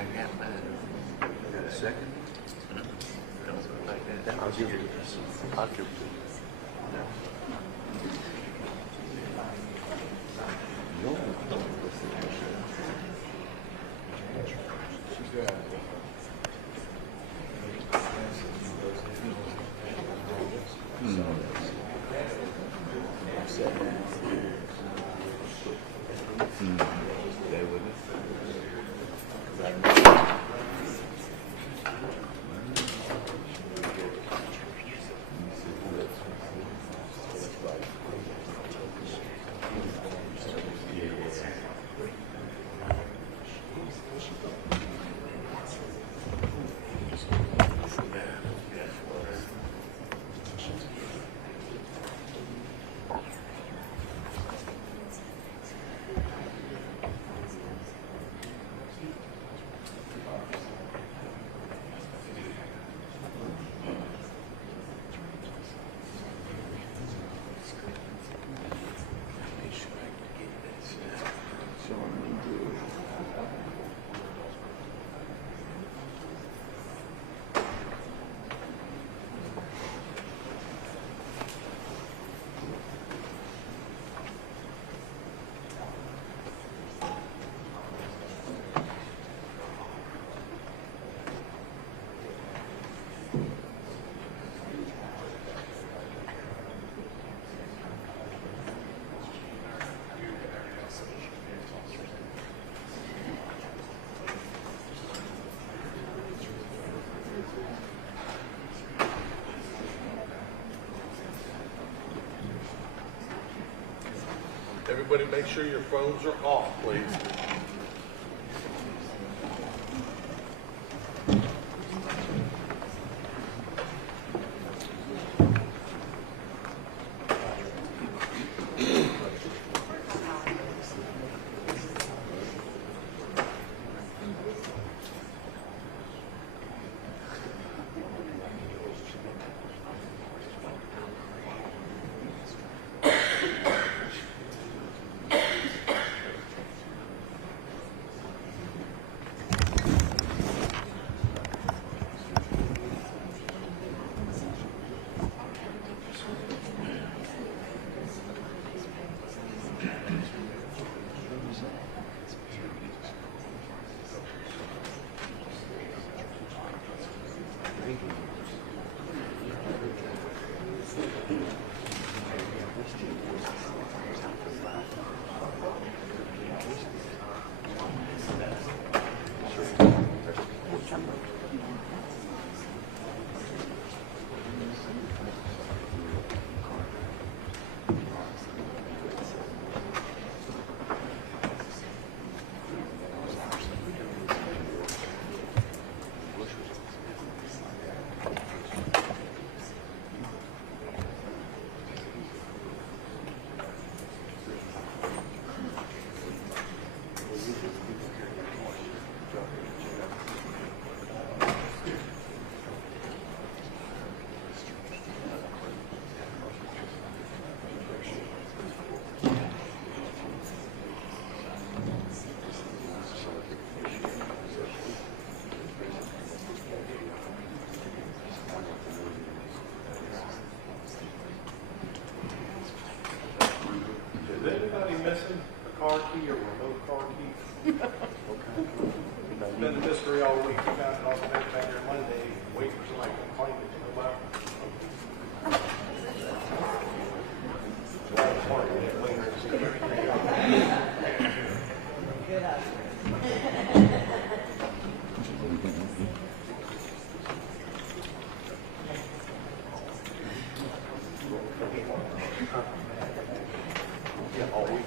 I got mine. Got a second? Don't look like that. I'll give it to you. I'll give it to you. Stay with us. Everybody make sure your phones are off, please. Missing a car key or remote car key? It's been a mystery all week. We found it on the back there Monday, waiting for somebody to claim it to go back. Yeah, all week.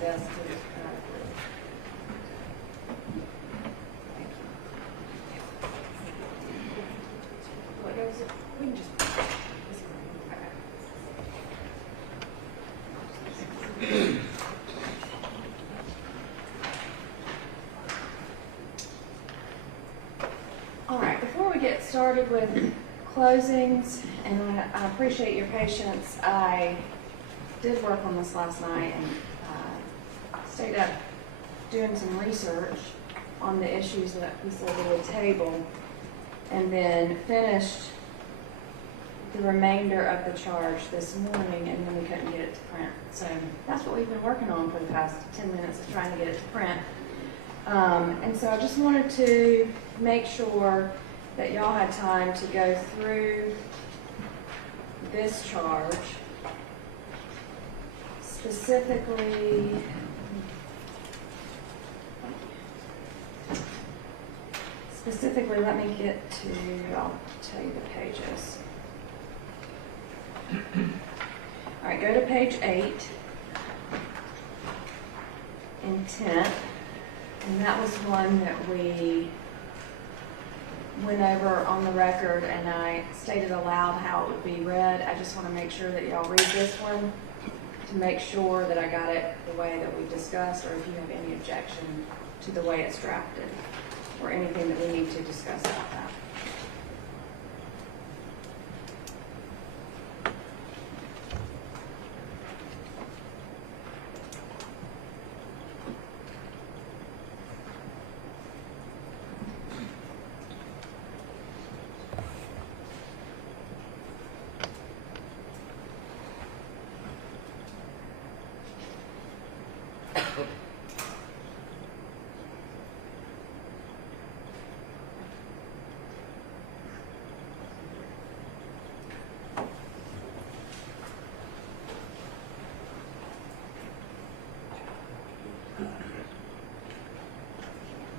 desk to, what goes it? We can just. All right, before we get started with closings, and I appreciate your patience, I did work on this last night and stayed up doing some research on the issues that we said we would table, and then finished the remainder of the charge this morning, and then we couldn't get it to print. So that's what we've been working on for the past 10 minutes, is trying to get it to print. And so I just wanted to make sure that y'all had time to go through this charge. Specifically, let me get to, I'll tell you the pages. All right, go to page 8, intent, and that was one that we went over on the record, and I stated aloud how it would be read. I just want to make sure that y'all read this one to make sure that I got it the way that we discussed, or if you have any objection to the way it's drafted, or anything that we need to discuss about that.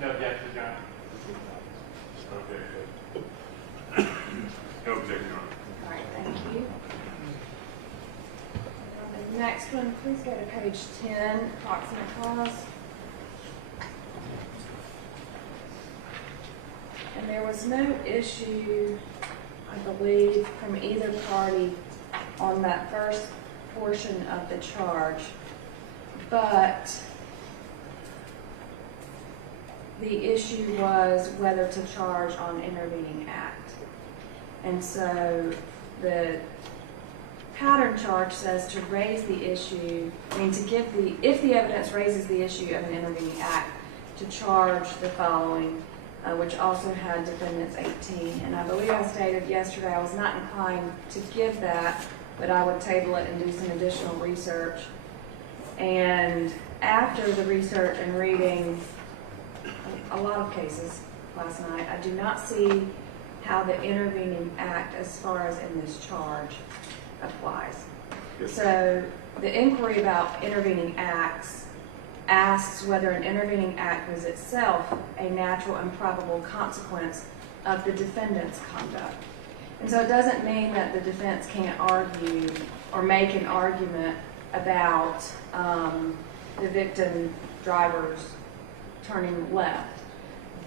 No objection, John. Okay, good. No objection. All right, thank you. The next one, please go to page 10, approximate cause. And there was no issue, I believe, from either party on that first portion of the charge, but the issue was whether to charge on intervening act. And so the pattern charge says to raise the issue, if the evidence raises the issue of an intervening act, to charge the following, which also had defendants 18. And I believe I stated yesterday I was not inclined to give that, but I would table it and do some additional research. And after the research and reading a lot of cases last night, I do not see how the intervening act, as far as in this charge, applies. Yes. So the inquiry about intervening acts asks whether an intervening act was itself a natural and probable consequence of the defendant's conduct. And so it doesn't mean that the defense can't argue or make an argument about the victim drivers turning left.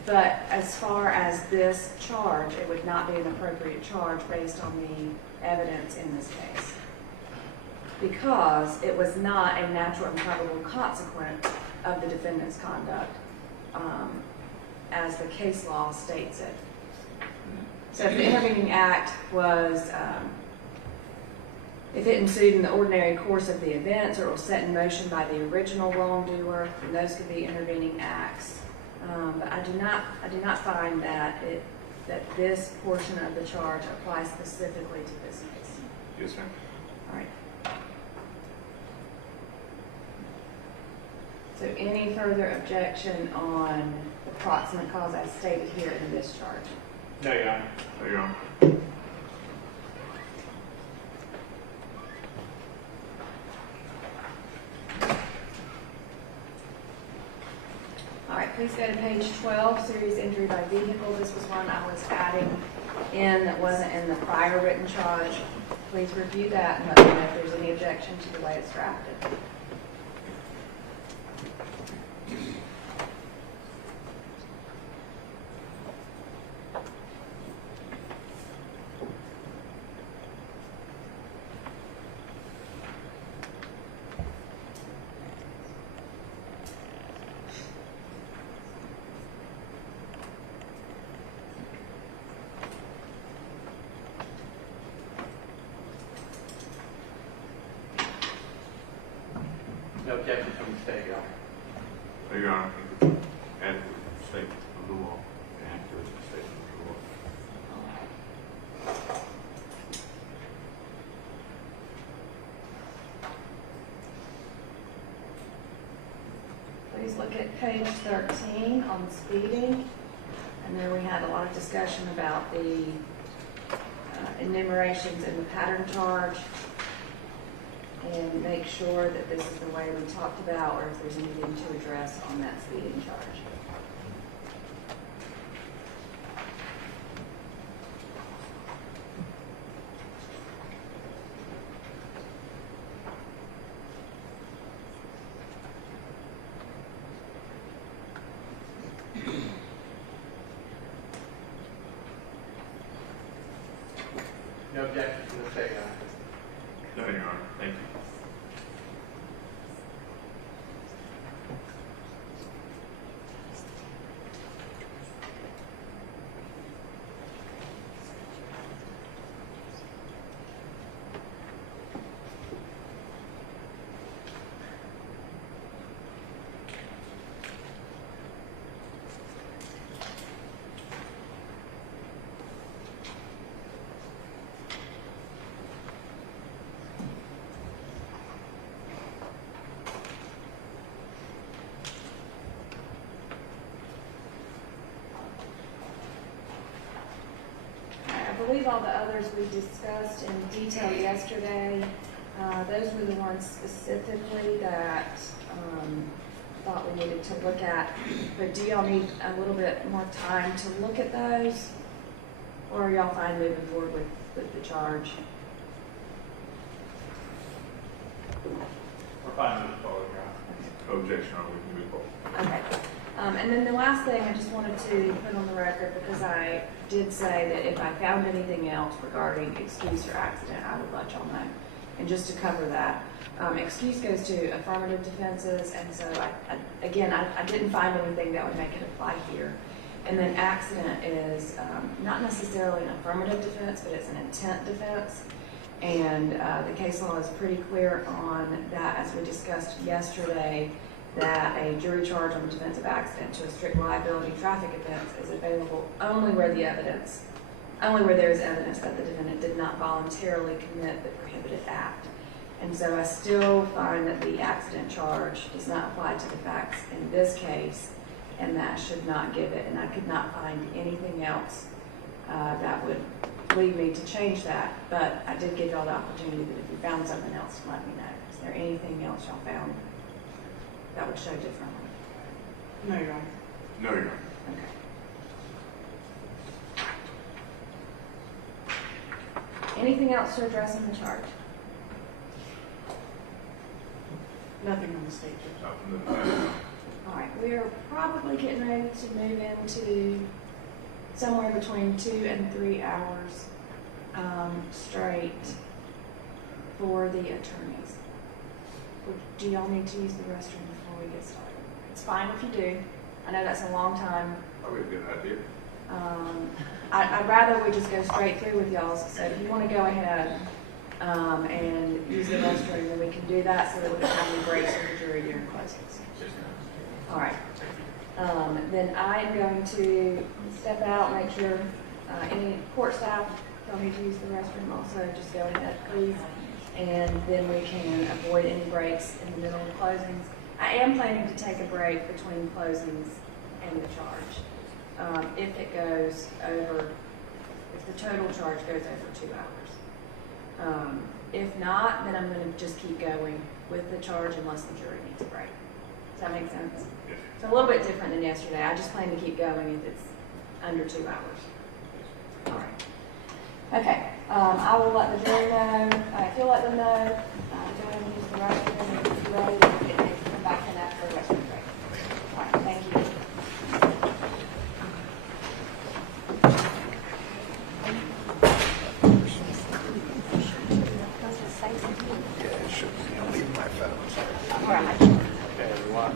But as far as this charge, it would not be an appropriate charge based on the evidence in this case, because it was not a natural and probable consequence of the defendant's conduct, as the case law states it. So if the intervening act was, if it ensued in the ordinary course of the events, or it was set in motion by the original wrongdoer, then those could be intervening acts. But I do not find that this portion of the charge applies specifically to this case. Yes, ma'am. All right. So any further objection on the proximate cause as stated here in this charge? No, Your Honor. No, Your Honor. All right, please go to page 12, serious injury by vehicle. This was one I was adding in that wasn't in the prior written charge. Please review that and let me know if there's any objection to the way it's drafted. No objection from the state, Your Honor. Your Honor, adequate statement of the law. Accurate statement of the law. Please look at page 13 on speeding. And there we had a lot of discussion about the enumerations in the pattern charge. And make sure that this is the way we talked about, or if there's anything to address on that speeding charge. No objection from the state, Your Honor. No, Your Honor. Thank you. I believe all the others we discussed in detail yesterday. Those were the ones specifically that thought we needed to look at. But do y'all need a little bit more time to look at those? Or are y'all fine moving forward with the charge? We're fine moving forward, Your Honor. No objection, Your Honor. We can move forward. Okay. And then the last thing I just wanted to put on the record, because I did say that if I found anything else regarding excuse or accident, I would let y'all know. And just to cover that, excuse goes to affirmative defenses, and so I didn't find anything that would make it apply here. And then accident is not necessarily an affirmative defense, but it's an intent defense. And the case law is pretty clear on that, as we discussed yesterday, that a jury charge on the defense of accident to a strict liability traffic offense is available only where there is evidence that the defendant did not voluntarily commit the prohibited act. And so I still find that the accident charge does not apply to the facts in this case, and that should not give it. And I could not find anything else that would lead me to change that. But I did give y'all the opportunity that if you found something else, let me know. Is there anything else y'all found that would show differently? No, Your Honor. No, Your Honor. Okay. Anything else to address in the charge? Nothing on the state, Judge. All right, we are probably getting ready to move into somewhere between 2 and 3 hours straight for the attorneys. Do y'all need to use the restroom before we get started? It's fine if you do. I know that's a long time. Probably a good idea. I'd rather we just go straight through with y'all. So if you want to go ahead and use the restroom, then we can do that so that we don't have any breaks in the jury during closings. All right. Then I am going to step out, make sure any court staff tell me to use the restroom also. Just go ahead, please. And then we can avoid any breaks in the middle of closings. I am planning to take a break between closings and the charge. If it goes over, if the total charge goes over 2 hours. If not, then I'm going to just keep going with the charge unless the jury needs a break. Does that make sense? Yes. It's a little bit different than yesterday. I just plan to keep going if it's under 2 hours. All right. Okay. I will let the jury know. If you'll let them know, go ahead and use the restroom. And if you're ready, they can come back in after a restroom break. All right. Thank you. Yeah, it should be. I'm leaving my phone. All right. Okay, everyone.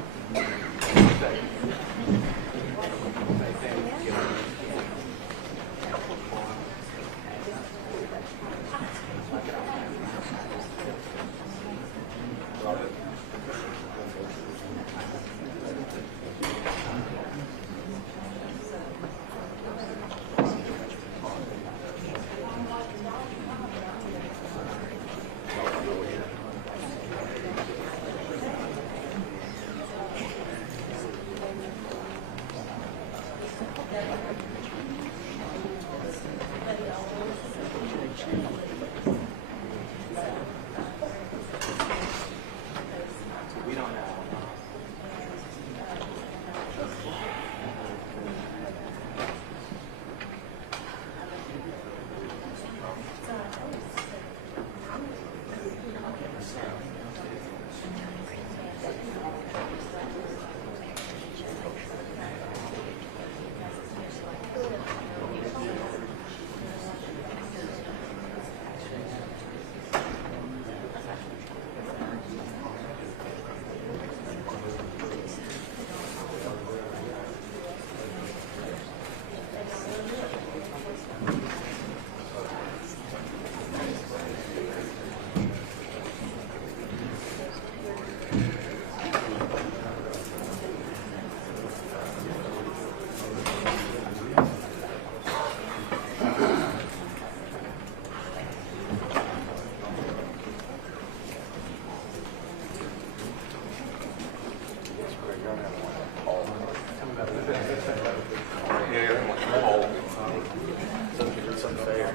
It's unfair.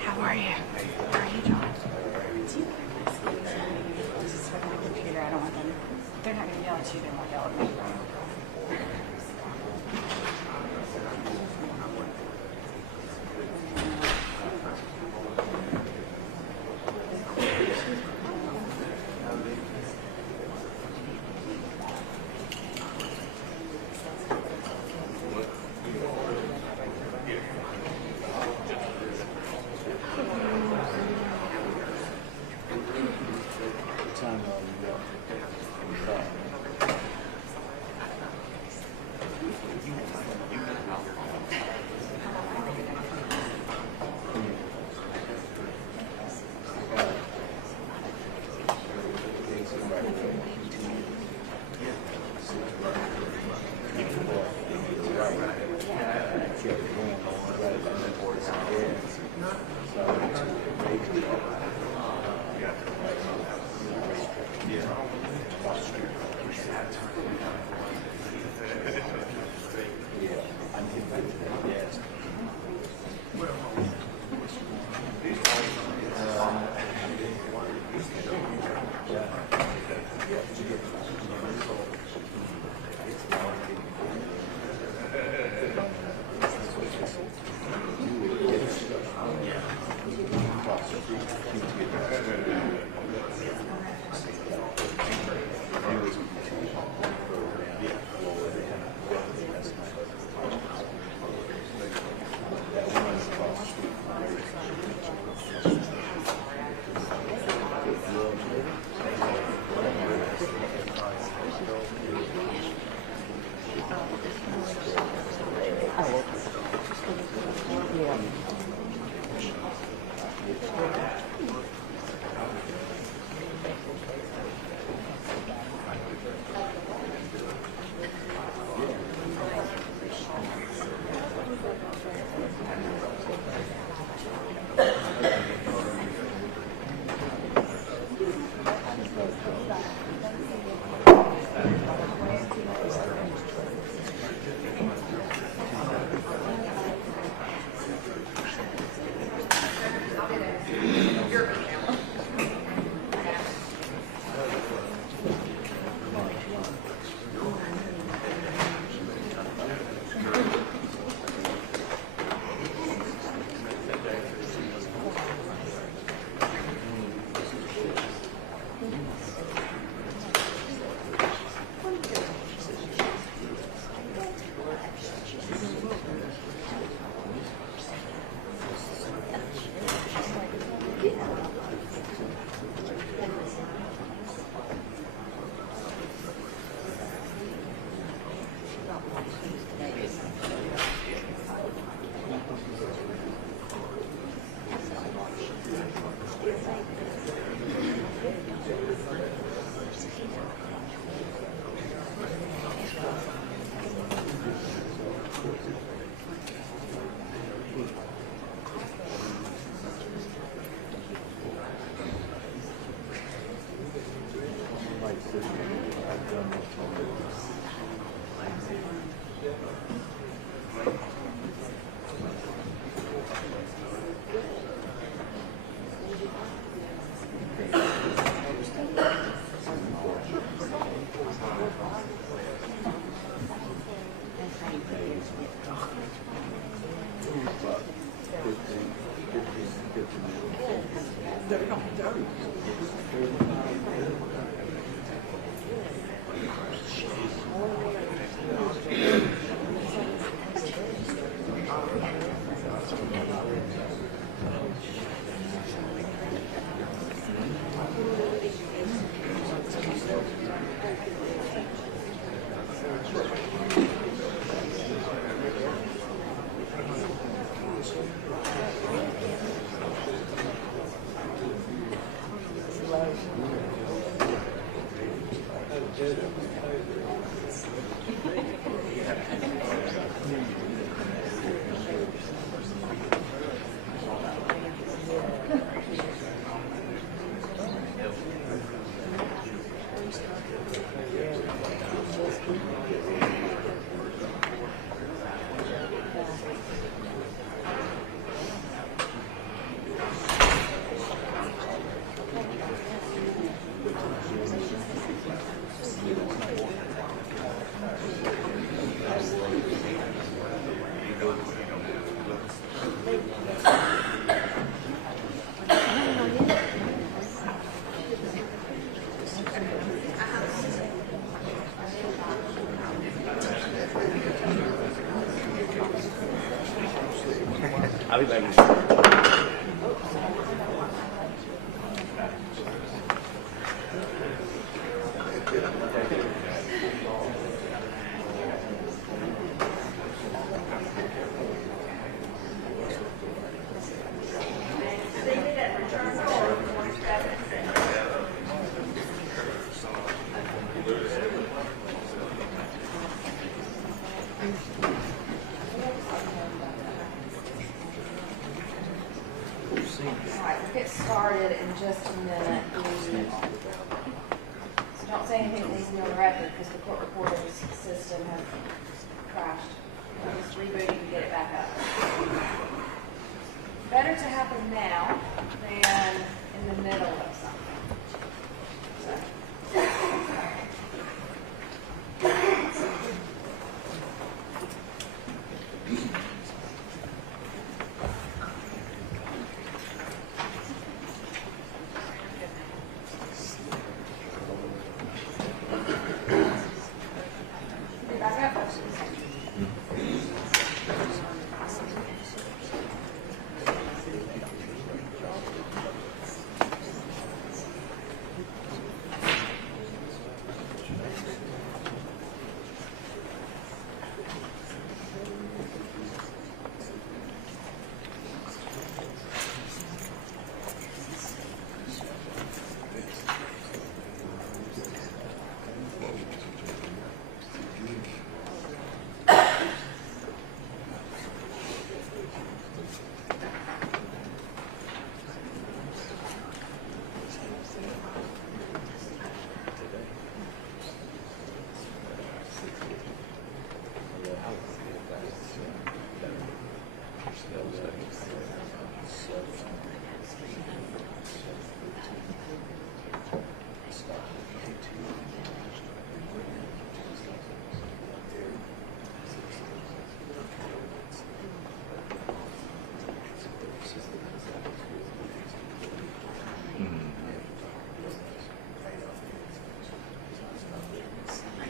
How are you? How are you, John? This is from my computer. I don't want them. They're not going to yell at you. They won't yell at me. I'll be back. All right, we'll get started in just a minute. So don't say anything that needs to be on the record because the court reporter system has crashed. We're just rebooting to get it back up. Better to happen now than in the middle of something. So.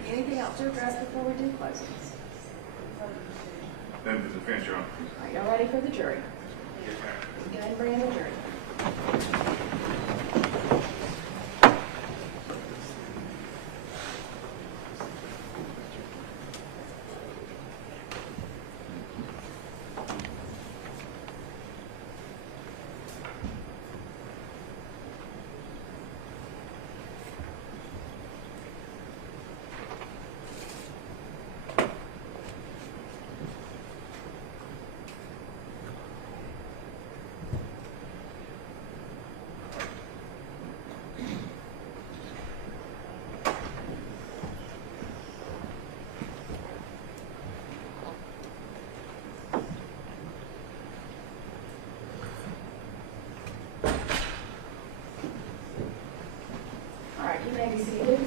Anything else to address before we do closings? Then the defense, Your Honor. Are y'all ready for the jury? Go ahead and bring in the jury. All right, you may be seated.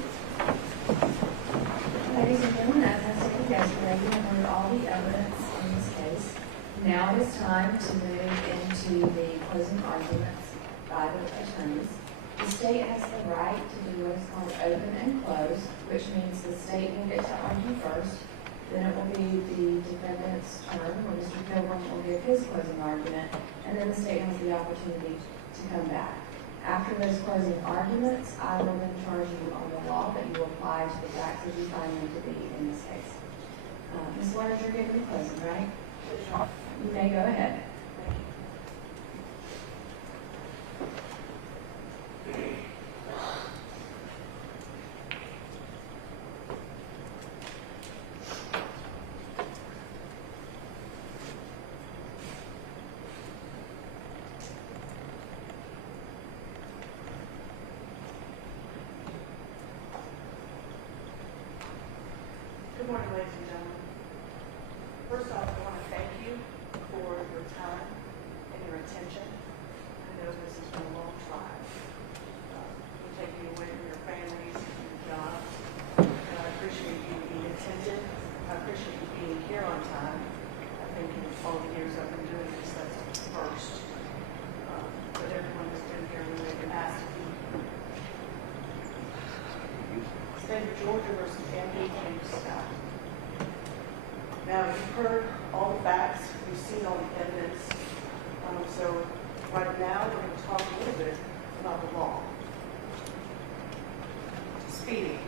Ladies and gentlemen, as I said yesterday, we have heard all the evidence in this case. Now it is time to move into the closing arguments by the attorneys. The state has the right to do what is called open and close, which means the state will get to argue first. Then it will be the defendant's turn, where Mr. Pilgrim will give his closing argument, and then the state has the opportunity to come back. After those closing arguments, I will then charge you on the law that you apply to the facts as you find them to be in this case. Ms. Waters, you're giving the closing, right? You may go ahead. Good morning, ladies and gentlemen. First off, I want to thank you for your time and your attention. I know this has been a long trial. We're taking you away from your families and your jobs. And I appreciate you being attentive. I appreciate you being here on time. I think in all the years I've been doing this, that's a first. But everyone has been here when they've been asked to be. State of Georgia versus Andy and Scott. Now, you've heard all the facts, you've seen all the evidence. So right now, we're going to talk a little bit about the law. Speeding.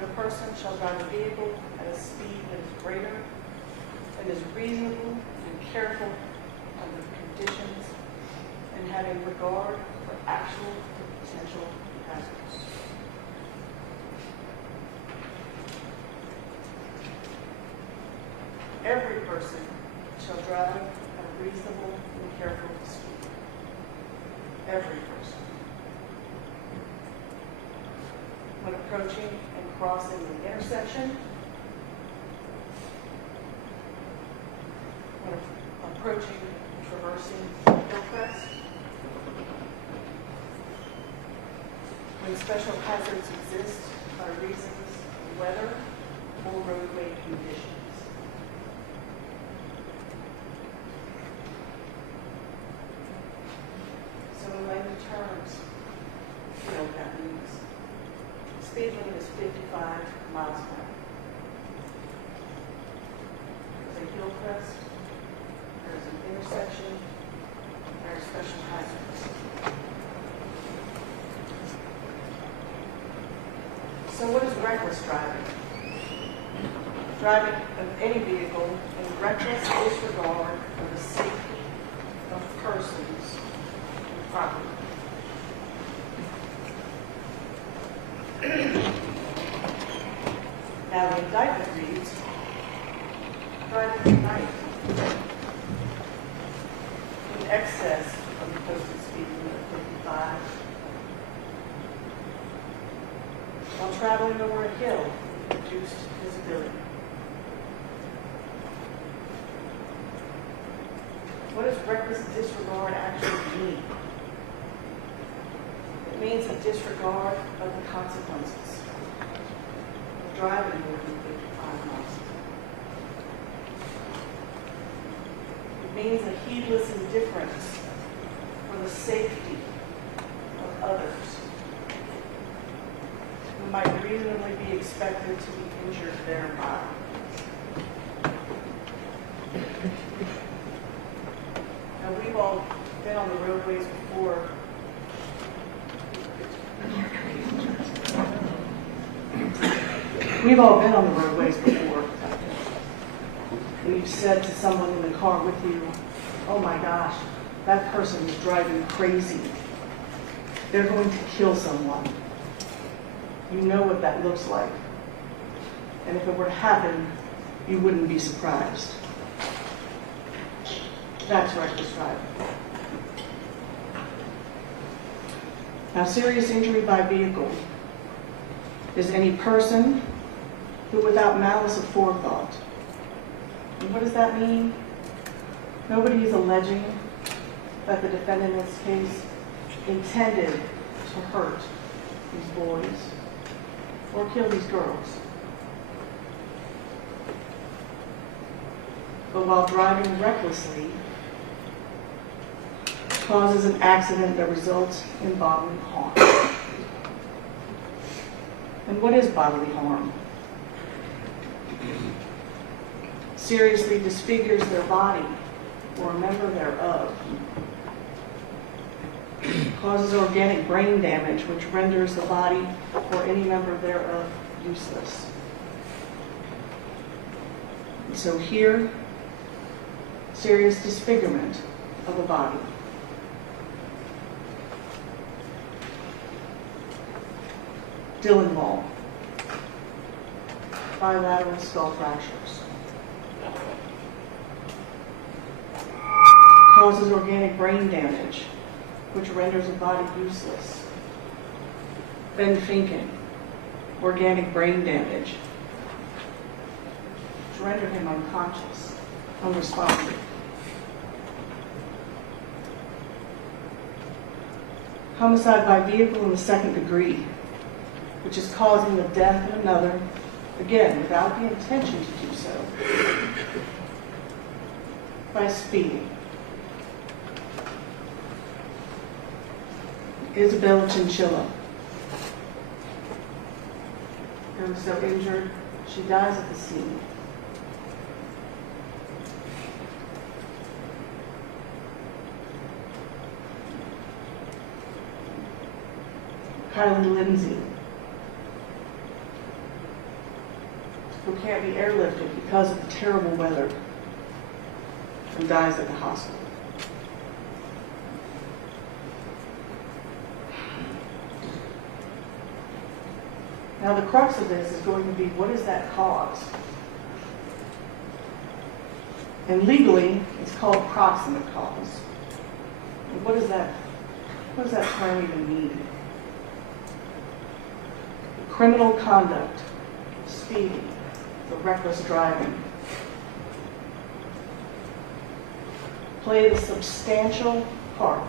No person shall drive a vehicle at a speed that is greater and is reasonable and careful under the conditions and having regard for actual and potential hazards. Every person shall drive at a reasonable and careful speed. Every person. When approaching and crossing the intersection, when approaching and traversing Hillcrest, when special hazards exist by reasons of weather or roadway conditions. So in layman terms, you know what that means. Speed limit is 55 miles an hour. There's a Hillcrest, there's an intersection, there are special hazards. So what is reckless driving? Driving of any vehicle in reckless disregard of the safety of persons and property. Now the indictment reads, driving at night in excess of the posted speed limit of 55, while traveling over a hill with reduced visibility. What does reckless disregard actually mean? It means a disregard of the consequences of driving more than 55 miles. It means a heedless indifference for the safety of others who might reasonably be expected to be injured thereby. Now, we've all been on the roadways before. We've all been on the roadways before. And you've said to someone in the car with you, oh my gosh, that person is driving crazy. They're going to kill someone. You know what that looks like. And if it were to happen, you wouldn't be surprised. That's reckless driving. Now, serious injury by vehicle is any person who, without malice of forethought. And what does that mean? Nobody is alleging that the defendant in this case intended to hurt these boys or kill these girls. but while driving recklessly, causes an accident that results in bodily harm. And what is bodily harm? Seriously disfigures their body or a member thereof. Causes organic brain damage, which renders the body or any member thereof useless. And so here, serious disfigurement of a body. Dillonwall, bilateral skull fractures. Causes organic brain damage, which renders a body useless. Ben Finken, organic brain damage, which rendered him unconscious, unresponsive. Homicide by vehicle in the second degree, which is causing the death of another, again, without the intention to do so, by speeding. Isabella Chinchilla. She was so injured, she dies at the scene. Kylie Lindsay, who can't be airlifted because of the terrible weather and dies at the hospital. Now the crux of this is going to be, what is that cause? And legally, it's called proximate cause. And what does that term even mean? Criminal conduct, speeding, the reckless driving, played a substantial part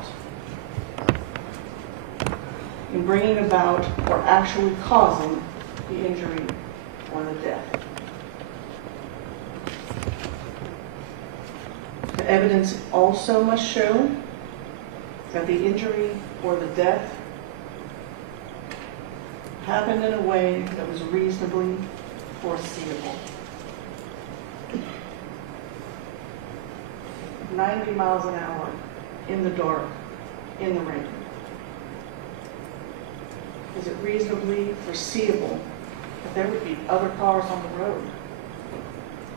in bringing about or actually causing the injury or the death. The evidence also must show that the injury or the death happened in a way that was reasonably foreseeable. 90 miles an hour in the dark, in the rain. Is it reasonably foreseeable that there would be other cars on the road?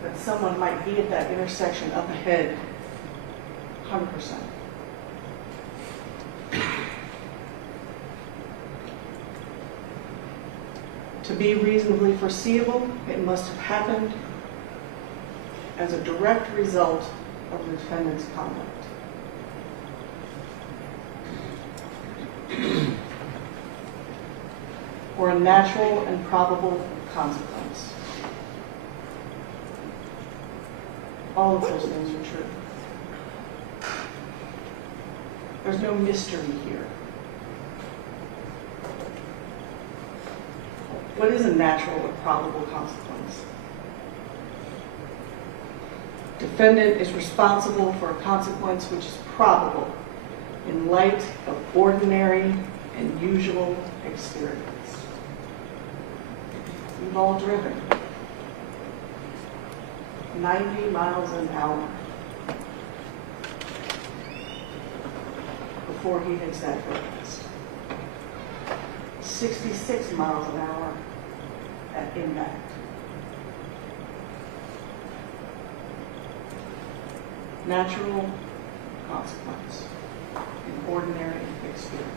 That someone might be at that intersection up ahead? 100%. To be reasonably foreseeable, it must have happened as a direct result of the defendant's conduct. Or a natural and probable consequence. All of those things are true. There's no mystery here. What is a natural or probable consequence? Defendant is responsible for a consequence which is probable in light of ordinary and usual experience. We've all driven 90 miles an hour before he hits that focus. 66 miles an hour at impact. Natural consequence in ordinary experience.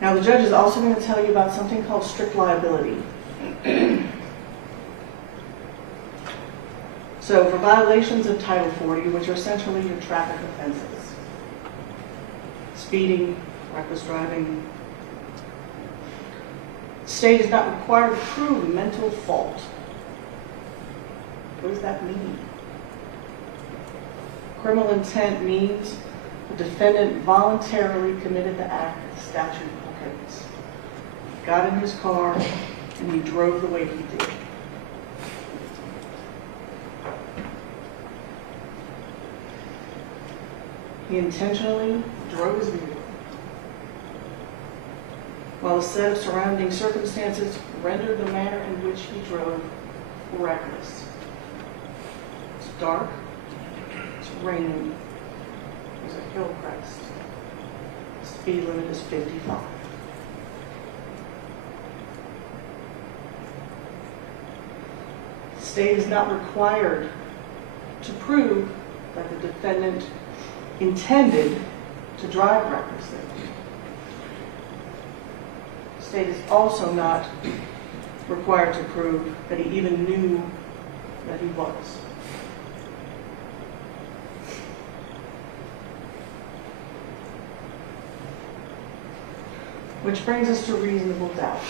Now the judge is also going to tell you about something called strict liability. So for violations of Title 40, which are essentially your traffic offenses, speeding, reckless driving, the state is not required to prove mental fault. What does that mean? Criminal intent means the defendant voluntarily committed the act that the statute prohibits. Got in his car and he drove the way he did. He intentionally drove his vehicle, while a set of surrounding circumstances rendered the manner in which he drove reckless. It's dark, it's raining, there's a hill crest. The speed limit is 55. The state is not required to prove that the defendant intended to drive recklessly. The state is also not required to prove that he even knew that he was. Which brings us to reasonable doubt.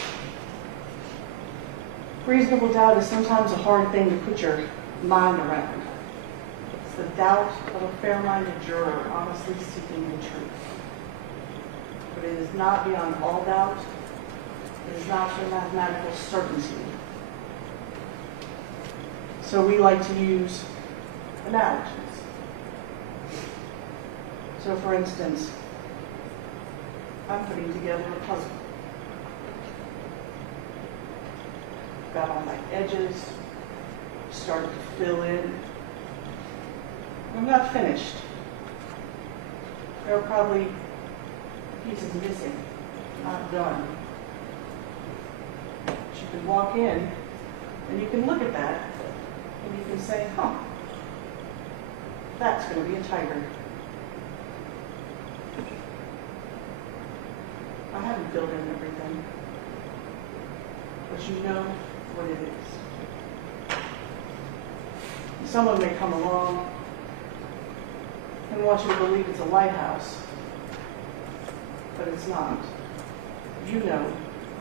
Reasonable doubt is sometimes a hard thing to put your mind around. It's the doubt of a fair-minded juror honestly seeking the truth. But it is not beyond all doubt. It is not a mathematical certainty. So we like to use analogies. So for instance, I'm putting together a puzzle. Got all my edges, started to fill in. I'm not finished. There are probably pieces missing, not done. But you can walk in and you can look at that and you can say, huh, that's going to be a tiger. I haven't filled in everything, but you know what it is. And someone may come along and want you to believe it's a lighthouse, but it's not. You know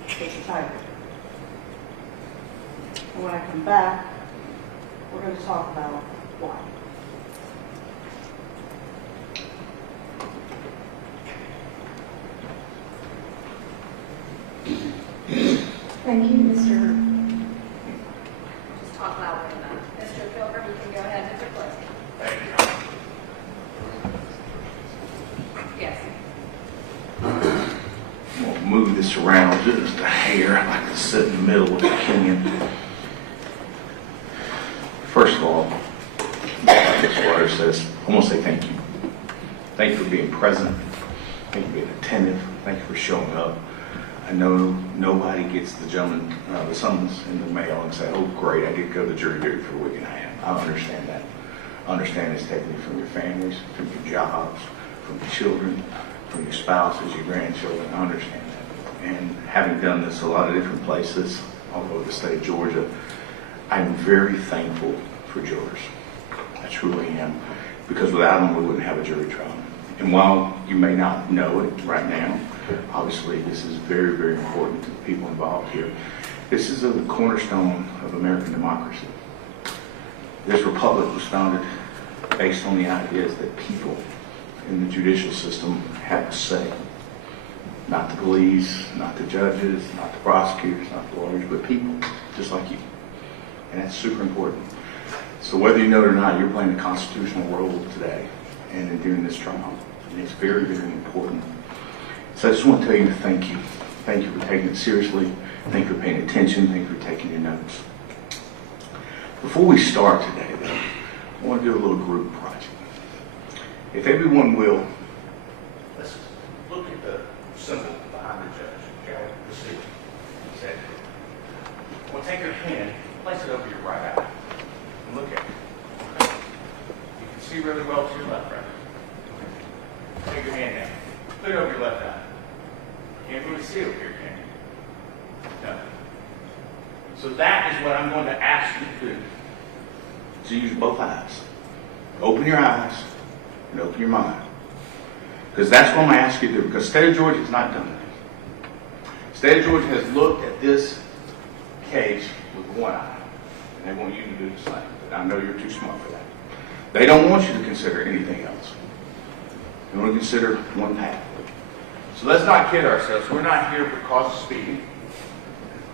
it's a tiger. And when I come back, we're going to talk about why. Thank you, Mr. Just talk louder than that. Mr. Pilgrim, you can go ahead and close. Thank you. Yes. We'll move this around just a hair. I like to sit in the middle if I can. First of all, like this letter says, I want to say thank you. Thank you for being present. Thank you for being attentive. Thank you for showing up. I know nobody gets the gentleman, the summons in the mail and say, oh, great, I get to go to jury duty for a week and a half. I understand that. I understand it's taking you from your families, from your jobs, from your children, from your spouses, your grandchildren. I understand that. And having done this a lot of different places all over the state of Georgia, I'm very thankful for jurors. I truly am. Because without them, we wouldn't have a jury trial. And while you may not know it right now, obviously this is very, very important to the people involved here. This is the cornerstone of American democracy. This republic was founded based on the ideas that people in the judicial system have to say. Not the police, not the judges, not the prosecutors, not the lawyers, but people, just like you. And that's super important. So whether you know it or not, you're playing a constitutional role today and in doing this trial. And it's very, very important. So I just want to tell you thank you. Thank you for taking it seriously. Thank you for paying attention. Thank you for taking your notes. Before we start today, though, I want to do a little group project. If everyone will, let's look at the symbol behind the judge, okay? The seal. Okay. I want to take your hand, place it over your right eye, and look at it. Okay. You can see really well to your left, right? Okay. Take your hand down. Put it over your left eye. Can't really see over here, can you? No. So that is what I'm going to ask you to do. So use both eyes. Open your eyes and open your mind. Because that's what I'm going to ask you to do. Because the state of Georgia has not done it. The state of Georgia has looked at this case with one eye. And they want you to do the same. But I know you're too smart for that. They don't want you to consider anything else. They want to consider one path. So let's not kid ourselves. We're not here because of speeding.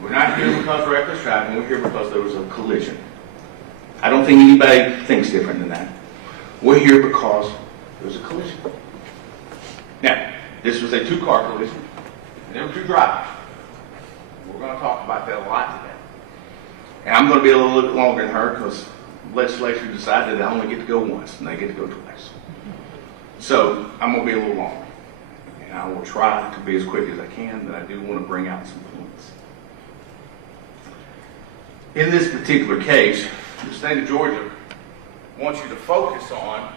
We're not here because of reckless driving. We're here because there was a collision. I don't think anybody thinks different than that. We're here because there was a collision. Now, this was a two-car collision, and there were two drivers. We're going to talk about that a lot today. And I'm going to be a little bit longer than her because legislature decided I only get to go once, and they get to go twice. So I'm going to be a little longer. And I will try to be as quick as I can, but I do want to bring out some points. In this particular case, the state of Georgia wants you to focus on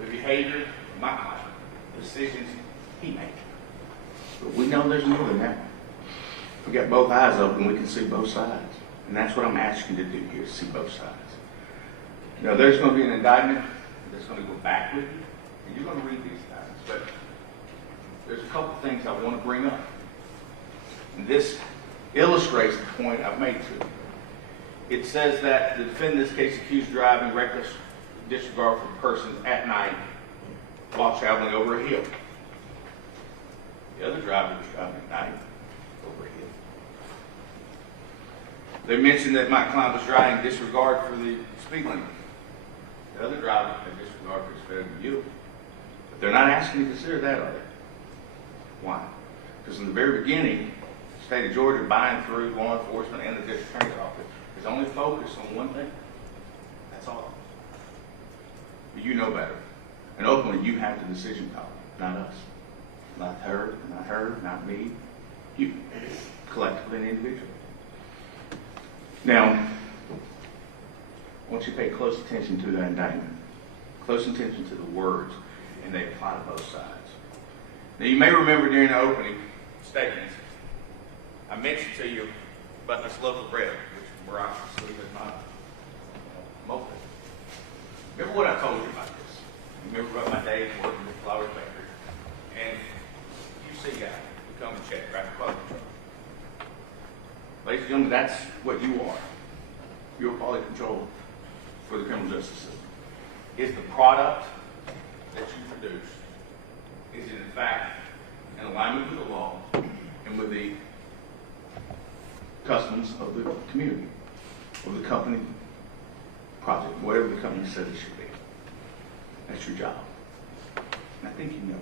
the behavior of my client, the decisions he made. But we know there's more than that. We got both eyes open, we can see both sides. And that's what I'm asking you to do here, see both sides. Now, there's going to be an indictment that's going to go back with you, and you're going to read these indictments. But there's a couple things I want to bring up. And this illustrates the point I've made to you. It says that the defendant in this case accused of driving reckless disregard for persons at night while traveling over a hill. The other driver was driving at night over a hill. They mentioned that my client was driving disregard for the speed limit. The other driver had disregard for the speed limit. But they're not asking you to consider that, are they? Why? Because in the very beginning, the state of Georgia, buying through law enforcement and the district attorney's office, is only focused on one thing. That's all. But you know better. And ultimately, you have the decision power, not us. Not her, not me. You. Collectively and individually. Now, I want you to pay close attention to that indictment. Close attention to the words, and they apply to both sides. Now, you may remember during the opening statements, I mentioned to you about this loaf of bread, which miraculously is not moped. Remember what I told you about this? Remember about my days working at the Flowers Bakery? And you see guys who come and check, right? Quality control. Ladies and gentlemen, that's what you are. You're quality control for the criminal justice system. Is the product that you produce, is it in fact in alignment with the law and with the customs of the community, of the company project, whatever the company says it should be? That's your job. And I think you know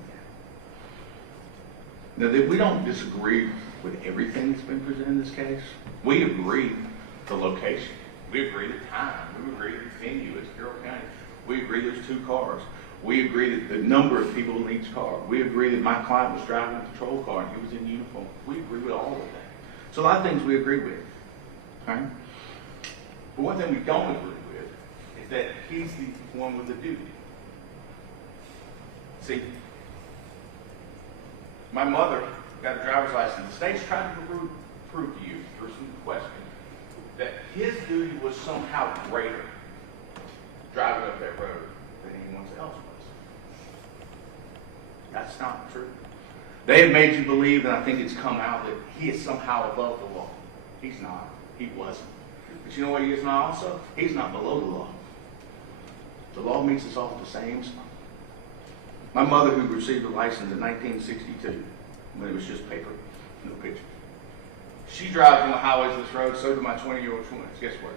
that. Now, that we don't disagree with everything that's been presented in this case. We agree the location. We agree the time. We agree the venue. It's Carroll County. We agree there's two cars. We agree that the number of people in each car. We agree that my client was driving a patrol car and he was in uniform. We agree with all of that. So a lot of things we agree with. Right? But one thing we don't agree with is that he's the one with the duty. See, my mother got a driver's license. The state's trying to prove to you, through some questions, that his duty was somehow greater driving up that road than anyone else was. That's not true. They have made you believe, and I think it's come out, that he is somehow above the law. He's not. He wasn't. But you know what he is not also? He's not below the law. The law meets us all at the same spot. My mother, who received a license in 1962, when it was just paper, no pictures. She drives on the highways of this road, so do my 20-year-old twins. Guess what?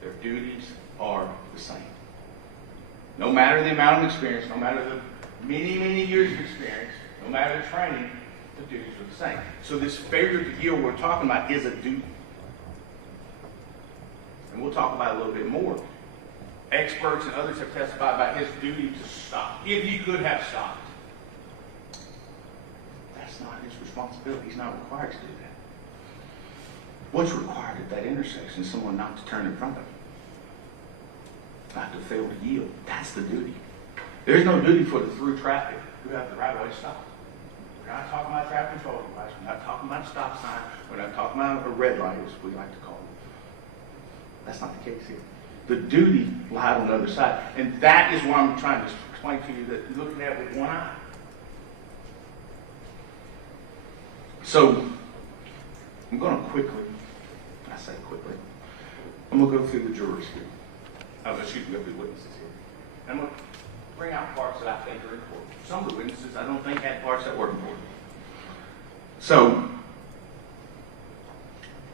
Their duties are the same. No matter the amount of experience, no matter the many, many years of experience, no matter the training, the duties are the same. So this failure to yield we're talking about is a duty. And we'll talk about it a little bit more. Experts and others have testified about his duty to stop. If he could have stopped. That's not his responsibility. He's not required to do that. What's required at that intersection is someone not to turn in front of him. Not to fail to yield. That's the duty. There's no duty for the through traffic who have the right of way to stop. We're not talking about traffic control device. We're not talking about a stop sign. We're not talking about a red light, as we like to call it. That's not the case here. The duty lied on the other side. And that is what I'm trying to explain to you, that you're looking at with one eye. So, I'm going to quickly, I say quickly, I'm going to go through the jurors here. Go through the witnesses here. And I'm going to bring out parts that I think are important. Some of the witnesses I don't think had parts that were important. So,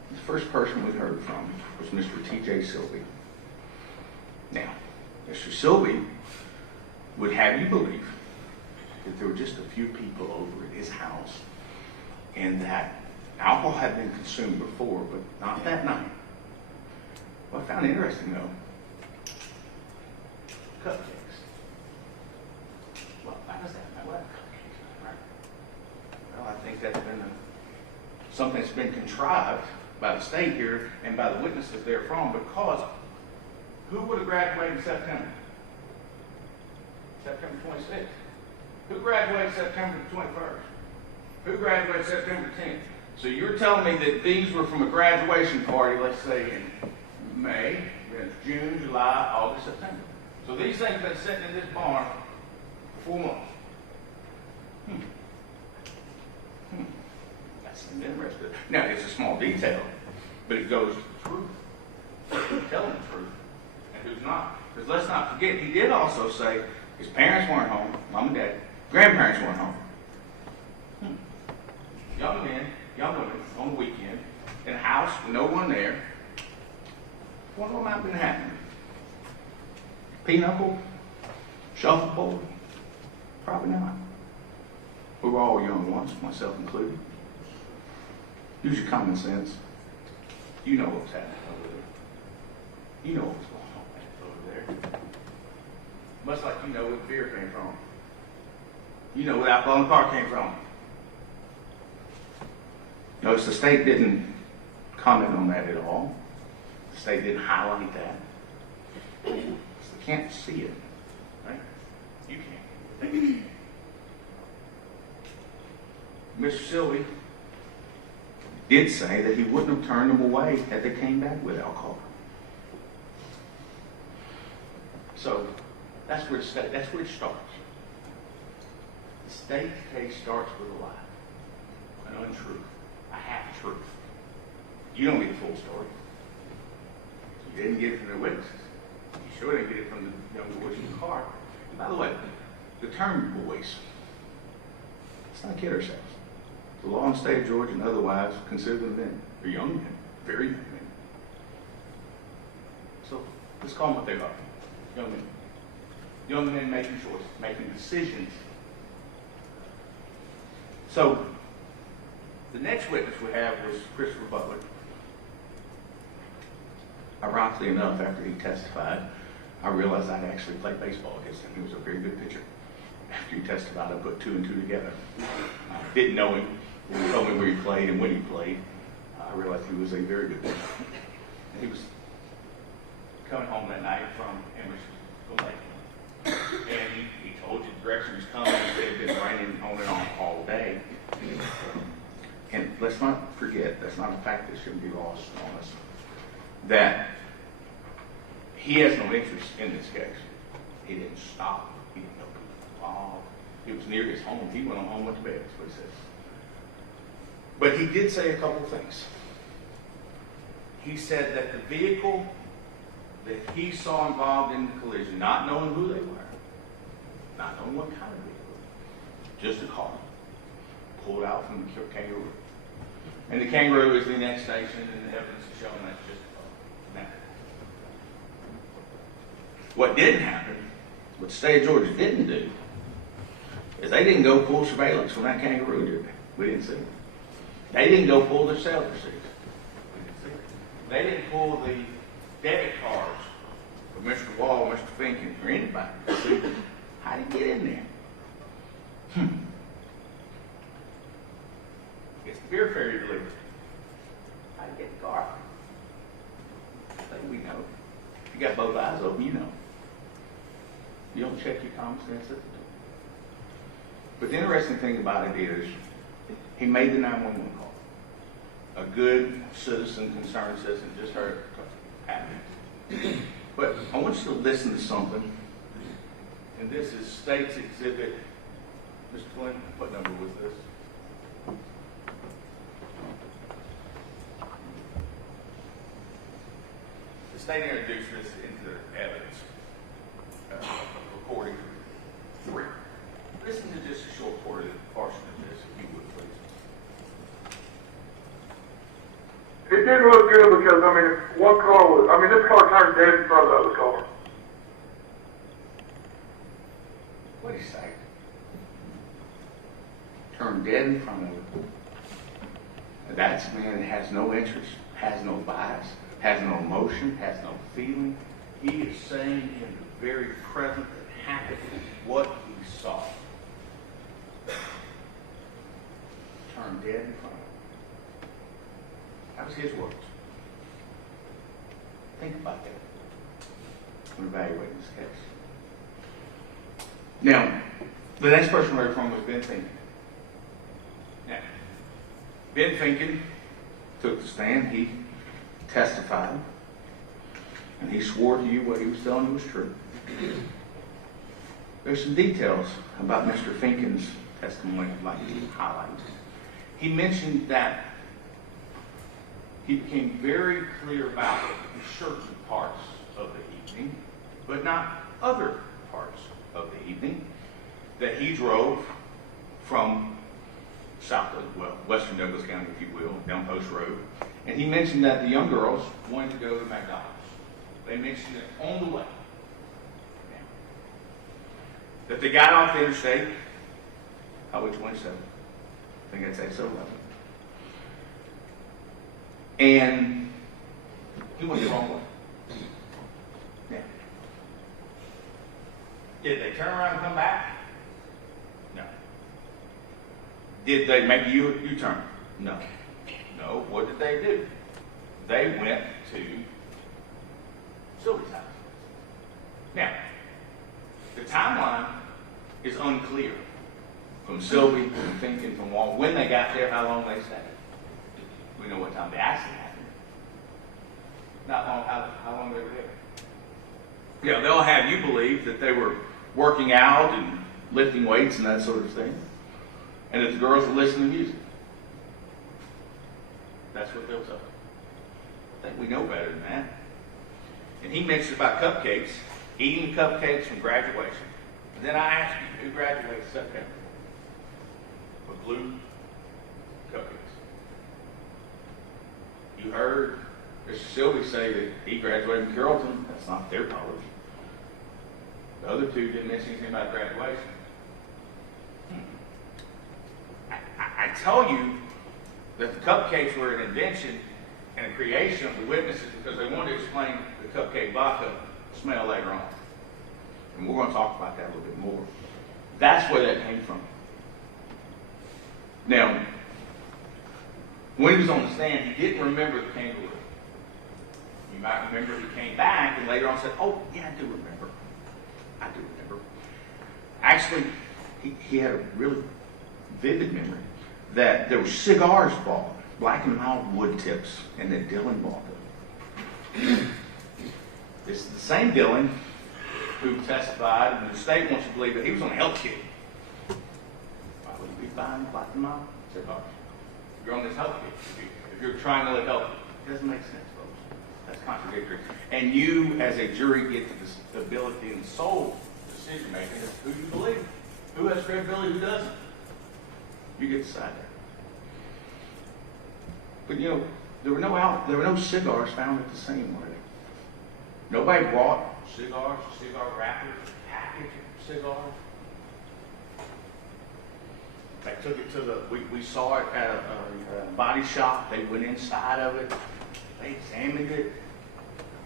the first person we heard from was Mr. T.J. Sylvie. Now, Mr. Sylvie would have you believe that there were just a few people over at his house and that alcohol had been consumed before, but not that night. What I found interesting, though, cupcakes. Well, how does that matter? What cupcakes, right? Well, I think that's been something that's been contrived by the state here and by the witnesses therefrom, because who would have graduated in September? September 26th. Who graduated September 21st? Who graduated September 10th? So you're telling me that these were from a graduation party, let's say in May, then June, July, August, September. So these things have been sitting in this barn for 4 months. That's interesting. Now, it's a small detail, but it goes to the truth. Who's telling the truth and who's not. Because let's not forget, he did also say his parents weren't home, mom and dad, grandparents weren't home. Young men, young women on the weekend, in a house with no one there. What might have been happening? Pinochle? Shuffleboard? Probably not. We were all young once, myself included. Use your common sense. You know what's happening over there. You know what's going on over there. Much like you know where the beer came from. You know where alcohol in the car came from. Notice the state didn't comment on that at all. The state didn't highlight that. They can't see it, right? You can't. Mr. Sylvie did say that he wouldn't have turned them away had they came back with alcohol. So that's where it starts. The state's case starts with a lie, an untruth, a half-truth. You don't get the full story. You didn't get it from the witnesses. You sure didn't get it from the young boys in the car. And by the way, the term boys, let's not kid ourselves. The law in the state of Georgia and otherwise consider them men. They're young men, very young men. So let's call them what they are, young men. Young men making choices, making decisions. So the next witness we have was Christopher Butler. Ironically enough, after he testified, I realized I'd actually played baseball against him. He was a very good pitcher. After he testified, I put 2 and 2 together. I didn't know him. When he told me where he played and when he played, I realized he was a very good pitcher. And he was coming home that night from Emerson, Lake. And he told you the direction he was coming. It had been raining on and on all day. And let's not forget, that's not a fact that shouldn't be lost on us, that he has no interest in this case. He didn't stop. He didn't know people involved. It was near his home. He went home, went to bed. That's what he said. But he did say a couple things. He said that the vehicle that he saw involved in the collision, not knowing who they were, not knowing what kind of vehicle, just a car, pulled out from the Kangaroo. And the Kangaroo is the next station, and the evidence is showing that's just a car. Now, what didn't happen, what the state of Georgia didn't do, is they didn't go pull surveillance from that Kangaroo, did they? We didn't see it. They didn't go pull their sales receipts. We didn't see it. They didn't pull the debit cards of Mr. Wall, Mr. Finken, or anybody to see how did he get in there. It's the beer ferry delivery. How do you get the car? I think we know. If you got both eyes open, you know. You don't check your common sense at the door. But the interesting thing about it is, he made the 911 call. A good citizen, concerned citizen, just heard it happen. But I want you to listen to something. And this is State's Exhibit. Mr. Clinton, what number was this? The state introduced this into evidence. Recording 3. Listen to just a short portion of this, if you would, please. It didn't look good because, this car turned dead in front of the other car. in front of him. That's a man that has no interest, has no bias, has no emotion, has no feeling. He is saying in the very present that happened what he saw. Turned dead in front of him. That was his words. Think about that when evaluating this case. Now, the next person we heard from was Ben Finken. Now, Ben Finken took the stand. He testified. And he swore to you what he was telling you was true. There's some details about Mr. Finken's testimony I'd like to highlight. He mentioned that he became very clear about certain parts of the evening, but not other parts of the evening, that he drove from western Douglas County, if you will, down Post Road. And he mentioned that the young girls wanted to go to McDonald's. They mentioned it on the way. That they got off the interstate, Highway 27. I think that's exit 11. And he went the wrong way. Yeah. Did they turn around and come back? No. Did they make a U-turn? No. No. What did they do? They went to Sylvie's house. Now, the timeline is unclear. From Sylvie, from Finken, from Wall, when they got there, how long they stayed. We know what time the accident happened. Not long, how long they were there. Yeah, they'll have you believe that they were working out and lifting weights and that sort of thing. And that the girls were listening to music. That's what they was up to. I think we know better than that. And he mentioned about cupcakes, eating cupcakes from graduation. And then I asked you, who graduates September? With blue cupcakes. You heard Mr. Sylvie say that he graduated from Carrollton. That's not their college. The other two didn't mention anything about graduation. I tell you that the cupcakes were an invention and a creation of the witnesses because they wanted to explain the cupcake vodka smell later on. And we're going to talk about that a little bit more. That's where that came from. Now, when he was on the stand, he didn't remember the kangaroo. You might remember he came back and later on said, oh, yeah, I do remember. I do remember. Actually, he had a really vivid memory that there were cigars bought, Black and Mild wood tips, and that Dylan bought them. This is the same Dylan who testified, and the state wants to believe that he was on a health kick. Why would you be buying Black and Mild cigars? You're on this health kick. If you're trying to live healthy, it doesn't make sense, folks. That's contradictory. And you, as a jury, get the ability and sole decision making of who you believe. Who has credibility, who doesn't. You get to decide that. But you know, there were no cigars found at the scene, were there? Nobody brought cigars, cigar wrappers, package of cigars. They took it to we saw it at a body shop. They went inside of it. They examined it.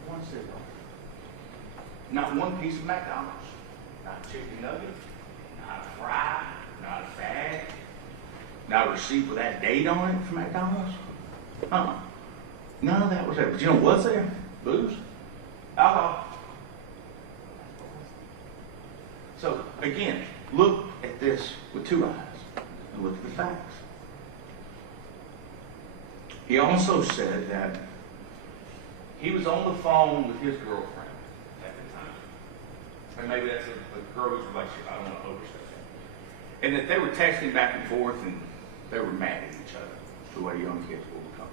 Not one cigar. Not one piece of McDonald's. Not a chicken nugget. Not a fry. Not a bag. Not a receipt with that date on it from McDonald's. None of that was there. But you know what was there? Booze. Alcohol. So, again, look at this with two eyes and look at the facts. He also said that he was on the phone with his girlfriend at the time. And maybe that's a girl's relationship. I don't want to overstep that. And that they were texting back and forth and they were mad at each other, the way young kids will become.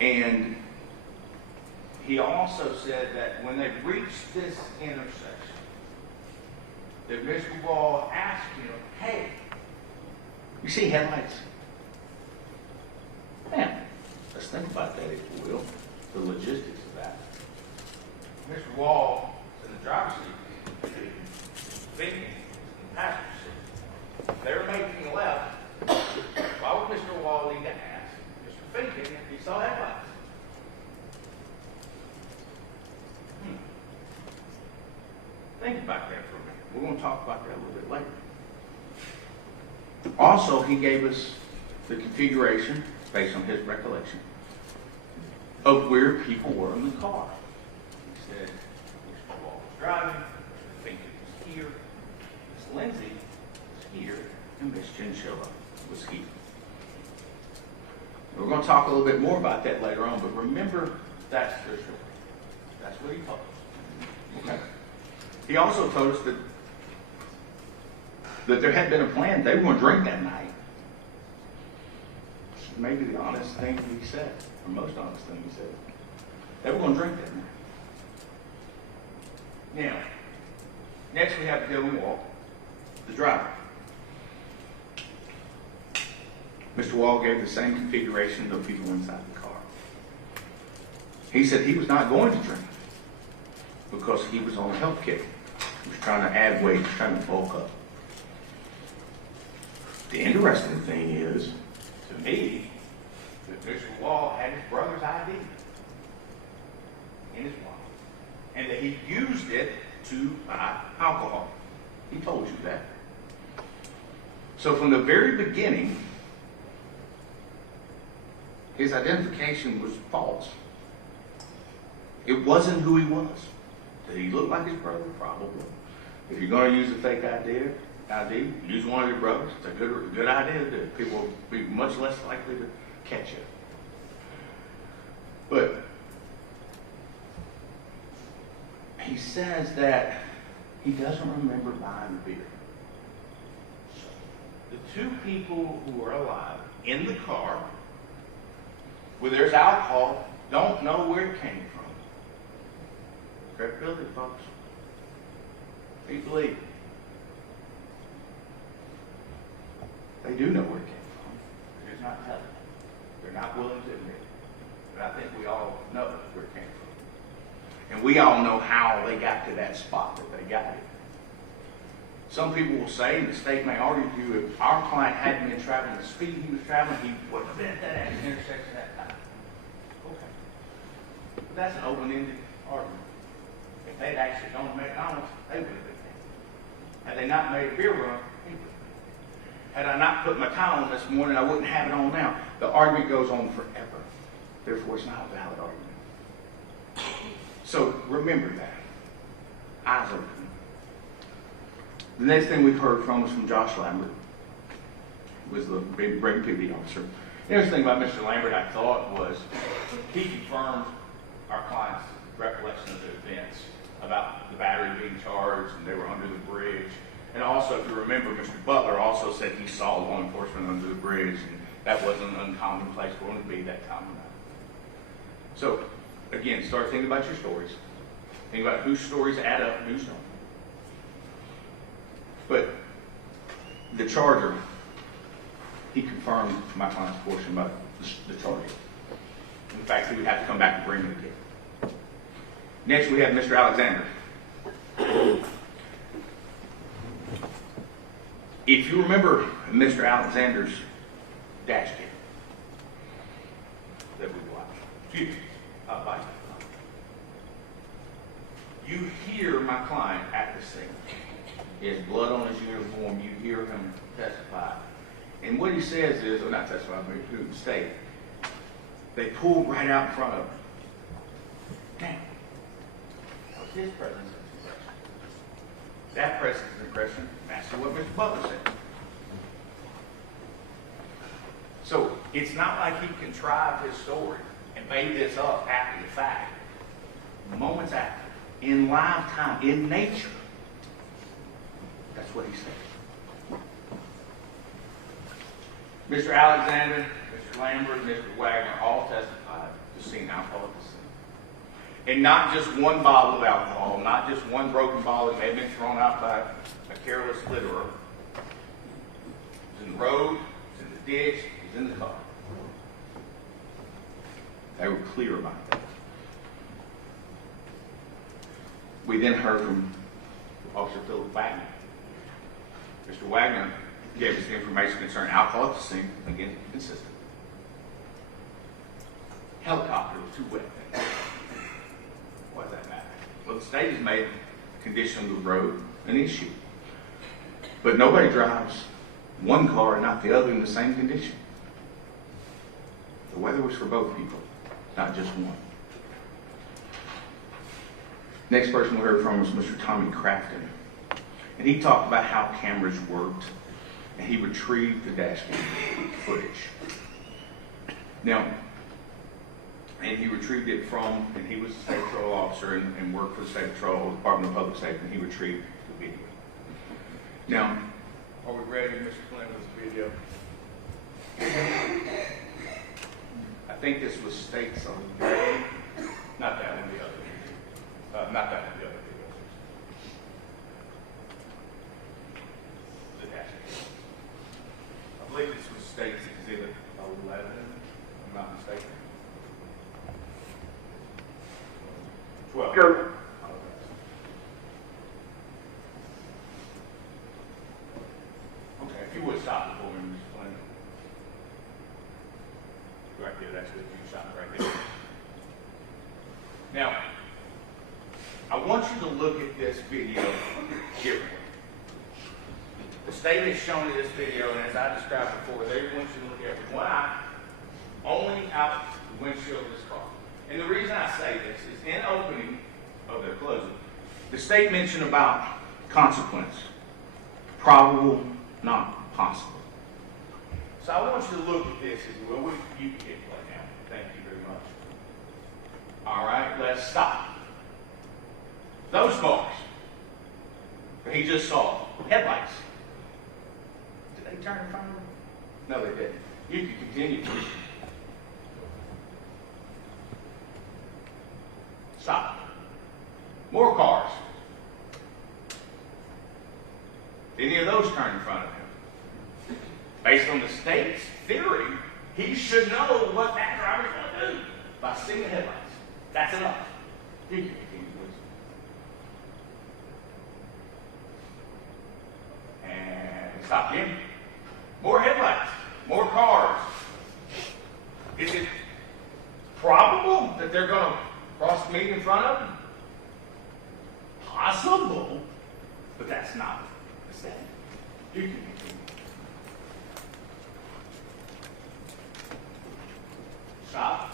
And he also said that when they reached this intersection, that Mr. Wall asked him, hey, you see headlights? Man, let's think about that, if you will, the logistics of that. Mr. Wall is in the driver's seat, thinking, in the passenger seat. They were making a left about that a little bit later. Also, he gave us the configuration, based on his recollection, of where people were in the car. He said, Mr. Wall was driving, Mr. Finkel was here, Miss Lindsay was here, and Miss Chinchilla was here. We're going to talk a little bit more about that later on, but remember, that's their story. That's what he told us. Okay. He also told us that there had been a plan. They were going to drink that night. Maybe the honest thing he said, or most honest thing he said. They were going to drink that night. Now, next we have Dylan Wall, the driver. Mr. Wall gave the same configuration to the people inside the car. He said he was not going to drink because he was on a health kick. He was trying to add weight, he was trying to bulk up. The interesting thing is, to me, that Mr. Wall had his brother's ID in his wallet, and that he used it to buy alcohol. He told you that. So from the very beginning, his identification was false. It wasn't who he was. Did he look like his brother? Probably. If you're going to use a fake ID, use one of your brothers. It's a good idea to do. People will be much less likely to catch you. But he says that he doesn't remember buying the beer. So the two people who are alive in the car, where there's alcohol, don't know where it came from. Credibility, folks. They believe. They do know where it came from. They're just not telling. They're not willing to admit it. But I think we all know where it came from. And we all know how they got to that spot that they got it. Some people will say, and the state may argue, if our client hadn't been traveling the speed he was traveling, he wouldn't have been at that intersection at that time. Okay. But that's an open-ended argument. If they'd actually gone to McDonald's, they would have been there. Had they not made a beer run, he would have been. Had I not put my tie on this morning, I wouldn't have it on now. The argument goes on forever. Therefore, it's not a valid argument. So remember that. Eyes open. The next thing we heard from was from Josh Lambert, who was the big PD officer. The interesting thing about Mr. Lambert, I thought, was he confirmed our client's recollection of the events about the battery being charged and they were under the bridge. And also, if you remember, Mr. Butler also said he saw law enforcement under the bridge, and that wasn't an uncommon place for him to be that time of night. So, again, start thinking about your stories. Think about whose stories add up and whose don't. But the charger, he confirmed my client's portion about the charger. In fact, he would have to come back and bring it again. Next, we have Mr. Alexander. If you remember Mr. Alexander's dash cam that we watched, bike. You hear my client at the scene. He has blood on his uniform. You hear him testify. And what he says is, or not testify, but he would state, they pulled right out in front of him. Now, that was his presence impression. That presence impression matched what Mr. Butler said. So it's not like he contrived his story and made this up after the fact. Moments after, in live time, in nature. That's what he said. Mr. Alexander, Mr. Lambert, Mr. Wagner all testified to seeing alcohol at the scene. And not just one bottle of alcohol, not just one broken bottle that may have been thrown out by a careless litterer. It was in the road, it was in the ditch, it was in the car. They were clear about that. We then heard from Officer Philip Wagner. Mr. Wagner gave us the information concerning alcohol at the scene, again, consistent. Helicopter was too wet. Why does that matter? Well, the state has made condition of the road an issue. But nobody drives one car and not the other in the same condition. The weather was for both people, not just one. Next person we heard from was Mr. Tommy Crafton. And he talked about how cameras worked, and he retrieved the dash cam footage. Now, and he retrieved it from, and he was a state patrol officer and worked for the state patrol, Department of Public Safety, and he retrieved the video. Now, are we ready, Mr. Flynn, with the video? I think this was state solidarity. Not that one, the other video. Not that one, the other video. The dash cam. I believe this was state exhibit 11, if I'm not mistaken. 12. Sure. Okay, if you would stop it for me, Mr. Flynn. Right there, that's good. You stop it right there. Now, I want you to look at this video differently. The state has shown in this video, and as I described before, they want you to look at one eye, only out the windshield of this car. And the reason I say this is in opening of their closing, the state mentioned about consequence. Probable, not possible. So I want you to look at this as well. You can hit play now. Thank you very much. All right, let's stop. Those cars that he just saw, headlights. Did they turn in front of him? No, they didn't. You can continue. Stop. More cars. Any of those turn in front of him? Based on the state's theory, he should know what that driver's going to do by seeing the headlights. That's enough. You can continue, please. And stop again. More headlights. More cars. Is it probable that they're going to cross the median in front of him? Possible, but that's not the same. You can continue. Stop.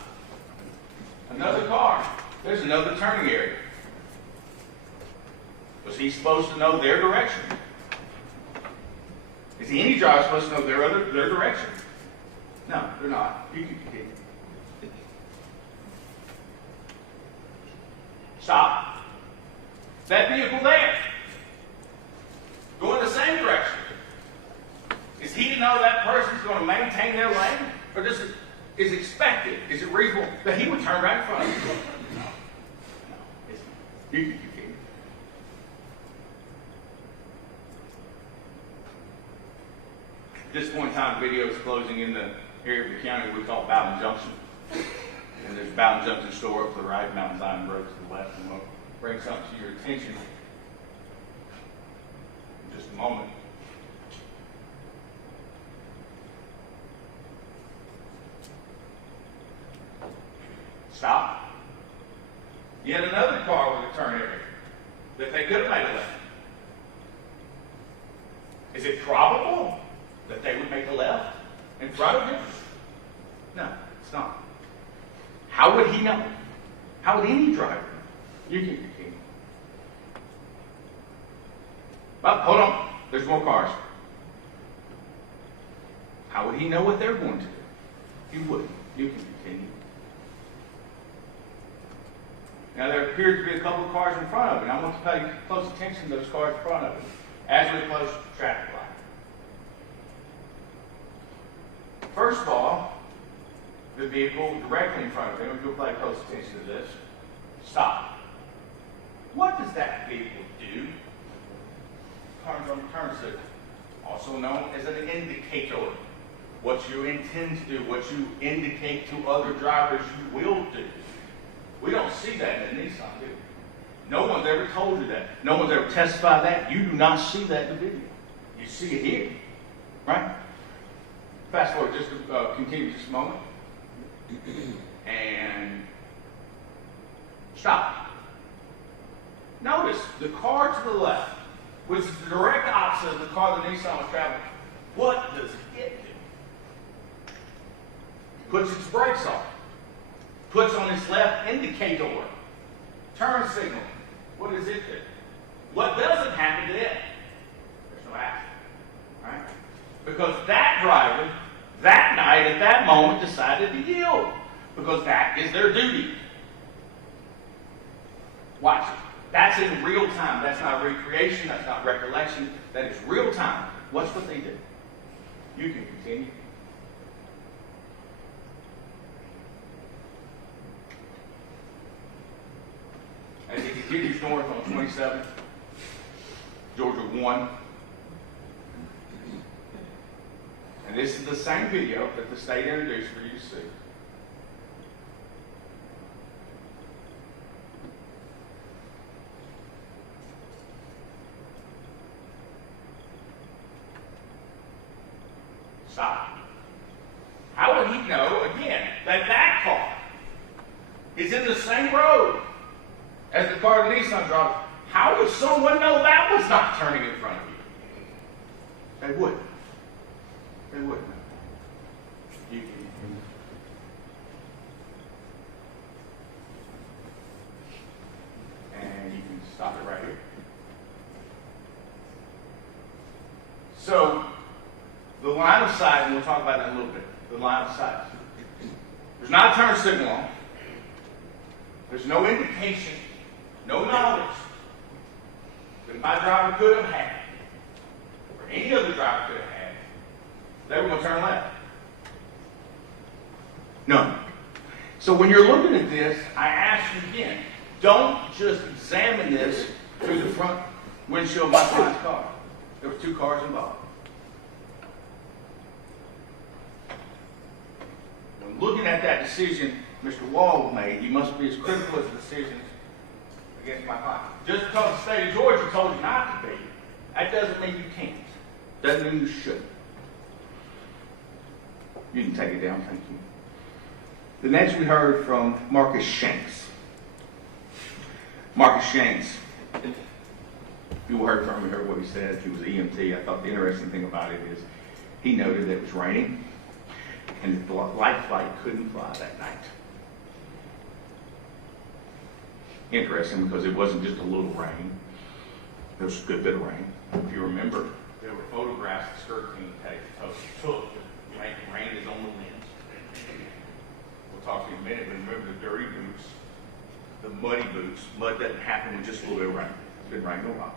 Another car. There's another turning area. Was he supposed to know their direction? Is any driver supposed to know their direction? No, they're not. You can continue. Stop. That vehicle there, going the same direction. Is he to know that person's going to maintain their lane? Or is expected, is it reasonable that he would turn right in front of you? No. You can continue. At this point in time, the video is closing in the area of Buchanan we call Bowden Junction. And there's Bowden Junction store up to the right, Mountain Zion Road to the left. And we'll bring something to your attention in just a moment. Stop. Yet another car with a turn area that they could have made a left. Is it probable that they would make a left in front of him? No, it's not. How would he know? How would any driver know? You can continue. Well, hold on. There's more cars. How would he know what they're going to do? He wouldn't. You can continue. Now, there appears to be a couple of cars in front of him, and I want to pay close attention to those cars in front of him as we approach the traffic light. First of all, the vehicle directly in front of him, if you'll pay close attention to this, stop. What does that vehicle do? Turns on the turn signal, also known as an indicator. What you intend to do, what you indicate to other drivers you will do. We don't see that in Nissan, do we? No one's ever told you that. No one's ever testified that. You do not see that in the video. You see it here, right? Fast forward just to continue just a moment. And stop. Notice the car to the left which is the direct opposite of the car the Nissan was traveling. What does it do? Puts its brakes on. Puts on its left indicator. Turn signal. What does it do? What doesn't happen to it? There's no action. Right? Because that driver, that night, at that moment, decided to yield. Because that is their duty. Watch it. That's in real time. That's not recreation. That's not recollection. That is real time. Watch what they do. You can continue. As he continues north on 27, Georgia 1. And this is the same video that the state introduced for you to see. Stop. How would he know, again, that that car is in the same road as the car the Nissan driver? How would someone know that was not turning in front of you? They wouldn't. They wouldn't. You can. And you can stop it right here. So, the line of sight, and we'll talk about that in a little bit. The line of sight. There's not a turn signal on. There's no indication, no knowledge that my driver could have had, or any other driver could have had. They were going to turn left. None. So when you're looking at this, I ask you again, don't just examine this through the front windshield of my client's car. There were 2 cars involved. When looking at that decision Mr. Wall made, you must be as critical as the decisions against my client. Just because the state of Georgia told you not to be, that doesn't mean you can't. Doesn't mean you shouldn't. You can take it down, thank you. The next we heard from Marcus Shanks. Marcus Shanks, you heard from him, heard what he said. He was an EMT. I thought the interesting thing about it is he noted that it was raining and the light flight couldn't fly that night. Interesting because it wasn't just a little rain. There was a good bit of rain. If you remember, there were photographs the skirt team took. Rain is on the lens. We'll talk to you in a minute, but remember the dirty boots, the muddy boots. Mud doesn't happen with just a little bit of rain. It's been raining a while.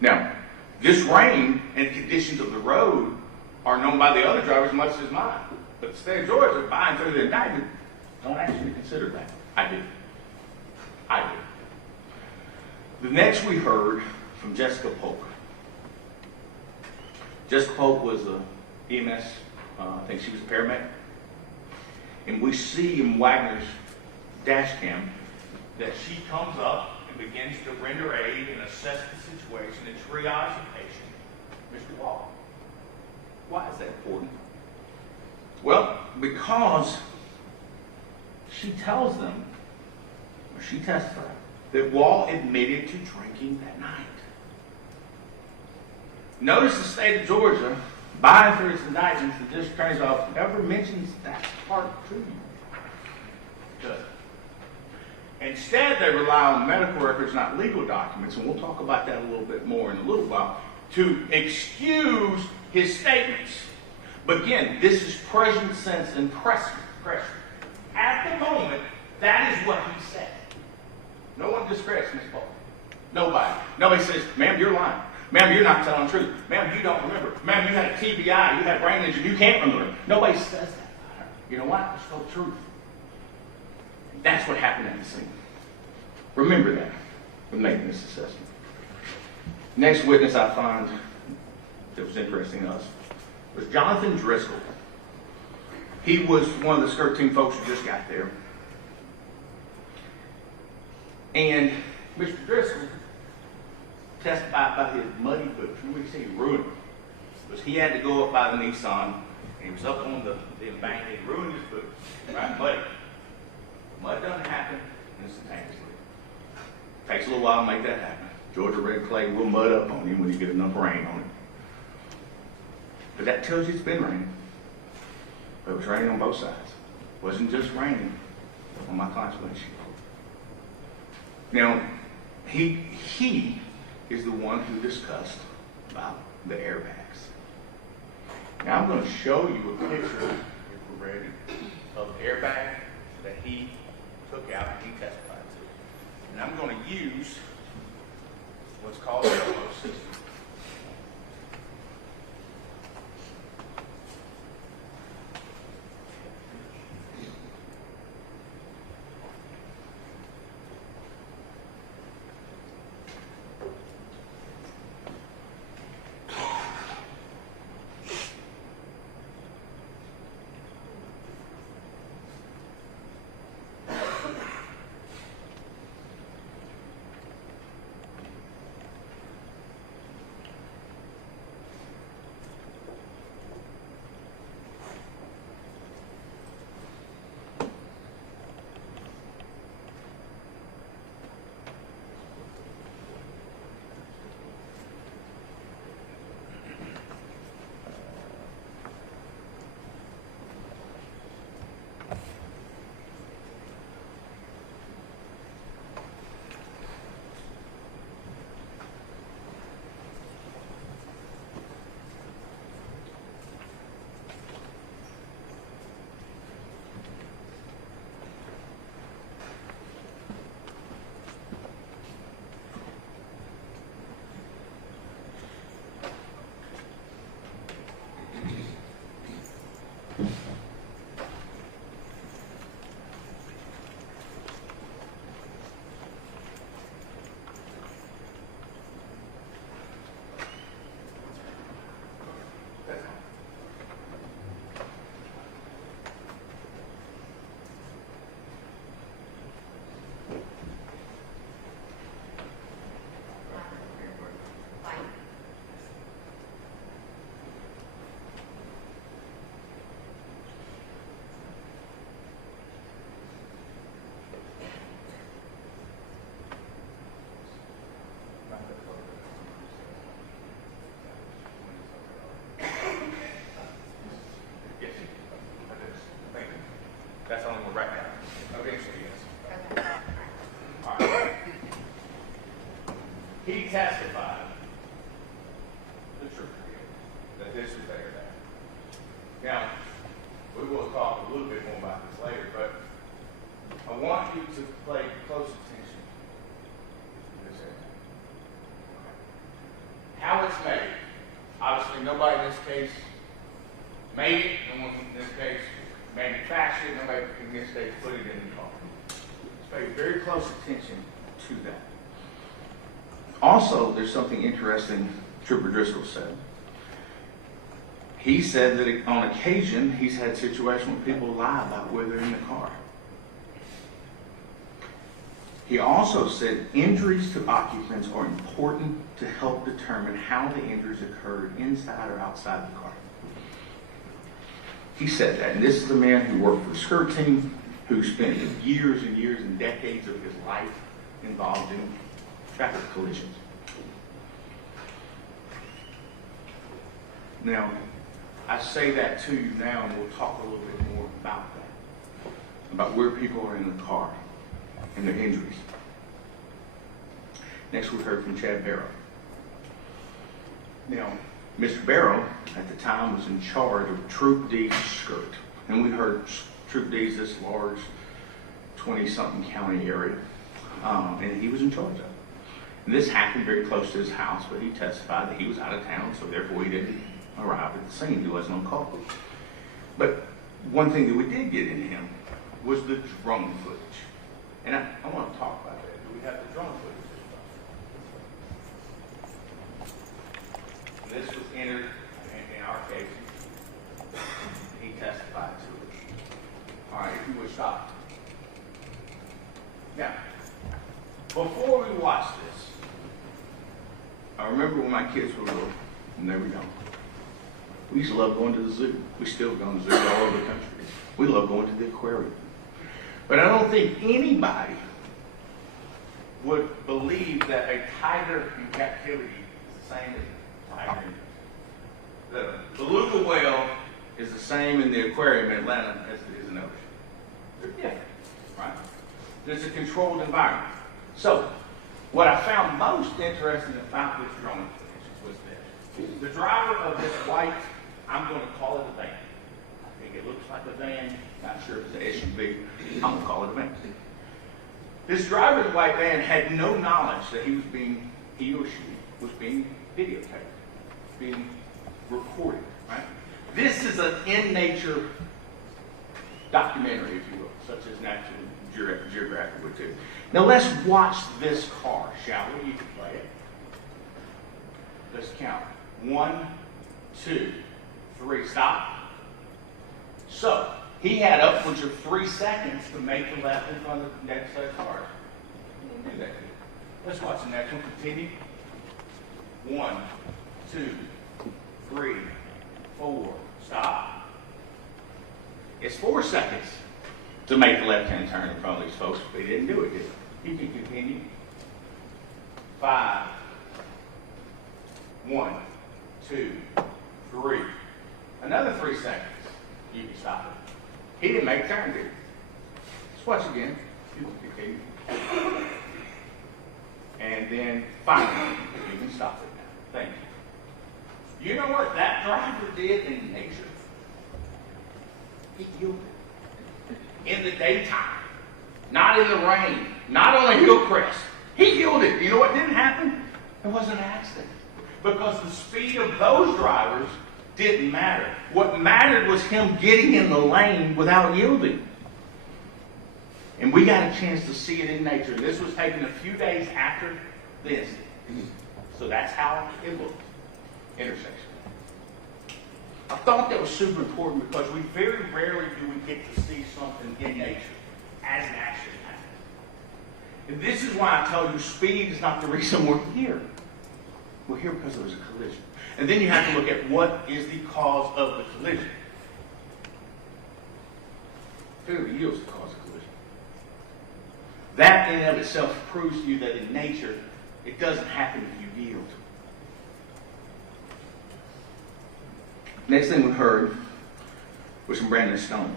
Now, this rain and conditions of the road are known by the other drivers as much as mine. But the state of Georgia, by and through the indictment, don't actually consider that. I do. The next we heard from Jessica Polk. Jessica Polk was a EMS, I think she was a paramedic. And we see in Wagner's dash cam that she comes up and begins to render aid and assess the situation and triage the patient, Mr. Wall. Why is that important? Well, because she tells them, or she testified, that Wall admitted to drinking that night. Notice the state of Georgia, by and through its indictments, the district attorney's office never mentions that part to you. Doesn't. Instead, they rely on medical records, not legal documents, and we'll talk about that a little bit more in a little while, to excuse his statements. But again, this is present sense and pressure. At the moment, that is what he said. No one discredits Ms. Polk. Nobody. Nobody says, ma'am, you're lying. Ma'am, you're not telling the truth. Ma'am, you don't remember. Ma'am, you had a TBI, you had a brain injury, you can't remember. Nobody says that about her. You know what? It's no truth. That's what happened at the scene. Remember that when making this assessment. Next witness I find that was interesting to us was Jonathan Driscoll. He was one of the skirt team folks who just got there. And Mr. Driscoll testified about his muddy boots. Remember, he said he ruined them. Because he had to go up by the Nissan, and he was up on the embankment, and he ruined his boots. Right? Muddy. Mud doesn't happen instantaneously. Takes a little while to make that happen. Georgia red clay will mud up on you when you get enough rain on it. But that tells you it's been raining. But it was raining on both sides. It wasn't just raining on my client's windshield. Now, he is the one who discussed about the airbags. Now I'm going to show you a picture, if we're ready, of the airbag that he took out and he testified to. And I'm going to use what's called a yellow system. That's only one right now. Eventually, yes. All right. He testified, the truth, that this was there. Now, we will talk a little bit more about this later, but I want you to pay close attention to this area. How it's made. Obviously, nobody in this case made it, no one in this case manufactured it, nobody in this case put it in the car. Let's pay very close attention to that. Also, there's something interesting Trooper Driscoll said. He said that on occasion, he's had situations where people lie about where they're in the car. He also said injuries to occupants are important to help determine how the injuries occurred inside or outside the car. He said that, and this is a man who worked for the skirt team, who spent years and years and decades of his life involved in traffic collisions. Now, I say that to you now, and we'll talk a little bit more about that, about where people are in the car and their injuries. Next, we heard from Chad Barrow. Now, Mr. Barrow, at the time, was in charge of Troop D's skirt. And we heard Troop D's this large 20-something county area. And he was in charge of it. And this happened very close to his house, but he testified that he was out of town, so therefore he didn't arrive at the scene. He wasn't on call. But one thing that we did get in him was the drone footage. And I want to talk about that. Do we have the drone footage? This was entered in our case. He testified to it. All right, if you would stop. Now, before we watch this, I remember when my kids were little, and they were young. We used to love going to the zoo. We still go to the zoo all over the country. We love going to the aquarium. But I don't think anybody would believe that a tiger in captivity is the same as a tiger in the beluga whale is the same in the aquarium in Atlanta as it is in the ocean. They're different, right? There's a controlled environment. So, what I found most interesting about this drone footage was this. The driver of this white, I'm going to call it a van. I think it looks like a van. Not sure if it's an SUV. I'm going to call it a van. This driver of the white van had no knowledge that he or she was being videotaped, being recorded, right? This is an in-nature documentary, if you will, such as National Geographic would do. Now let's watch this car, shall we? You can play it. Let's count. 1, 2, 3, stop. So, he had upwards of 3 seconds to make the left in front of the next set of cars. He didn't do that. Let's watch the next one. Continue. 1, 2, 3, 4, stop. It's 4 seconds to make the left-hand turn in front of these folks, but he didn't do it, did he? You can continue. 5, 1, 2, 3. Another 3 seconds. You can stop it. He didn't make a turn, did he? Let's watch again. You can continue. And then finally, you can stop it now. Thank you. You know what that driver did in nature? He yielded. In the daytime, not in the rain, not on a hill crest. He yielded. You know what didn't happen? It wasn't an accident. Because the speed of those drivers didn't matter. What mattered was him getting in the lane without yielding. And we got a chance to see it in nature. This was taken a few days after this. So that's how it looked. Intersection. I thought that was super important because we very rarely do we get to see something in nature as it actually happens. And this is why I tell you speed is not the reason we're here. We're here because there was a collision. And then you have to look at what is the cause of the collision. Failure to yield is the cause of collision. That in and of itself proves to you that in nature, it doesn't happen if you yield. Next thing we heard was from Brandon Stone,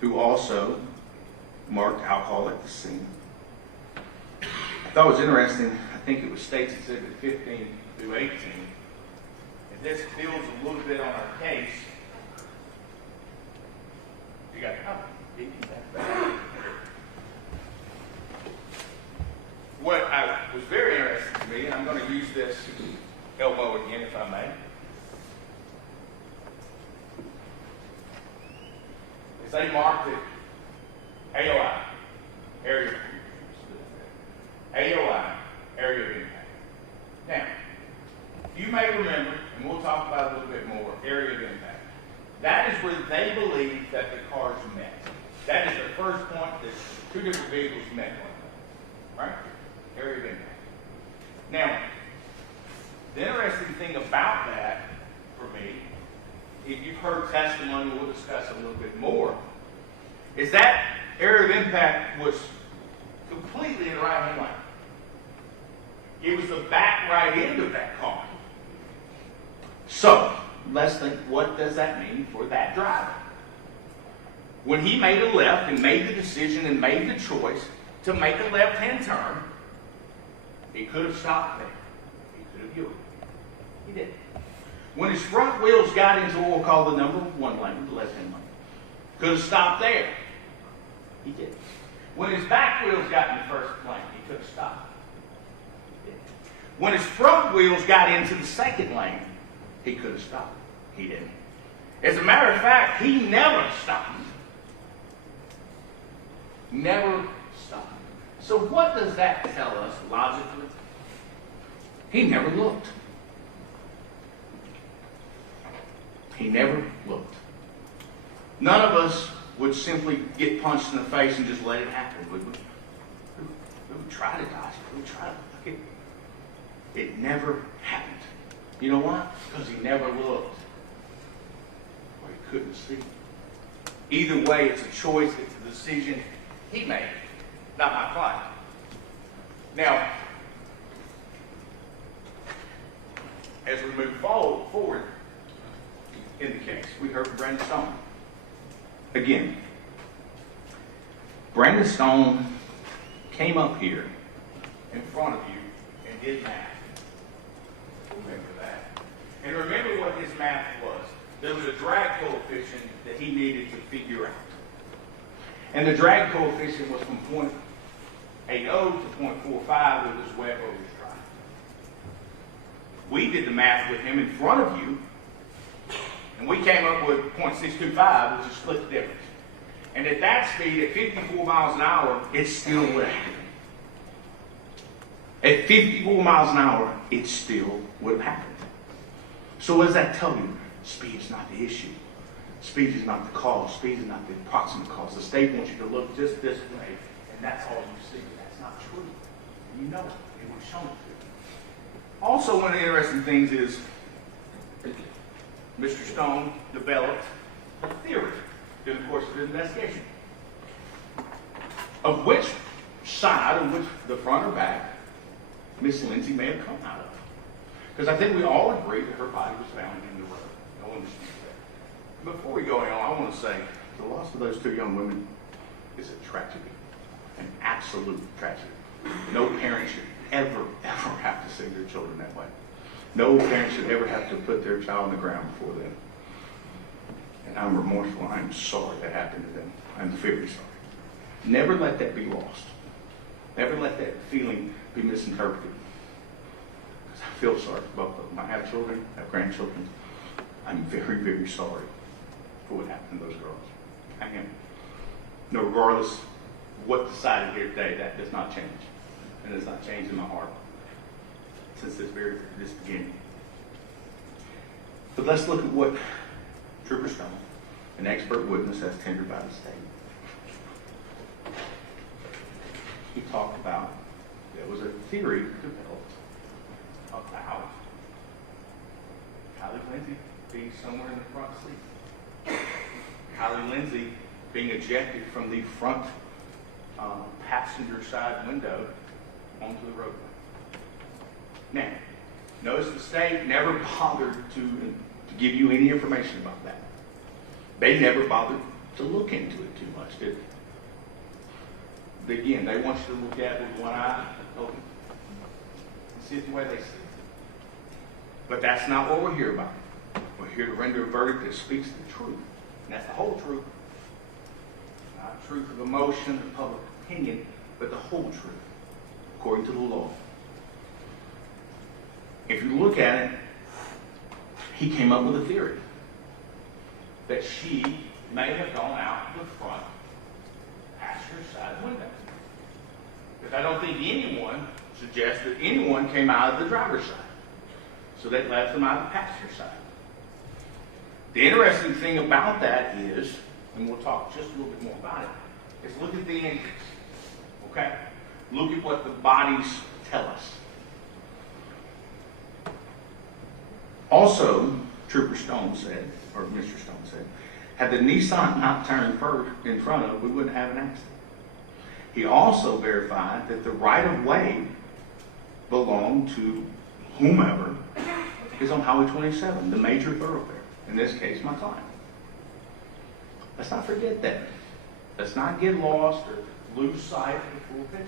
who also marked alcohol at the scene. I thought it was interesting. I think it was States Exhibit 15 through 18. And this builds a little bit on our case. You got a copy? What was very interesting to me, and I'm going to use this elbow again if I may, is they marked it AOI, area of impact. Now, you may remember, and we'll talk about it a little bit more, area of impact. That is where they believe that the cars met. That is the first point that two different vehicles met one another, right? Area of impact. Now, the interesting thing about that, for me, if you've heard testimony, we'll discuss a little bit more, is that area of impact was completely in the right-hand lane. It was the back right end of that car. So, let's think, what does that mean for that driver? When he made a left and made the decision and made the choice to make a left-hand turn, he could have stopped there. He could have yielded. He didn't. When his front wheels got into what we'll call the number 1 lane, the left-hand lane, could have stopped there. He didn't. When his back wheels got in the first lane, he could have stopped. He didn't. When his front wheels got into the second lane, he could have stopped. He didn't. As a matter of fact, he never stopped. Never stopped. So what does that tell us logically? He never looked. He never looked. None of us would simply get punched in the face and just let it happen, would we? We would try to dodge it. We would try to look it. It never happened. You know why? Because he never looked. Or he couldn't see. Either way, it's a choice. It's a decision he made, not my client. Now, as we move forward in the case, we heard from Brandon Stone. Again, Brandon Stone came up here in front of you and did math. Remember that. And remember what his math was. There was a drag coefficient that he needed to figure out. And the drag coefficient was from 0.80 to 0.45 with his wet over his dry. We did the math with him in front of you, and we came up with 0.625, which is split the difference. And at that speed, at 54 miles an hour, it still would have happened. At 54 miles an hour, it still would have happened. So what does that tell you? Speed is not the issue. Speed is not the cause. Speed is not the approximate cause. The state wants you to look just this way, and that's all you see. That's not true. You know it. It was shown to you. Also, one of the interesting things is Mr. Stone developed a theory during the course of his investigation. Of which side, of which the front or back, Miss Lindsay may have come out of. Because I think we all agree that her body was found in the road. No one disputes that. Before we go on, I want to say the loss of those two young women is a tragedy. An absolute tragedy. No parent should ever have to see their children that way. No parent should ever have to put their child on the ground before them. And I'm remorseful. I'm sorry that happened to them. I'm very sorry. Never let that be lost. Never let that feeling be misinterpreted. Because I feel sorry for both of them. I have children, I have grandchildren. I'm very, very sorry for what happened to those girls. I am. No, regardless of what decided here today, that does not change. And it does not change in my heart since this beginning. But let's look at what Trooper Stone, an expert witness, has tendered by the state. He talked about there was a theory developed about Kylie Lindsay being somewhere in the front seat. Kylie Lindsay being ejected from the front passenger side window onto the roadway. Now, notice the state never bothered to give you any information about that. They never bothered to look into it too much, did they? Again, they want you to look at it with one eye open and see it the way they see it. But that's not what we're here about. We're here to render a verdict that speaks the truth. And that's the whole truth. Not truth of emotion or public opinion, but the whole truth, according to the law. If you look at it, he came up with a theory that she may have gone out the front passenger side window. Because I don't think anyone suggests that anyone came out of the driver's side. So they left them out of the passenger side. The interesting thing about that is, and we'll talk just a little bit more about it, is look at the injuries. Okay? Look at what the bodies tell us. Also, Trooper Stone said, or Mr. Stone said, had the Nissan not turned in front of, we wouldn't have an accident. He also verified that the right-of-way belonged to whomever is on Highway 27, the major thoroughfare. In this case, my client. Let's not forget that. Let's not get lost or lose sight of the full picture.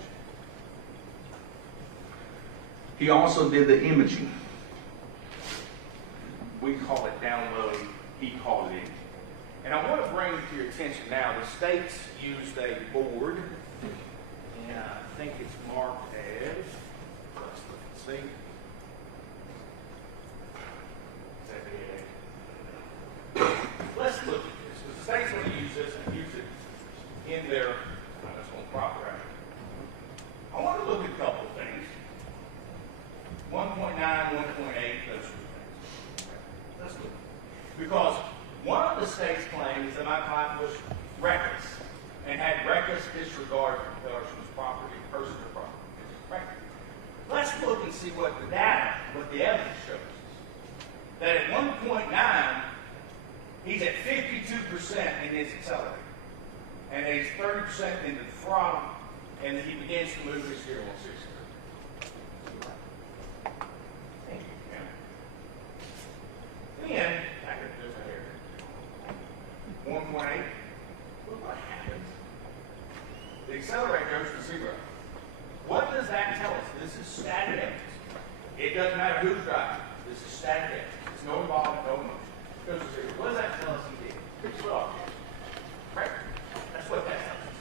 He also did the imaging. We call it downloading. He called it imaging. And I want to bring to your attention now, the states used a board, and I think it's marked as, let's look and see. Let's look at this, because the states want to use this and use it in their, I just want to prop right. I want to look at a couple of things. 1.9, 1.8, those sort of things. Let's look. Because one of the state's claims is that my client was reckless and had reckless disregard for the person's property, person or property. Right? Let's look and see what the data, what the evidence shows us. That at 1.9, he's at 52% in his accelerator. And he's 30% in the throttle, and he begins to move his gear on 6. then, back at this here, 1.8, look what happens. The accelerator goes to 0. What does that tell us? This is static evidence. It doesn't matter who's driving. This is static evidence. It's no involvement, no motion. It goes to 0. What does that tell us he did? Fix it off. Right? That's what that tells us.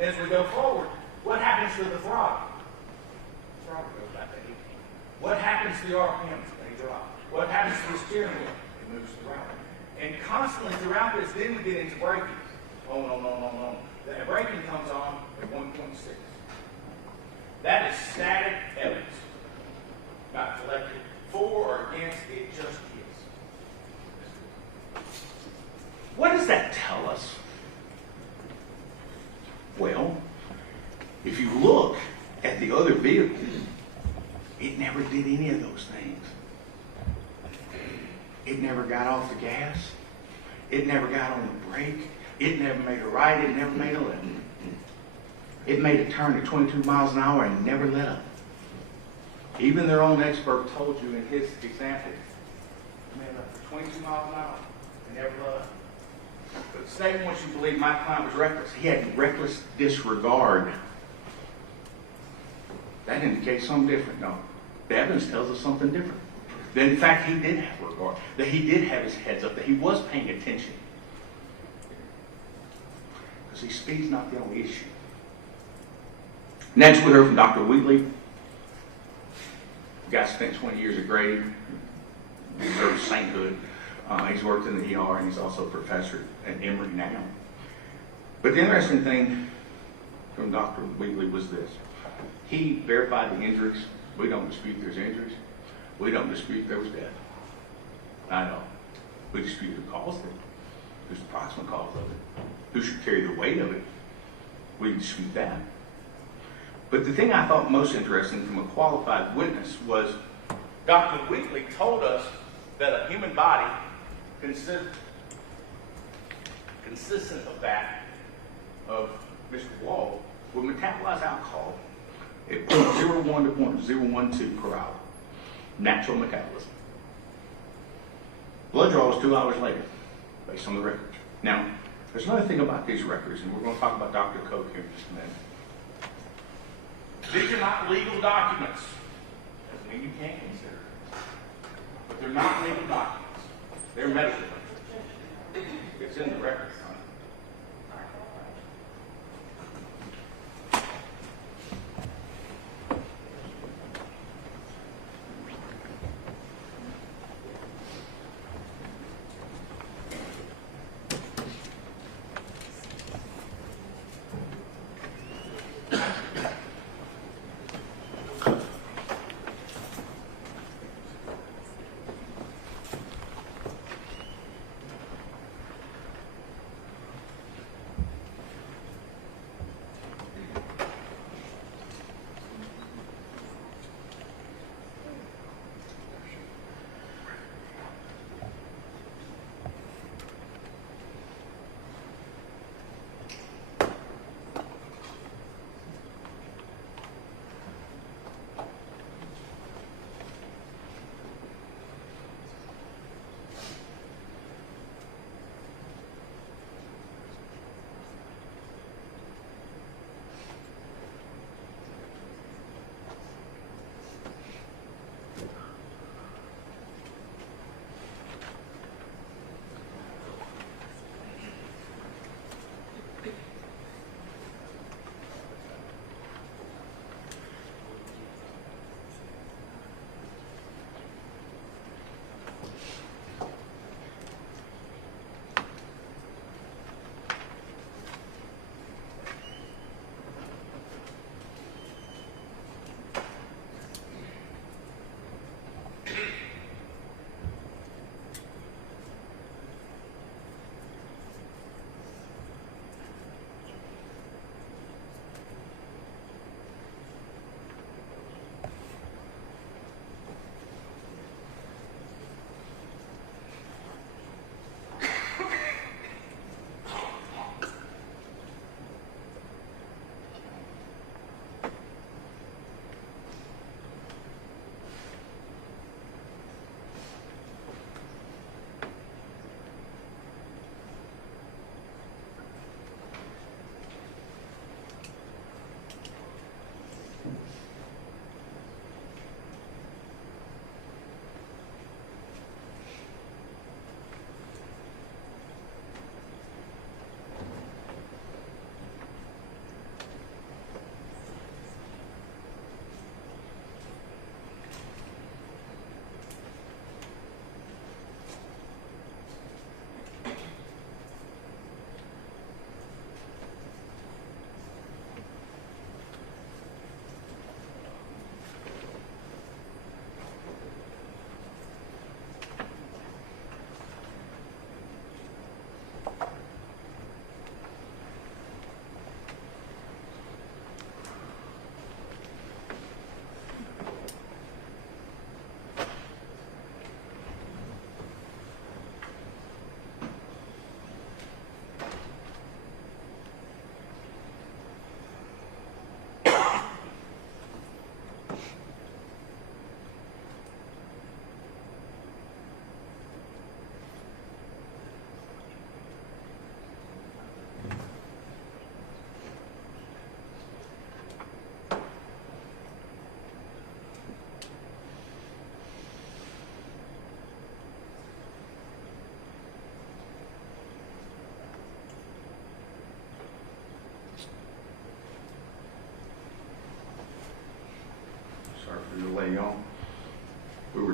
As we go forward, what happens to the throttle? The throttle goes back to 18. What happens to the RPMs? They drop. What happens to the steering wheel? It moves around. And constantly throughout this, then we get into braking. Oh, no. The braking comes on at 1.6. That is static evidence. Not selected for or against, it just is. What does that tell us? Well, if you look at the other vehicle, it never did any of those things. It never got off the gas. It never got on the brake. It never made a right. It never made a left. It made a turn at 22 miles an hour and never let up. Even their own expert told you in his example, it made up for 22 miles an hour and never let up. But the statement wants you to believe my client was reckless. He had reckless disregard. That indicates something different. No, the evidence tells us something different. That in fact he did have regard. That he did have his heads up. That he was paying attention. Because see, speed's not the only issue. Next, we heard from Dr. Wheatley. The guy spent 20 years at Grady. Deserves sainthood. He's worked in the ER and he's also a professor at Emory now. But the interesting thing from Dr. Wheatley was this. He verified the injuries. We don't dispute there's injuries. We don't dispute there was death. I know. We dispute who caused it. Who's the proximate cause of it. Who should carry the weight of it. We dispute that. But the thing I thought most interesting from a qualified witness was Dr. Wheatley told us that a human body consistent of that of Mr. Wall would metabolize alcohol at 0.01 to 0.012 per hour. Natural metabolism. Blood draw was 2 hours later, based on the records. Now, there's another thing about these records, and we're going to talk about Dr. Koch here in just a minute. These are not legal documents. Doesn't mean you can't consider it. But they're not legal documents. They're medical records. It's in the records.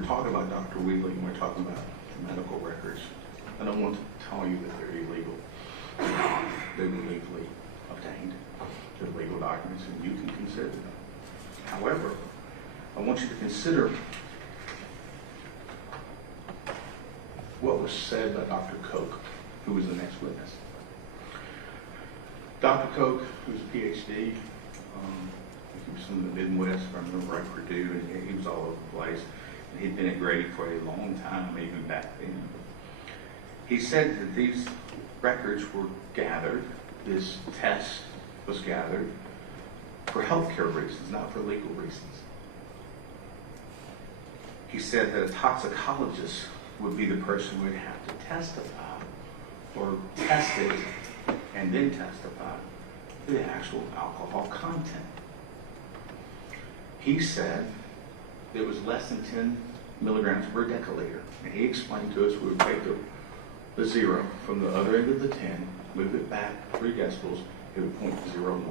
talking about Dr. Wheatley and we're talking about the medical records, I don't want to tell you that they're illegal. They were legally obtained. They're legal documents and you can consider them. However, I want you to consider what was said by Dr. Koch, who was the next witness. Dr. Koch, who's a PhD, he was from the Midwest, if I remember right, Purdue, and he was all over the place. And he'd been at Grady for a long time, even back then. He said that these records were gathered, this test was gathered for healthcare reasons, not for legal reasons. He said that a toxicologist would be the person who would have to testify or test it and then testify to the actual alcohol content. He said it was less than 10 milligrams per deciliter. And he explained to us we would take the 0 from the other end of the 10, move it back 3 decibels, it would point to 0.1.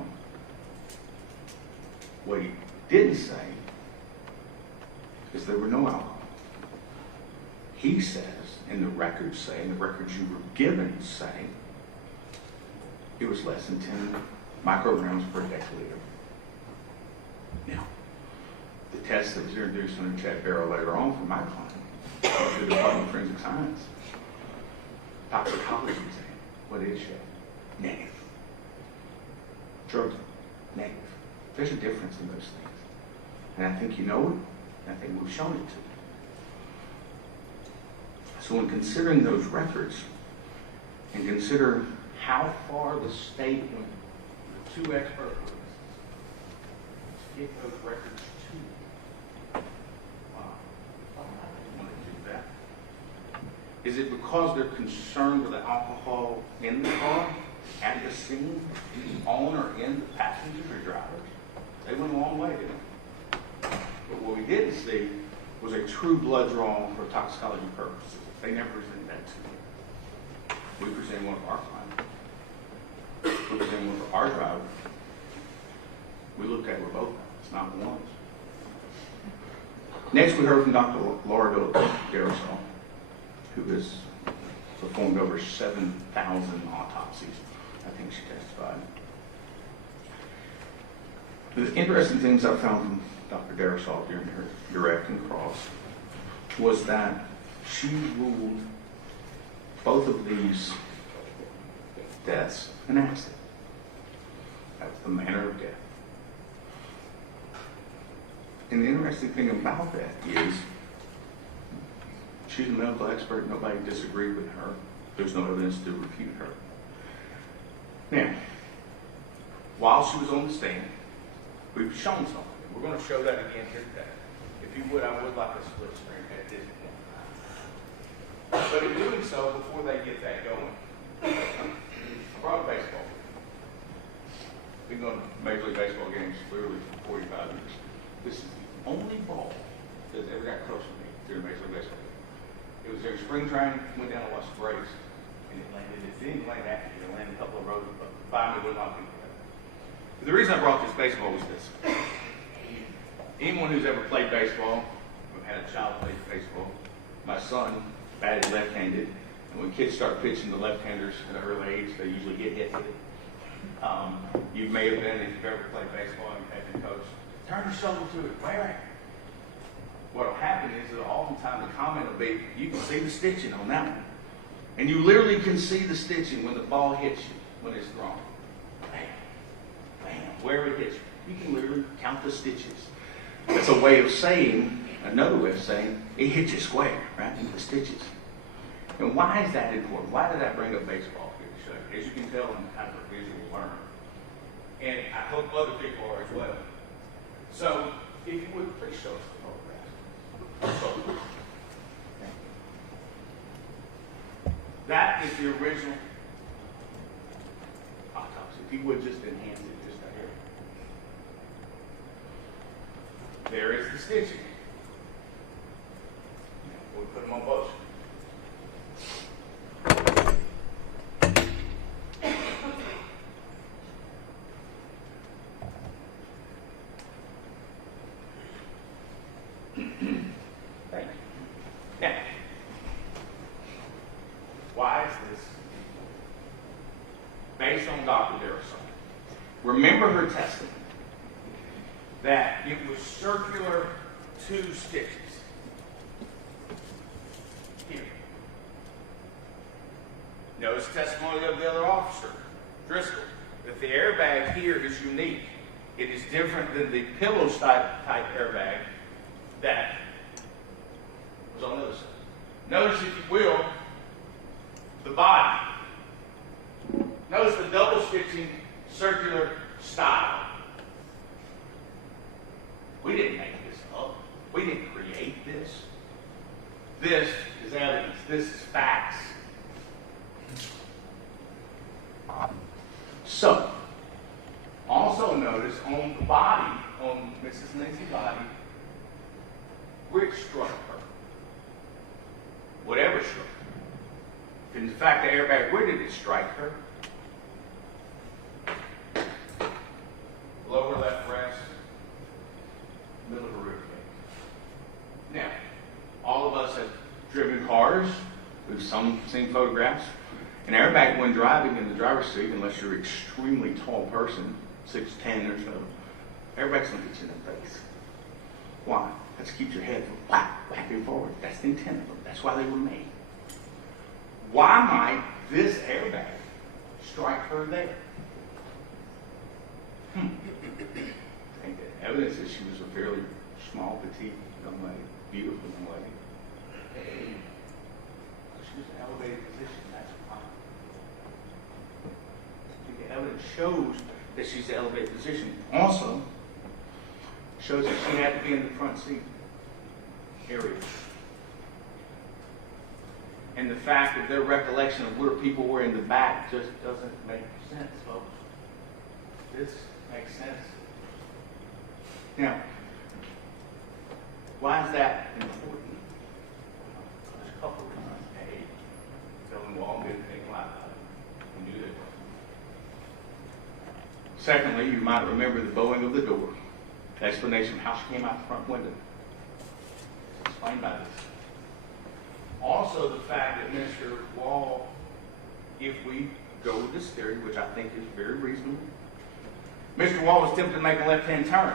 What he didn't say is there were no alcohol. He says, and the records say, and the records you were given say, it was less than 10 micrograms per deciliter. Now, the test that was introduced under Chad Barrow later on from my client, the Department of Forensic Science, toxicology exam, what did it show? Negative. Drugs, negative. There's a difference in those things. And I think you know it, and I think we've shown it to you. So in considering those records, and consider how far the state went, the 2 expert witnesses, to get those records to you. Wow. Why would they want to do that? Is it because they're concerned with the alcohol in the car, at the scene, on or in the passengers or drivers? They went a long way, didn't they? But what we didn't see was a true blood draw for toxicology purposes. They never presented that to me. We presented one of our clients. We presented one for our driver. We looked at it with both. It's not one. Next, we heard from Dr. Laura Darasol, who has performed over 7,000 autopsies. I think she testified. The interesting things I found from Dr. Darasol during her direct and cross was that she ruled both of these deaths an accident. That was the manner of death. And the interesting thing about that is she's a medical expert. Nobody disagreed with her. There's no evidence to refute her. Now, while she was on the stand, we've shown something. We're going to show that again here today. If you would, I would like a split screen at this point. But in doing so, before they get that going, I brought baseball. Been going to Major League Baseball games literally for 45 years. This is the only ball that's ever got close to me during Major League Baseball game. It was during spring training, went down to watch the Braves, and it landed. It didn't land after me. It landed a couple of rows, but finally would not be there. The reason I brought this baseball was this. Anyone who's ever played baseball, or had a child play baseball, my son batted left-handed, and when kids start pitching to left-handers at an early age, they usually get hit with it. You may have been, if you've ever played baseball and you've had your coach, turn your shoulder to it, right. What will happen is that oftentimes the comment will be, you can see the stitching on that one. And you literally can see the stitching when the ball hits you, when it's thrown. Bam, bam, where it hits you. You can literally count the stitches. That's a way of saying, another way of saying, it hits you square, right, in the stitches. And why is that important? Why did I bring up baseball here to show you? As you can tell, I'm kind of a visual learner. And I hope other people are as well. So, if you would, please show us the photograph. That is the original autopsy. If you would just enhance it just a hair. There is the stitching. We'll put them on both. Thank you. remember her testimony, that it was circular 2 stitches. Here. Notice the testimony of the other officer, Driscoll, that the airbag here is unique. It is different than the pillow type airbag that was on the other side. Notice, if you will, the body. Notice the double stitching circular style. We didn't make this up. We didn't create this. This is evidence. This is facts. So, also notice on the body, on Mrs. Lindsay's body, which struck her. Whatever struck her. In fact, the airbag, where did it strike her? Lower left breast, middle of the rib cage. Now, all of us have driven cars. We've seen photographs. An airbag when driving in the driver's seat, unless you're an extremely tall person, 6'10" or so, airbag's going to hit you in the face. Why? That's to keep your head from whacking forward. That's the intent of them. That's why they were made. Why might this airbag strike her there? I think the evidence is she was a fairly small, petite young lady, beautiful young lady. She was in an elevated position, that's why. I think the evidence shows that she's in an elevated position. Also, shows that she had to be in the front seat area. And the fact that their recollection of where people were in the back just doesn't make sense, folks. This makes sense. Now, why is that important? There's a couple of reasons. A, Dylan Wall didn't think a lot about it. We knew that. Secondly, you might remember the bowing of the door. The explanation of how she came out the front window. It's explained by this. Also, the fact that Mr. Wall, if we go with this theory, which I think is very reasonable, Mr. Wall was tempted to make a left-hand turn.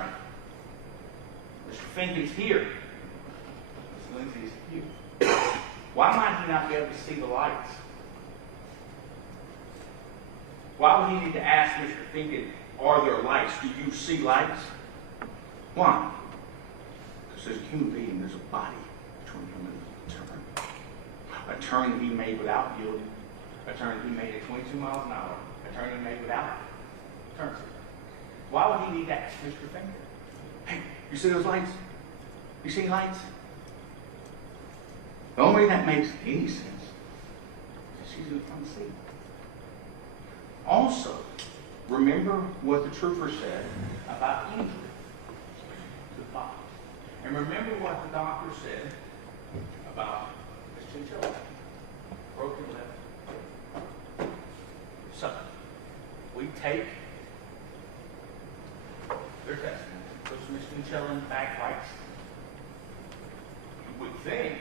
Mr. Finley's here. Mr. Lindsay's here. Why might he not be able to see the lights? Why would he need to ask Mr. Finley, are there lights? Do you see lights? Why? Because there's a human being, there's a body between him and the turn. A turn that he made without yielding. A turn that he made at 22 miles an hour. A turn he made without turn. Why would he need to ask Mr. Finger? Hey, you see those lights? You see lights? The only way that makes any sense is she's in the front seat. Also, remember what the trooper said about injury to the body. And remember what the doctor said about Miss Chinchilla. Broken left. So, we take their testimony, puts Miss Chinchilla in back rights. You would think,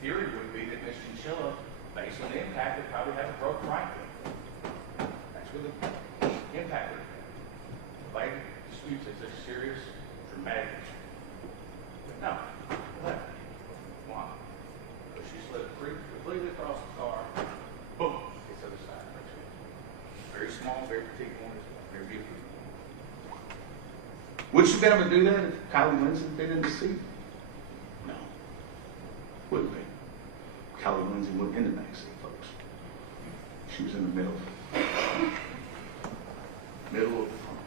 theory would be that Miss Chinchilla, based on the impact, would probably have a broken right leg. That's where the impact would be. Leg disputes is a serious, dramatic issue. But no, left. Why? Because she slid completely across the car, boom, hits the other side. Very small, very petite one, very beautiful. Would she be able to do that if Kylie Lindsay had been in the seat? No. Wouldn't be. Kylie Lindsay wasn't in the back seat, folks. She was in the middle. Middle of the front.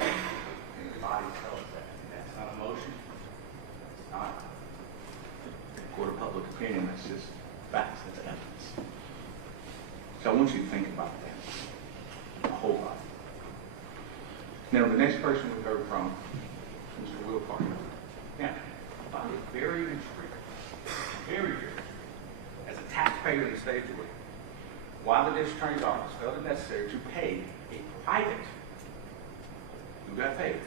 And the body tells that. That's not emotion. It's not a court of public opinion. That's just facts. That's evidence. So I want you to think about that. A whole lot. Now, the next person we heard from, Mr. Will Parker. Now, I find it very intriguing, very intriguing, as a taxpayer in the state of Georgia, why the district attorney's office felt it necessary to pay a private, who got paid?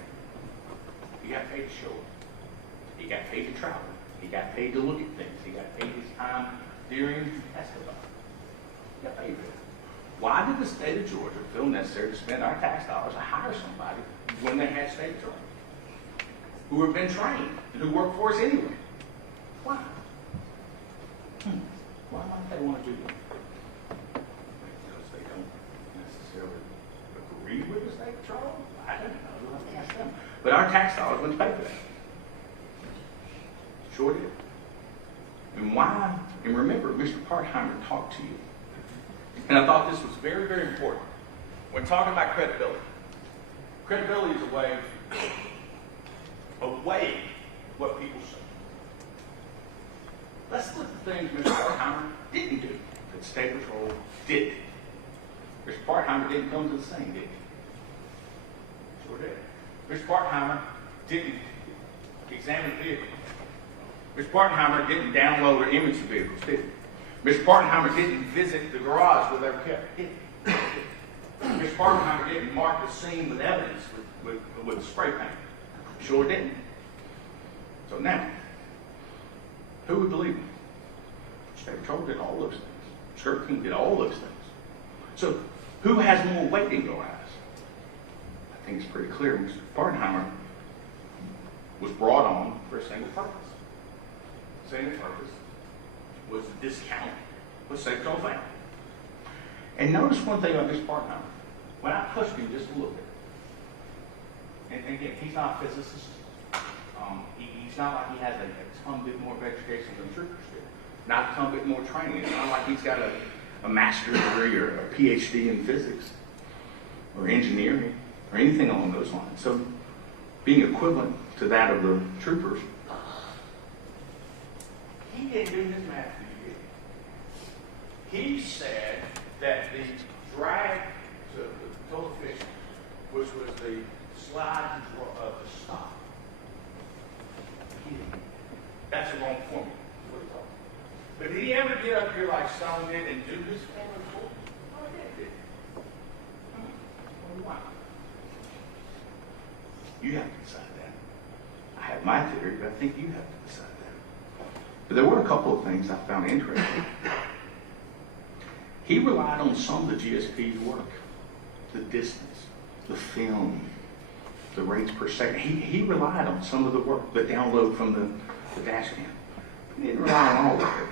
He got paid to show up. He got paid to travel. He got paid to look at things. He got paid his time during to testify. He got paid for it. Why did the state of Georgia feel necessary to spend our tax dollars to hire somebody when they had state patrol, who have been trained and who work for us anyway. Why? Why might they want to do that? Because they don't necessarily agree with the state patrol? I don't know. You'll have to ask them. But our tax dollars went to pay for that. Sure did. And why? And remember, Mr. Partheimer talked to you. And I thought this was very, very important. When talking about credibility, credibility is a way of weighing what people say. Let's look at the things Mr. Partheimer didn't do that State Patrol did. Mr. Partheimer didn't come to the scene, did he? Sure did. Mr. Partheimer didn't examine the vehicle. Mr. Partheimer didn't download or image the vehicles, did he? Mr. Partheimer didn't visit the garage where they were kept, did he? Mr. Partheimer didn't mark the scene with evidence with spray paint. Sure didn't. So now, who would believe him? State Patrol did all those things. Skirt Team did all those things. So who has more weight in your eyes? I think it's pretty clear. Mr. Partheimer was brought on for a single purpose. The single purpose was to discount what State Patrol found. And notice one thing about Mr. Partheimer. When I pushed him just a little bit, and again, he's not a physicist. He's not like he has a ton bit more of education than troopers do. Not a ton bit more training. It's not like he's got a master's degree or a PhD in physics or engineering or anything along those lines. So being equivalent to that of the troopers, he didn't do his math for you, did he? He said that the drag to the coefficient, which was the slide of the stop, that's a wrong formula. But did he ever get up here like Stone did and do this formula for him? Oh, he did. Why? You have to decide that. I have my theory, but I think you have to decide that. But there were a couple of things I found interesting. He relied on some of the GSP's work, the distance, the film, the rates per second. He relied on some of the work, the download from the dash cam. He didn't rely on all of it.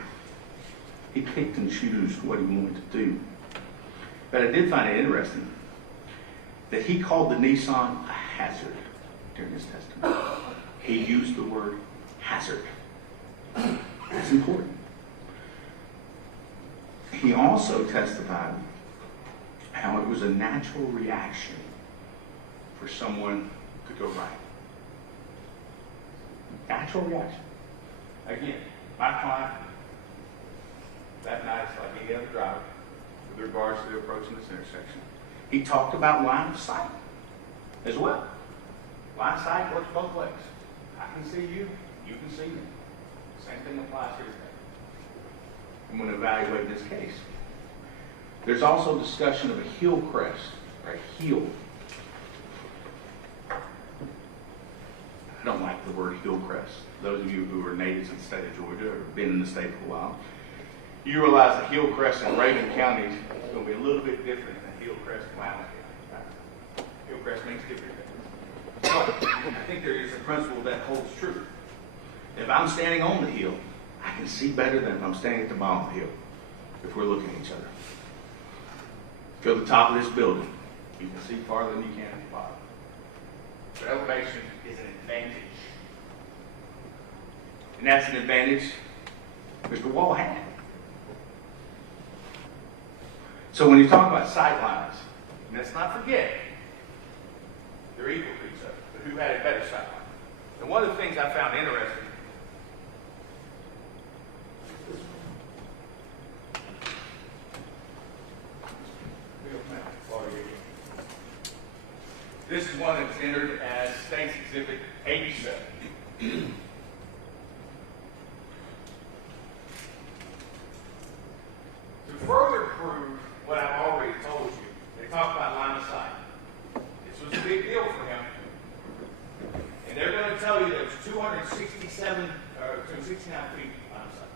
He picked and chose what he wanted to do. But I did find it interesting that he called the Nissan a hazard during his testimony. He used the word hazard. That's important. He also testified how it was a natural reaction for someone to go right. Natural reaction. Again, my client, that night, it's like any other driver with regards to the approach in this intersection. He talked about line of sight as well. Line of sight works both ways. I can see you, you can see me. Same thing applies here today. I'm going to evaluate this case. There's also discussion of a heel crest, or a heel. I don't like the word heel crest. Those of you who are natives in the state of Georgia or have been in the state for a while, you realize that heel crest in Reagan County is going to be a little bit different than heel crest in Loudoun County. Right? Heel crest means different things. But I think there is a principle that holds true. If I'm standing on the hill, I can see better than if I'm standing at the bottom of the hill, if we're looking at each other. If you're at the top of this building, you can see farther than you can at the bottom. So elevation is an advantage. And that's an advantage Mr. Wall had. So when you talk about sight lines, let's not forget, they're equal to each other, but who had a better sight line? And one of the things I found interesting, this is one that's entered as State's Exhibit 87. To further prove what I've already told you, they talk about line of sight. This was a big deal for him. And they're going to tell you that it's 269 feet line of sight.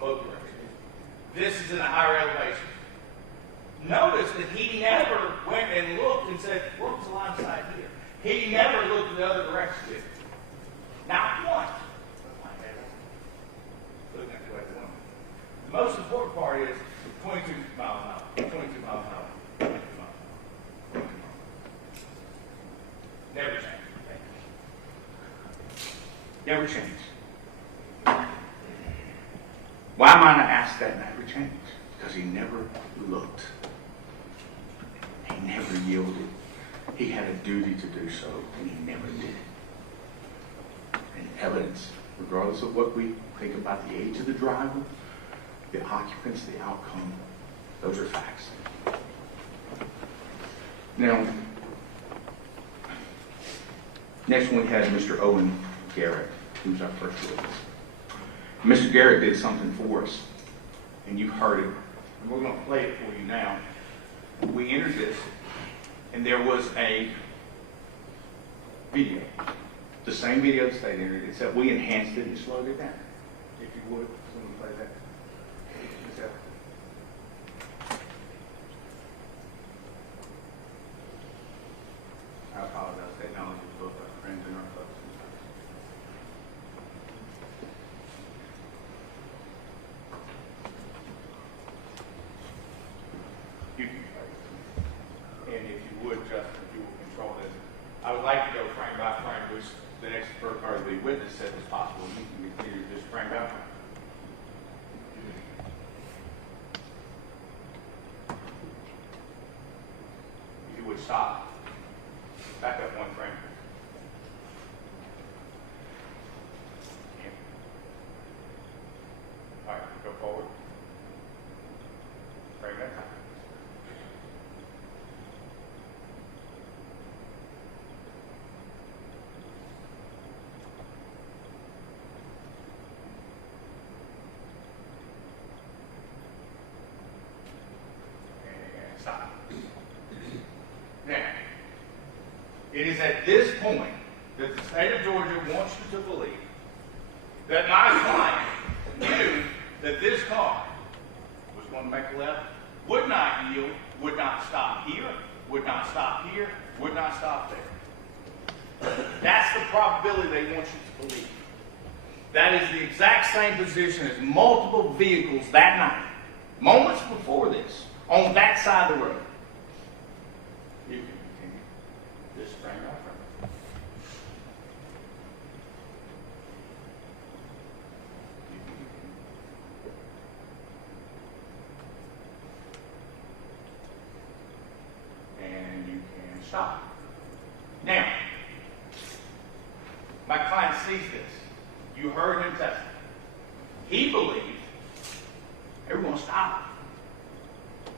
Both directions. This is in a higher elevation. Notice that he never went and looked and said, what's the line of sight here? He never looked in the other direction, did he? Not once. Looking at the way one. The most important part is 22 miles an hour. 22 miles an hour. 22 miles an hour. Never changed. Never changed. Why might I ask that never changed? Because he never looked. He never yielded. He had a duty to do so, and he never did it. And evidence, regardless of what we think about the age of the driver, the occupants, the outcome, those are facts. Now, next one we had Mr. Owen Garrett, who's our first witness. Mr. Garrett did something for us, and you've heard it. And we're going to play it for you now. We entered this, and there was a video. The same video the state entered, except we enhanced it and slowed it down. If you would, someone play that. I apologize. Technology is both our friends and our foes. You can play. And if you would, Justin, if you will control this. I would like to go frame by frame, which the next or the witness said was possible. You can continue just frame by frame. If you would stop. Back up one frame. Yeah. All right, go forward. Frame at a time. And stop. Now, it is at this point that the state of Georgia wants you to believe that my client knew that this car was going to make a left, would not yield, would not stop here, would not stop here, would not stop there. That's the probability they want you to believe. That is the exact same position as multiple vehicles that night, moments before this, on that side of the road. You can continue. Just frame by frame. And you can stop. Now, my client sees this. You heard him testify. He believed they were going to stop.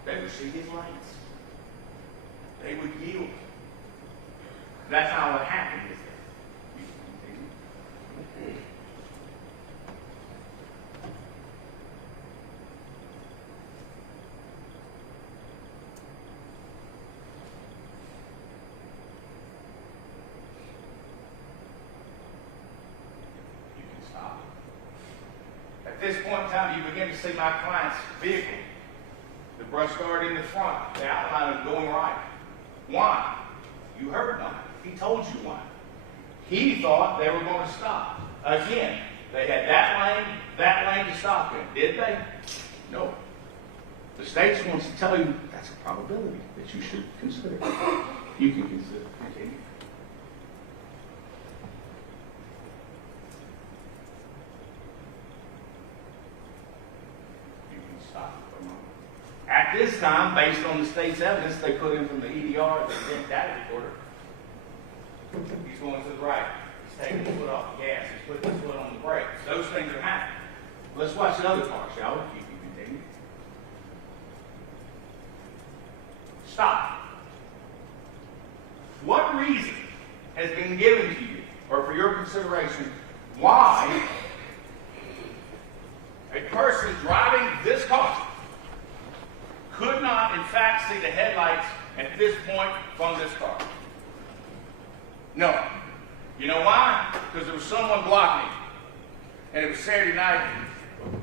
They would see his lights. They would yield. That's not what happened, is it? You can stop. At this point in time, you begin to see my client's vehicle. The brush guard in the front, the outline is going right. Why? You heard why. He told you why. He thought they were going to stop. Again, they had that lane to stop in. Did they? No. The state wants to tell you that's a probability that you should consider. You can consider. Continue. You can stop for a moment. At this time, based on the state's evidence they put in from the EDR, the event data recorder, he's going to the right. He's taking his foot off the gas. He's putting his foot on the brakes. Those things are happening. Let's watch the other part, shall we? You can continue. Stop. What reason has been given to you, or for your consideration, why a person driving this car could not, in fact, see the headlights at this point from this car? No. You know why? Because there was someone blocking. And it was Saturday night,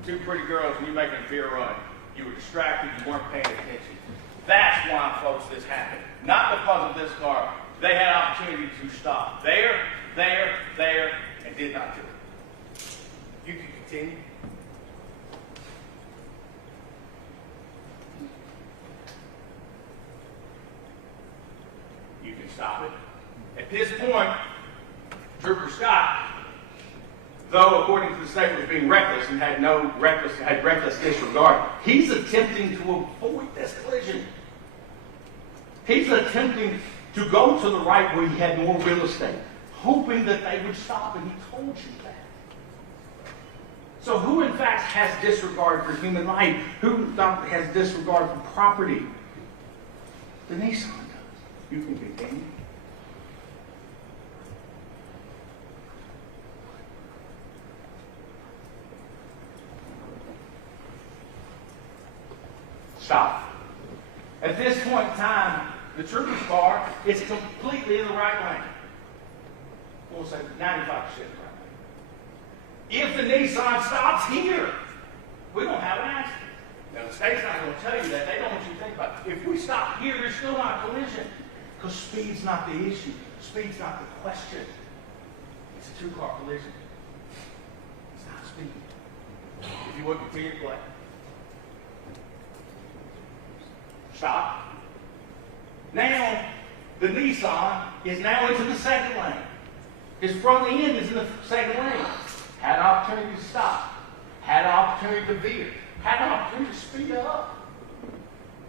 two pretty girls, and you're making a beer run. You were distracted, you weren't paying attention. That's why, folks, this happened. Not because of this car. They had opportunity to stop there, and did not do it. You can continue. You can stop it. At this point, Trooper Scott, though according to the statement was being reckless and had reckless disregard, he's attempting to avoid this collision. He's attempting to go to the right where he had more real estate, hoping that they would stop, and he told you that. So who in fact has disregard for human life? Who has disregard for property? The Nissan does. You can continue. Stop. At this point in time, the trooper's car is completely in the right lane. We'll say 95% right lane. If the Nissan stops here, we don't have an accident. Now, the state's not going to tell you that. They don't want you to think about it. If we stop here, there's still not a collision. Because speed's not the issue. Speed's not the question. It's a two-car collision. It's not speed. If you would continue to play. Stop. Now, the Nissan is now into the second lane. His front end is in the second lane. Had an opportunity to stop. Had an opportunity to veer. Had an opportunity to speed up.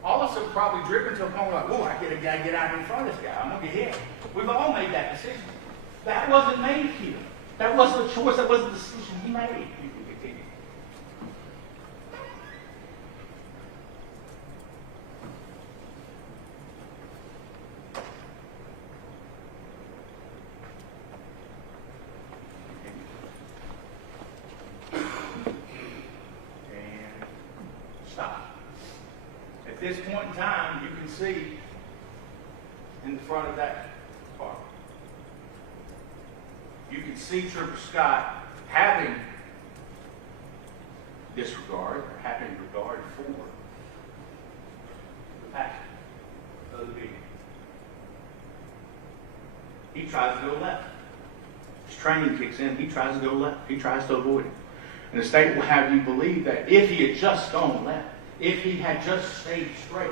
All of us have probably driven to a point like, oh, I gotta get out in front of this guy. I'm gonna get hit. We've all made that decision. That wasn't made here. That wasn't a choice. That wasn't a decision he made. You can continue. Stop. At this point in time, you can see in the front of that car. You can see Trooper Scott having disregard or having regard for the passenger of the vehicle. He tries to go left. His training kicks in. He tries to go left. He tries to avoid it. And the state will have you believe that if he had just gone left, if he had just stayed straight,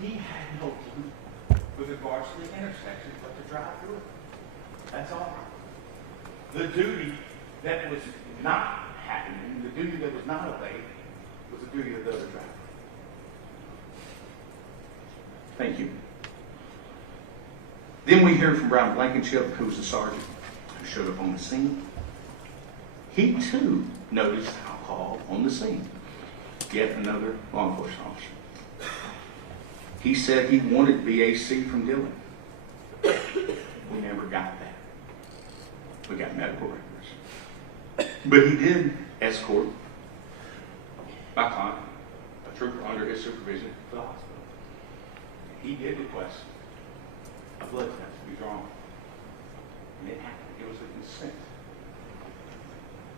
he had no clue with regards to the intersection but to drive through it. That's all. The duty that was not happening, the duty that was not obeyed, was the duty of the other driver. Thank you. Then we hear from Brown Blankenship, who was the sergeant who showed up on the scene. He too noticed alcohol on the scene. Yet another law enforcement officer. He said he wanted BAC from Dillon. We never got that. We got medical records. But he did escort my client, a trooper under his supervision, to the hospital. He did request a blood test to be drawn. And it happened. It was a consent.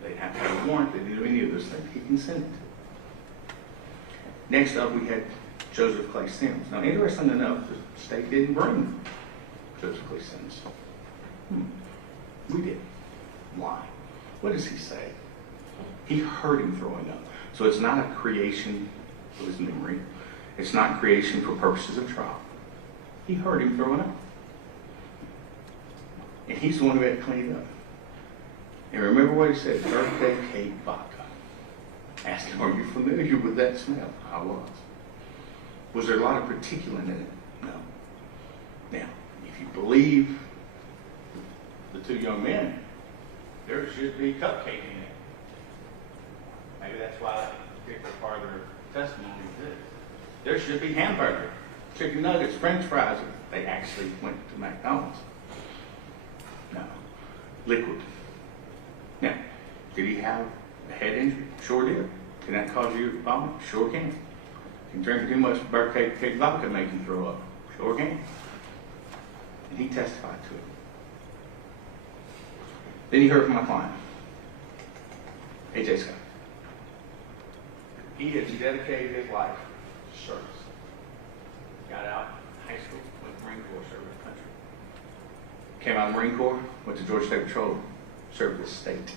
They didn't have to have a warrant. They didn't do any of those things. He consented. Next up, we had Joseph Clay Sims. Now, interesting enough, the state didn't bring Joseph Clay Sims. We did. Why? What does he say? He heard him throwing up. So it's not a creation of his memory. It's not creation for purposes of trial. He heard him throwing up. And he's the one who had to clean it up. And remember what he said, birthday cake vodka. Asked him, are you familiar with that smell? I was. Was there a lot of particulate in it? No. Now, if you believe the two young men, there should be cupcake in it. Maybe that's why that particular part of their testimony exists. There should be hamburger, chicken nuggets, french fries. They actually went to McDonald's. No. Liquid. Now, did he have a head injury? Sure did. Can that cause you to vomit? Sure can. Can drinking too much birthday cake vodka make you throw up? Sure can. And he testified to it. Then he heard from my client, A.J. Scott. He has dedicated his life service. Got out of high school, went to Marine Corps, served the country. Came out of the Marine Corps, went to Georgia State Patrol, served the state.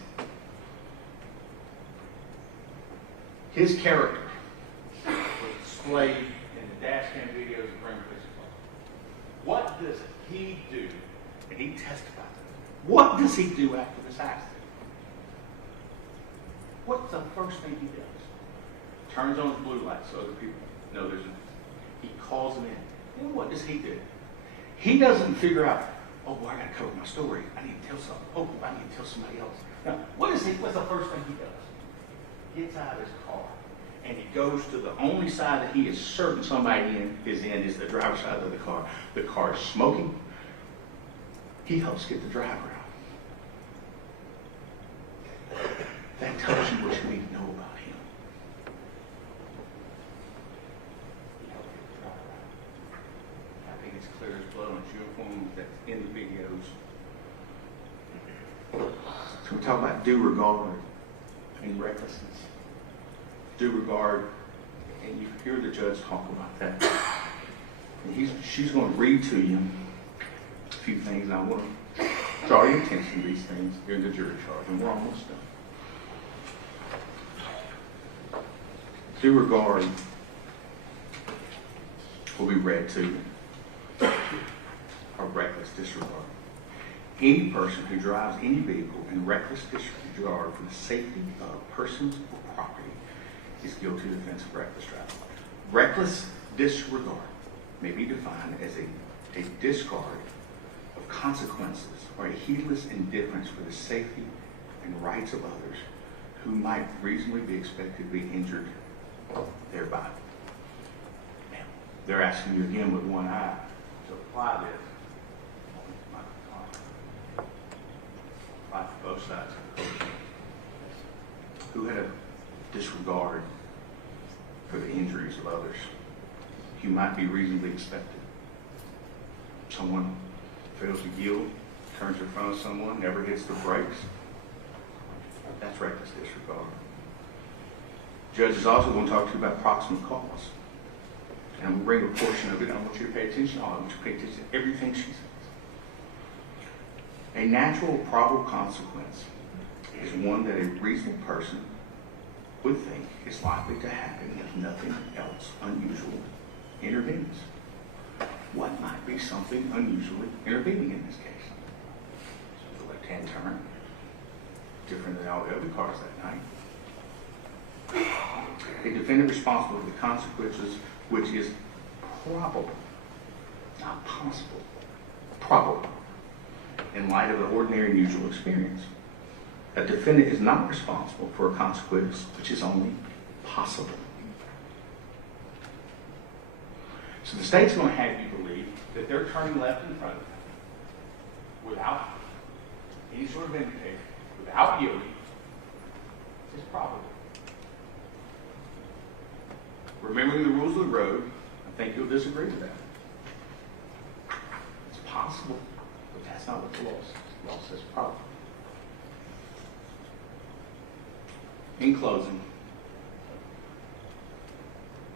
His character was displayed in the dash cam videos of Marine Police Department. What does he do? And he testified. What does he do after this accident? What's the first thing he does? Turns on his blue lights so other people know there's an. He calls them in. And what does he do? He doesn't figure out, oh, well, I got to cover my story. I need to tell something. Oh, I need to tell somebody else. No. What's the first thing he does? Gets out of his car and he goes to the only side that he is certain somebody is the driver's side of the car. The car is smoking. He helps get the driver out. That tells you what you need to know about him. He helped get the driver out. I think it's clear as blood on his uniform that's in the videos. So we talk about due regard and recklessness. Due regard, and you hear the judge talk about that. And she's going to read to you a few things, and I want to draw your attention to these things during the jury charge, and we're almost done. Due regard will be read to you, or reckless disregard. Any person who drives any vehicle in reckless disregard for the safety of persons or property is guilty of the offense of reckless driving. Reckless disregard may be defined as a discard of consequences or a heedless indifference for the safety and rights of others who might reasonably be expected to be injured thereby. Now, they're asking you again with one eye to apply this. Apply to both sides of the court. Who had a disregard for the injuries of others? You might be reasonably expected. Someone fails to yield, turns in front of someone, never hits the brakes. That's reckless disregard. Judge is also going to talk to you about proximate cause. And I'm going to bring a portion of it. I want you to pay attention. I want you to pay attention to everything she says. A natural probable consequence is one that a reasonable person would think is likely to happen if nothing else unusual intervenes. What might be something unusually intervening in this case? So the left-hand turn, different than all the other cars that night. A defendant responsible for the consequences, which is probable, not possible, probable, in light of the ordinary and usual experience. A defendant is not responsible for a consequence which is only possible. So the state's going to have you believe that they're turning left in front of them without any sort of indication, without yielding. It's probable. Remembering the rules of the road, I think you'll disagree with that. It's possible, but that's not what the law says. The law says probable. In closing,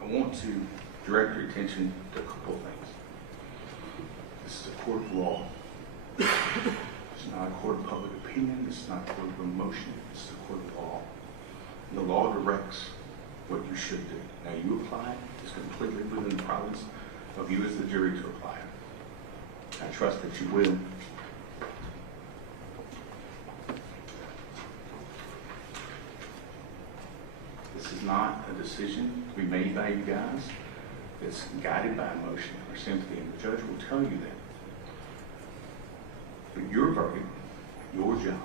I want to direct your attention to a couple of things. This is a court of law. This is not a court of public opinion. This is not a court of emotion. This is a court of law. And the law directs what you should do. Now, you apply it. It's completely within the province of you as the jury to apply it. I trust that you will. This is not a decision to be made by you guys. It's guided by emotion or sympathy, and the judge will tell you that. But your verdict, your job,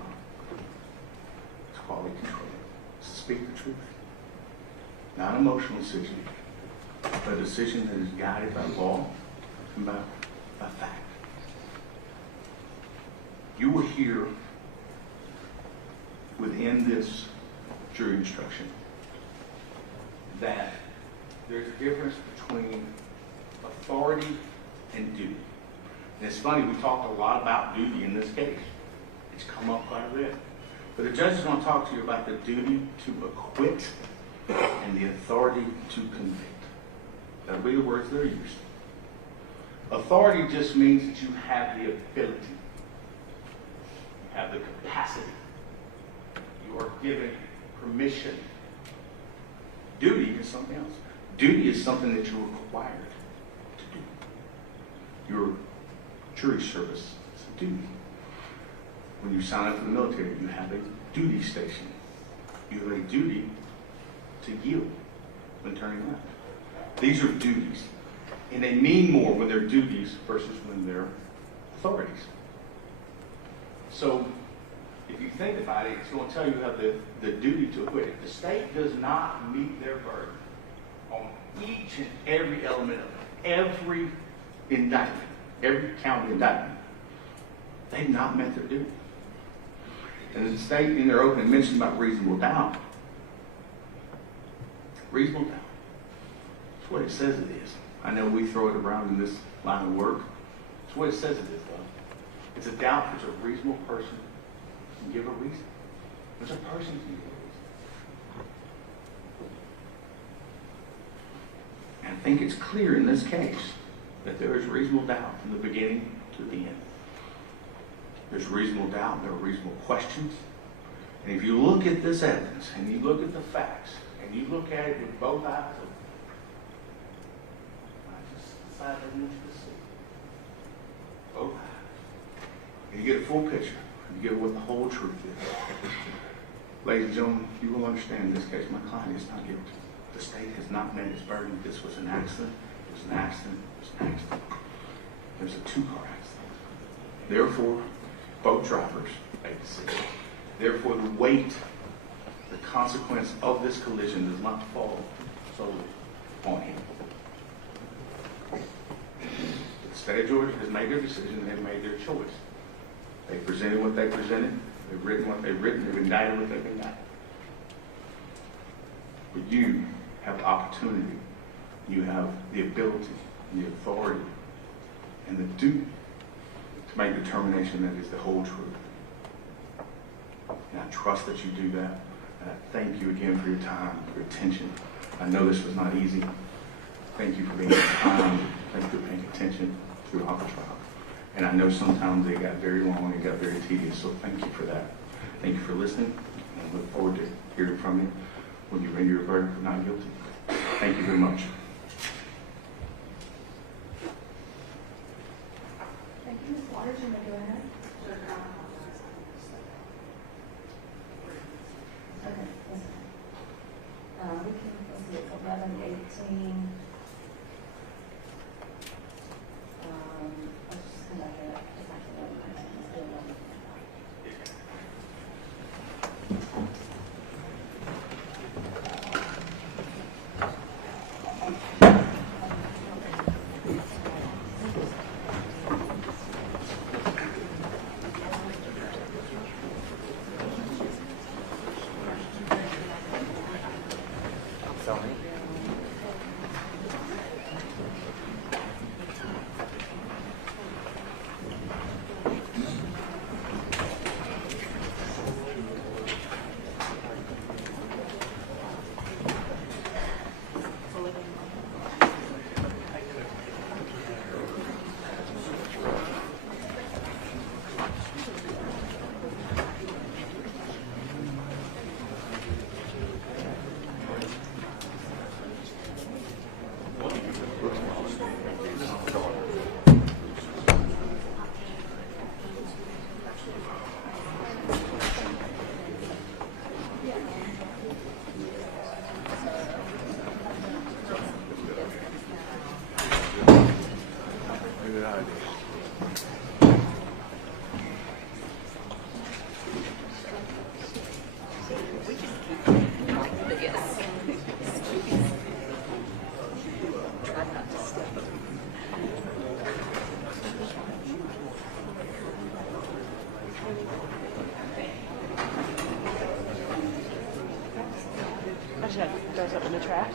is quality control. It's to speak the truth. Not an emotional decision, but a decision that is guided by law and by fact. You will hear within this jury instruction that there's a difference between authority and duty. And it's funny, we talked a lot about duty in this case. It's come up quite a bit. But the judge is going to talk to you about the duty to acquit and the authority to convict. That'll be the words that are used. Authority just means that you have the ability, you have the capacity, you are given permission. Duty is something else. Duty is something that you're required to do. Your jury service is a duty. When you sign up for the military, you have a duty station. You have a duty to yield when turning left. These are duties. And they mean more when they're duties versus when they're authorities. So, if you think about it, it's going to tell you how the duty to acquit. If the state does not meet their burden on each and every element of every indictment, every count indictment, they've not met their duty. And the state, in their opening, mentioned about reasonable doubt. Reasonable doubt. That's what it says it is. I know we throw it around in this line of work. That's what it says it is, though. It's a doubt which a reasonable person can give a reason. Which a person can give a reason. And I think it's clear in this case that there is reasonable doubt from the beginning to the end. There's reasonable doubt, there are reasonable questions. And if you look at this evidence, and you look at the facts, and you look at it with both eyes open, I just decided I want you to see both eyes. And you get a full picture, and you get what the whole truth is. Ladies and gentlemen, you will understand in this case, my client is not guilty. The state has not met its burden. This was an accident. It was an accident. It was an accident. There's a two-car accident. Therefore, both drivers made the decision. Therefore, the weight, the consequence of this collision does not fall solely on him. The state of Georgia has made their decision. They've made their choice. They presented what they presented. They've written what they've written. They've indicted what they've indicted. But you have the opportunity. You have the ability, the authority, and the duty to make the determination that is the whole truth. And I trust that you do that. And I thank you again for your time, for your attention. I know this was not easy. Thank you for being kind. Thank you for paying attention throughout the trial. And I know sometimes it got very long, it got very tedious, so thank you for that. Thank you for listening, and I look forward to hearing from you when you render your verdict for not guilty. Thank you very much. Thank you, Ms. Waters, you may go ahead. Okay, yes, ma'am. We can, let's see, it's 11:18. Let's just come back here. It's actually 11:19. Let's do 11:19. I should have throws up in the trash.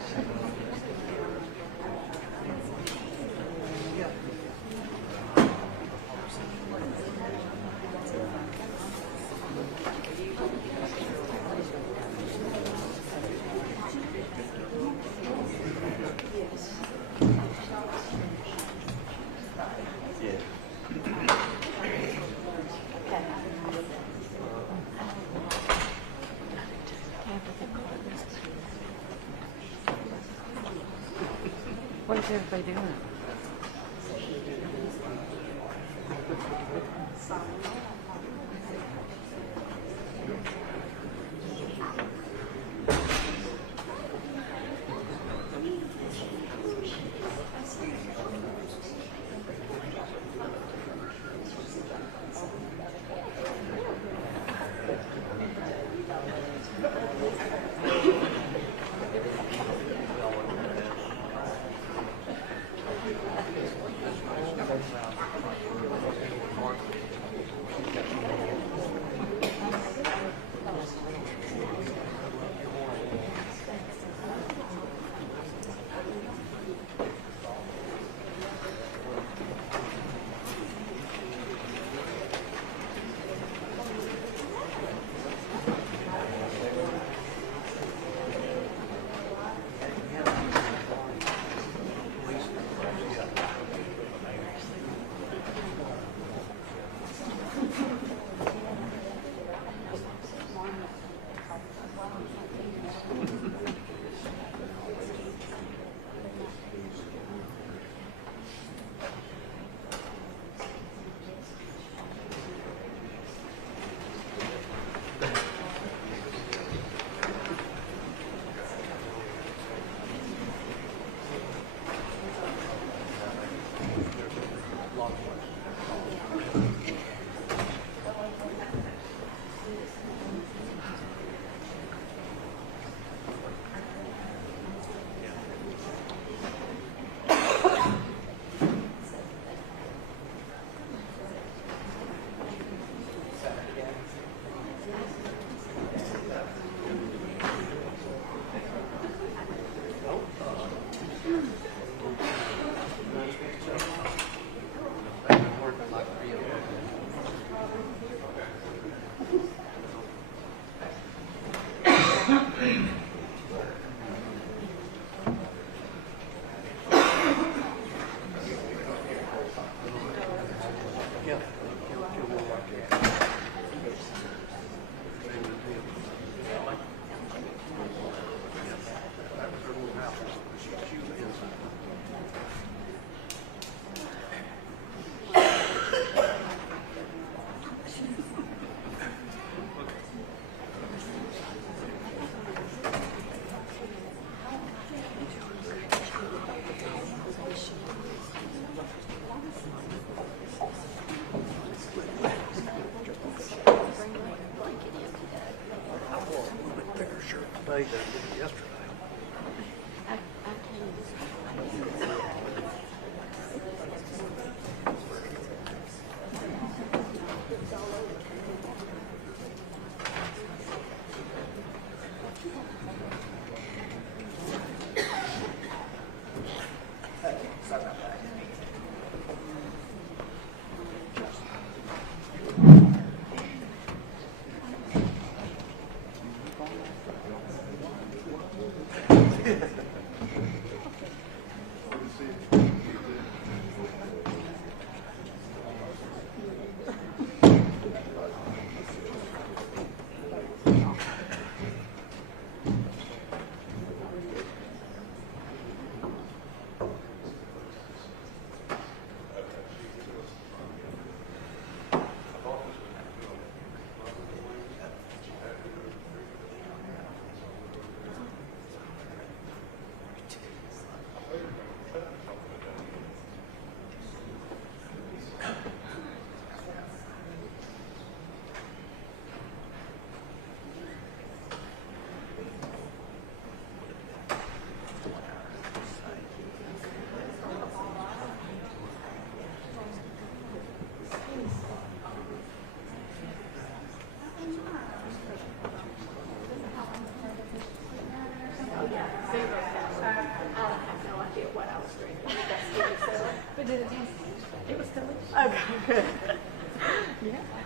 How's everybody doing?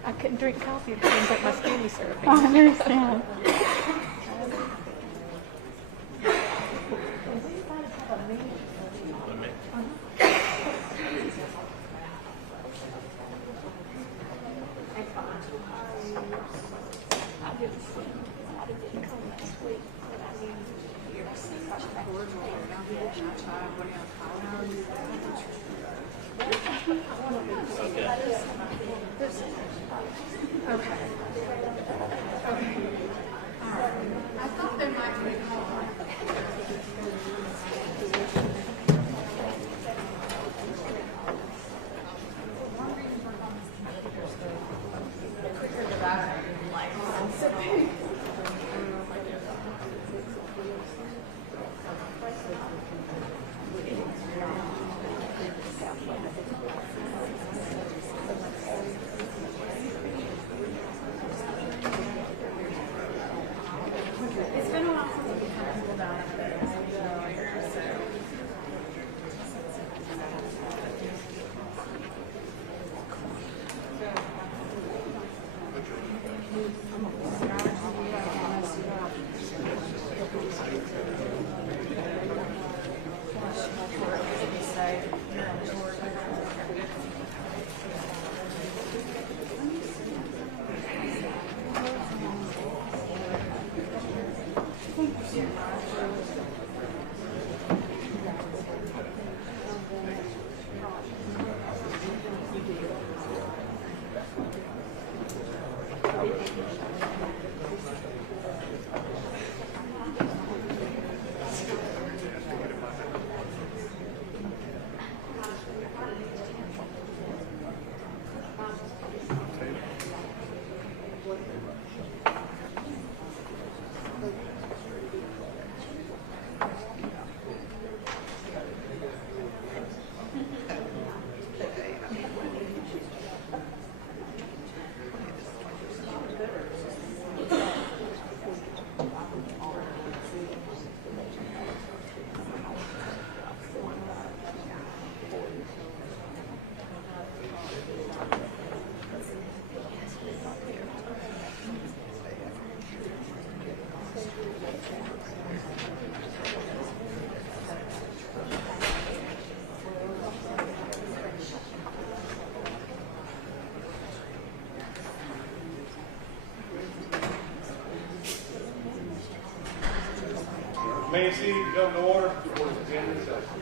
I couldn't drink coffee if I didn't take my skinny syrup. I understand. What else? It's been a while since we've had people down there. Main City, come to order. Agenda session.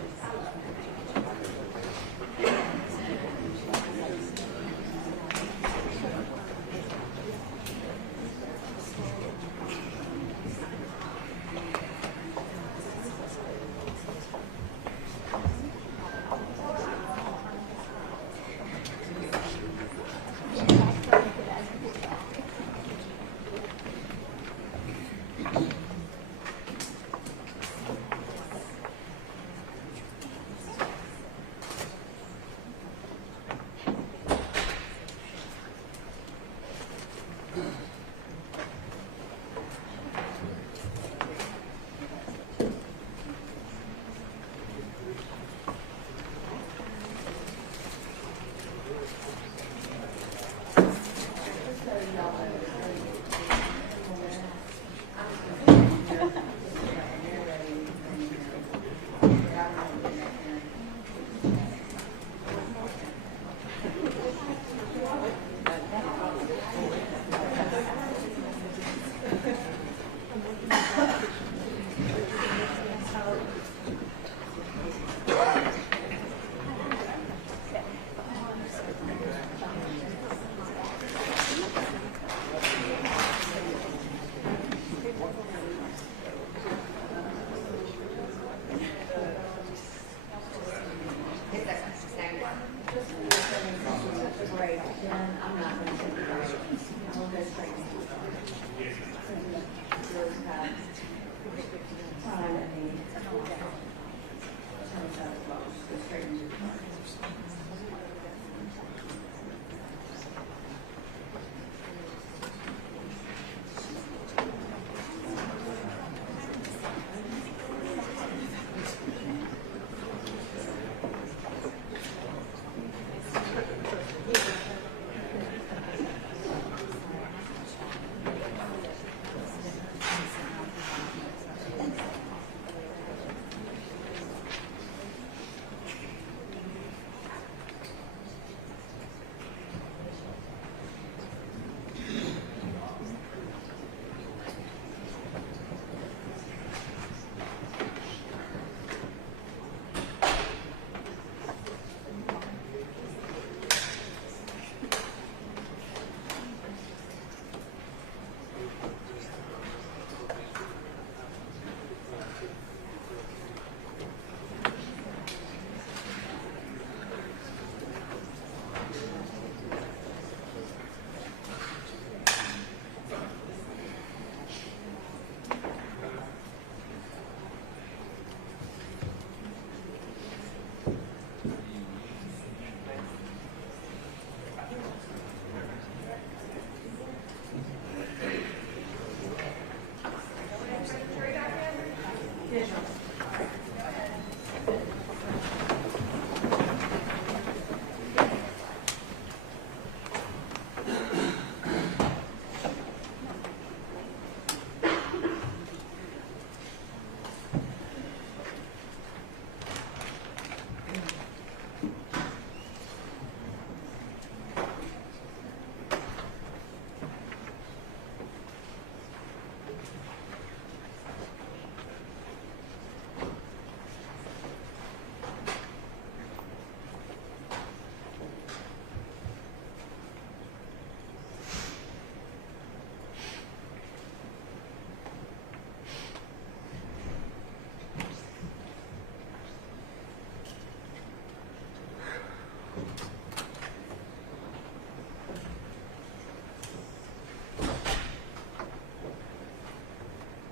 All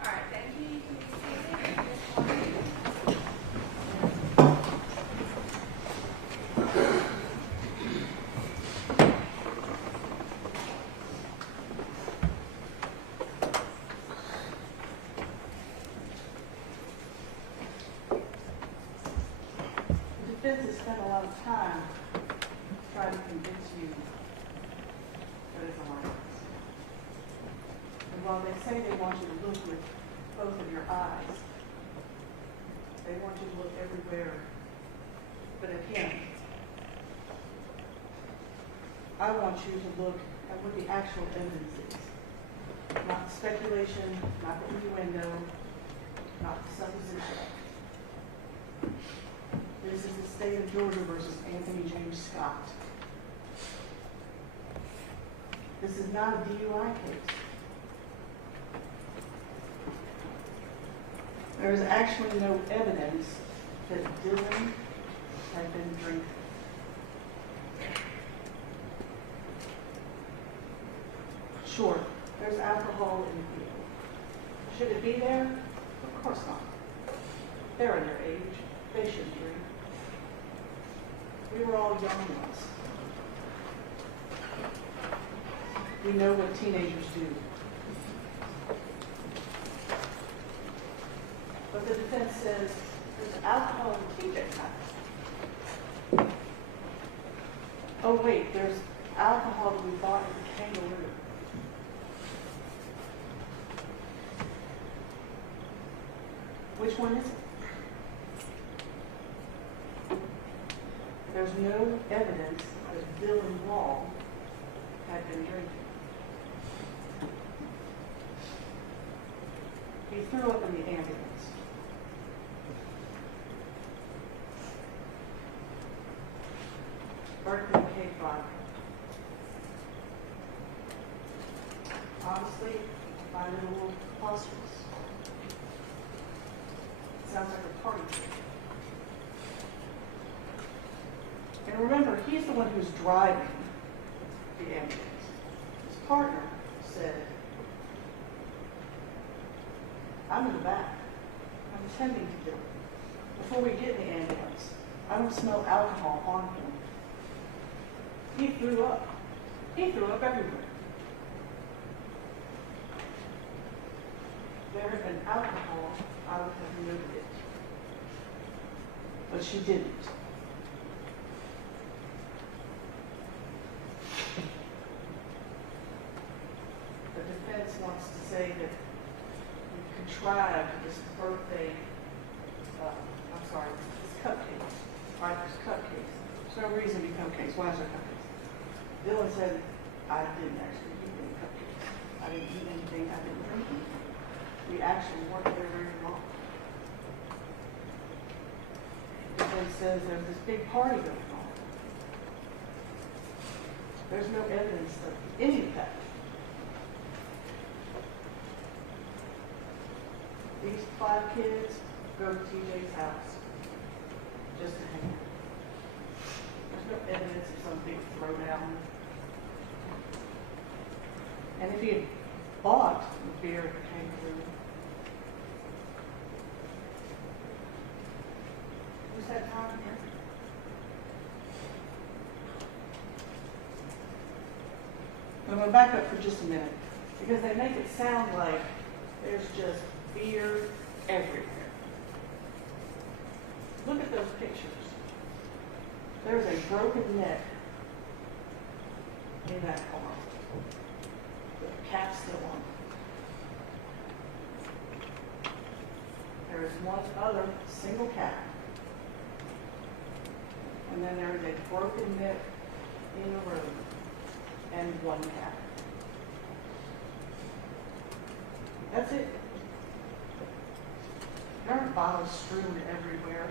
right, thank you. You can be seated. The defense has spent a lot of time trying to convince you that it's a license. And while they say they want you to look with both of your eyes, they want you to look everywhere but at him. I want you to look at what the actual evidence is. Not the speculation, not the innuendo, not the supposition. This is the state of Georgia versus Anthony James Scott. This is not a DUI case. There is actually no evidence that Dylan had been drinking. Sure, there's alcohol in the field. Should it be there? Of course not. They're underage. They should drink. We were all young ones. We know what teenagers do. But the defense says there's alcohol in TJ's house. Oh wait, there's alcohol that we bought at the Kangaroo. Which one is it? There's no evidence that Dylan Wall had been drinking. He threw up in the ambulance. Birthday cake vodka. Honestly, I find it a little preposterous. Sounds like a party trick. And remember, he's the one who's driving the ambulance. His partner said, I'm in the back. I'm attending to Dylan. Before we get in the ambulance, I don't smell alcohol on him. He threw up. He threw up everywhere. If there had been alcohol, I would have noted it. But she didn't. The defense wants to say that we contrived this birthday, this cupcakes. All right, there's cupcakes. There's no reason to be cupcakes. Why is there cupcakes? Dylan said, I didn't actually eat any cupcakes. I didn't eat anything. I didn't drink anything. We actually weren't there very long. The defense says there's this big party going on. There's no evidence of any of that. These 5 kids go to TJ's house just to hang out. There's no evidence of some big throwdown. And if he had bought the beer at the Kangaroo, who's had time here? I'm going to back up for just a minute, because they make it sound like there's just beer everywhere. Look at those pictures. There's a broken neck in that car. The cap's still on. There is one other single cap. And then there is a broken neck in the road and one cap. That's it. There aren't bottles strewn everywhere.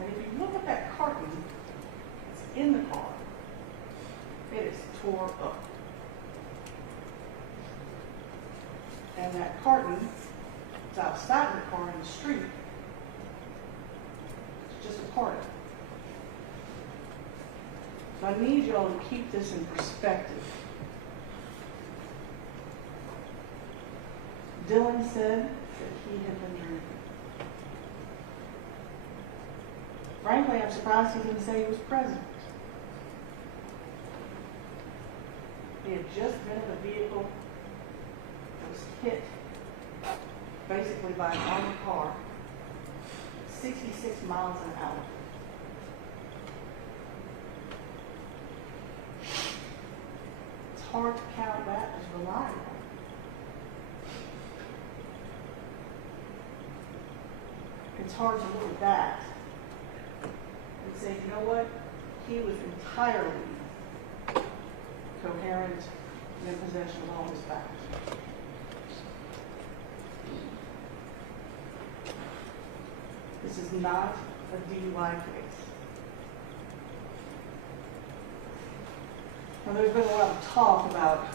And if you look at that carton that's in the car, it is tore up. And that carton is outside the car in the street. part of it. So I need y'all to keep this in perspective. Dylan said that he had been drinking. Frankly, I'm surprised he didn't say he was present. He had just been in a vehicle that was hit basically by an armored car at 66 miles an hour. It's hard to count that as reliable. It's hard to look at that and say, you know what? He was entirely coherent and in possession of all his facts. This is not a DUI case. Now, there's been a lot of talk about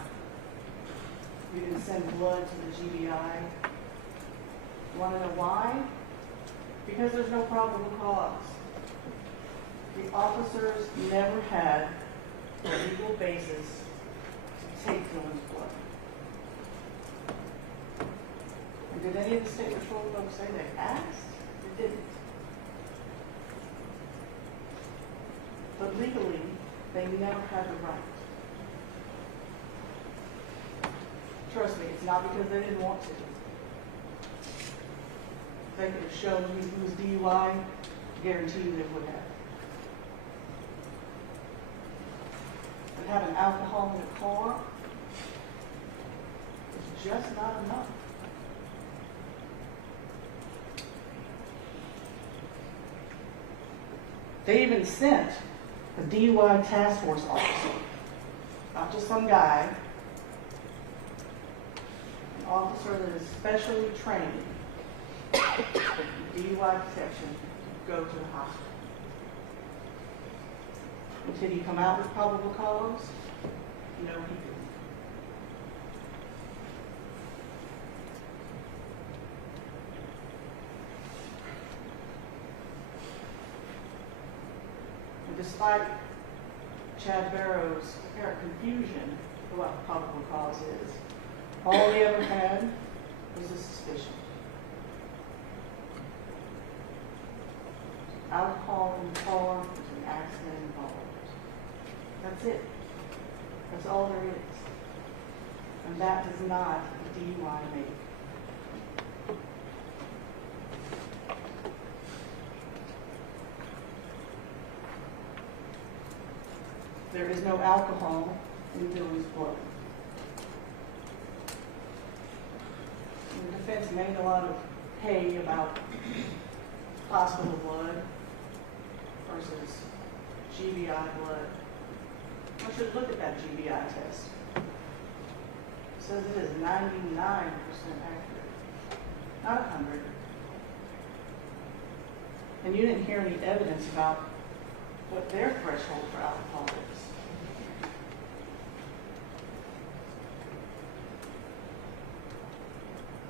we didn't send blood to the GBI. You want to know why? Because there's no probable cause. The officers never had a legal basis to take Dylan's blood. And did any of the state patrol folks say they asked? They didn't. But legally, they never had the right. Trust me, it's not because they didn't want to. If they could have shown he was DUI, I guarantee you they would have. But having alcohol in the car is just not enough. They even sent a DUI task force officer, not just some guy, an officer that is specially trained in DUI detection to go to the hospital. And did he come out with probable cause? No, he didn't. And despite Chad Barrow's apparent confusion of what the probable cause is, all he ever had was a suspicion. Alcohol in the car, there's an accident involved. That's it. That's all there is. And that does not a DUI make. There is no alcohol in Dylan's blood. And the defense made a lot of hay about hospital blood versus GBI blood. I should look at that GBI test. It says it is 99% accurate, not 100. And you didn't hear any evidence about what their threshold for alcohol is.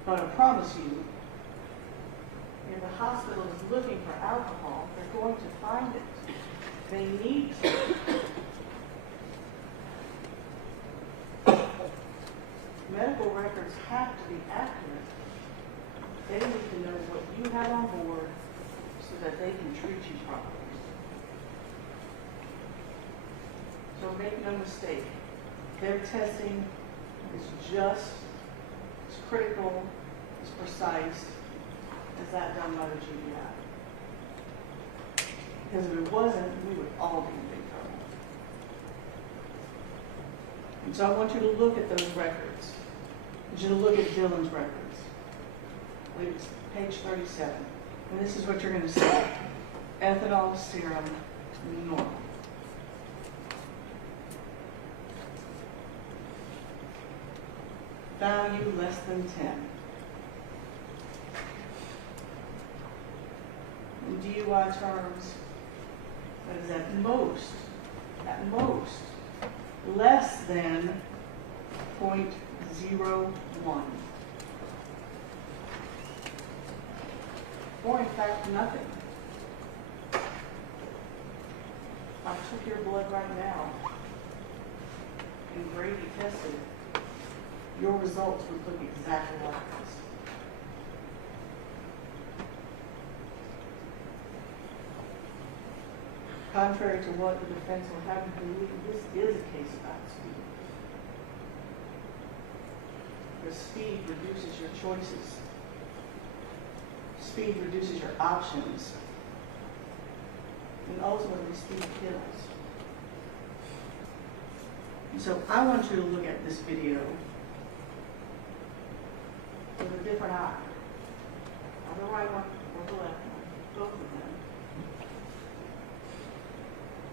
But I promise you, if the hospital is looking for alcohol, they're going to find it. They need to. Medical records have to be accurate. They need to know what you have on board so that they can treat you properly. So make no mistake, their testing is just as critical, as precise as that done by the GBI. Because if it wasn't, we would all be in big trouble. And so I want you to look at those records. I want you to look at Dylan's records. I believe it's page 37. And this is what you're going to see. Ethanol serum normal. Value less than 10. In DUI terms, that is at most, less than 0.01. Or in fact, nothing. I took your blood right now and Grady tested it, your results would look exactly like this. Contrary to what the defense will have you believe, this is a case about speed. Because speed reduces your choices. Speed reduces your options. And ultimately, speed kills. And so I want you to look at this video with a different eye. Not the right one or the left one, both of them.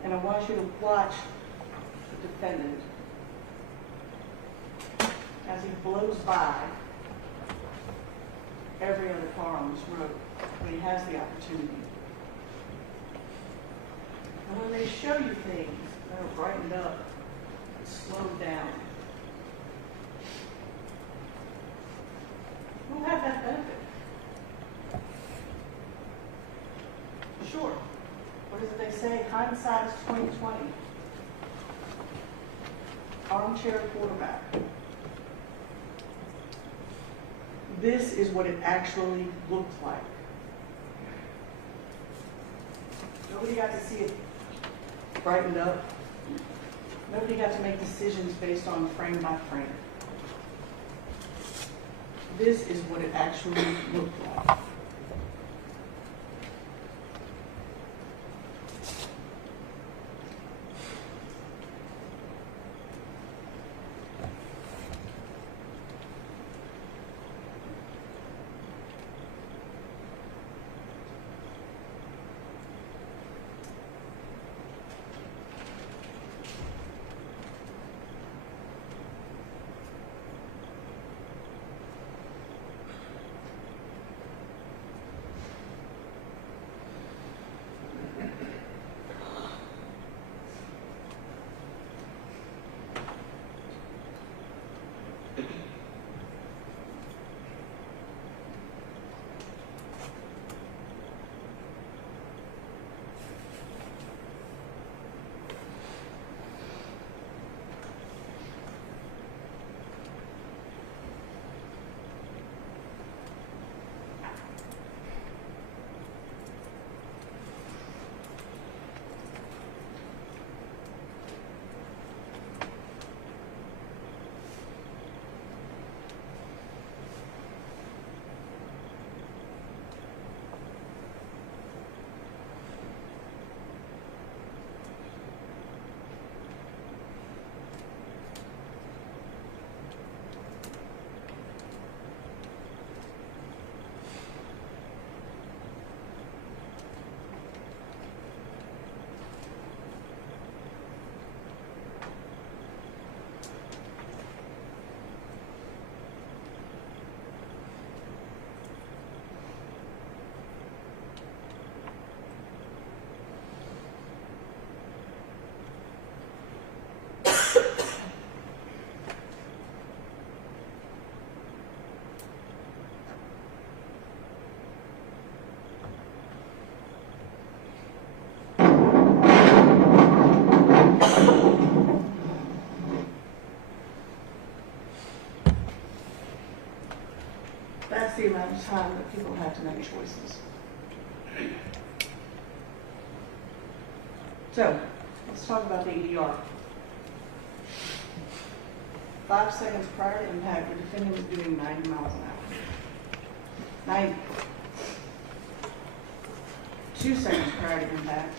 And I want you to watch the defendant as he blows by every other car on this road when he has the opportunity. And when they show you things that are brightened up, slowed down, who have that benefit? Sure. What is it they say? Hindsight is 20/20. Armchair quarterback. This is what it actually looked like. Nobody got to see it brightened up. Nobody got to make decisions based on frame by frame. This is what it actually looked like. That's the amount of time that people have to make choices. So, let's talk about the EDR. 5 seconds prior to impact, the defendant was doing 90 miles an hour. 90. 2 seconds prior to impact,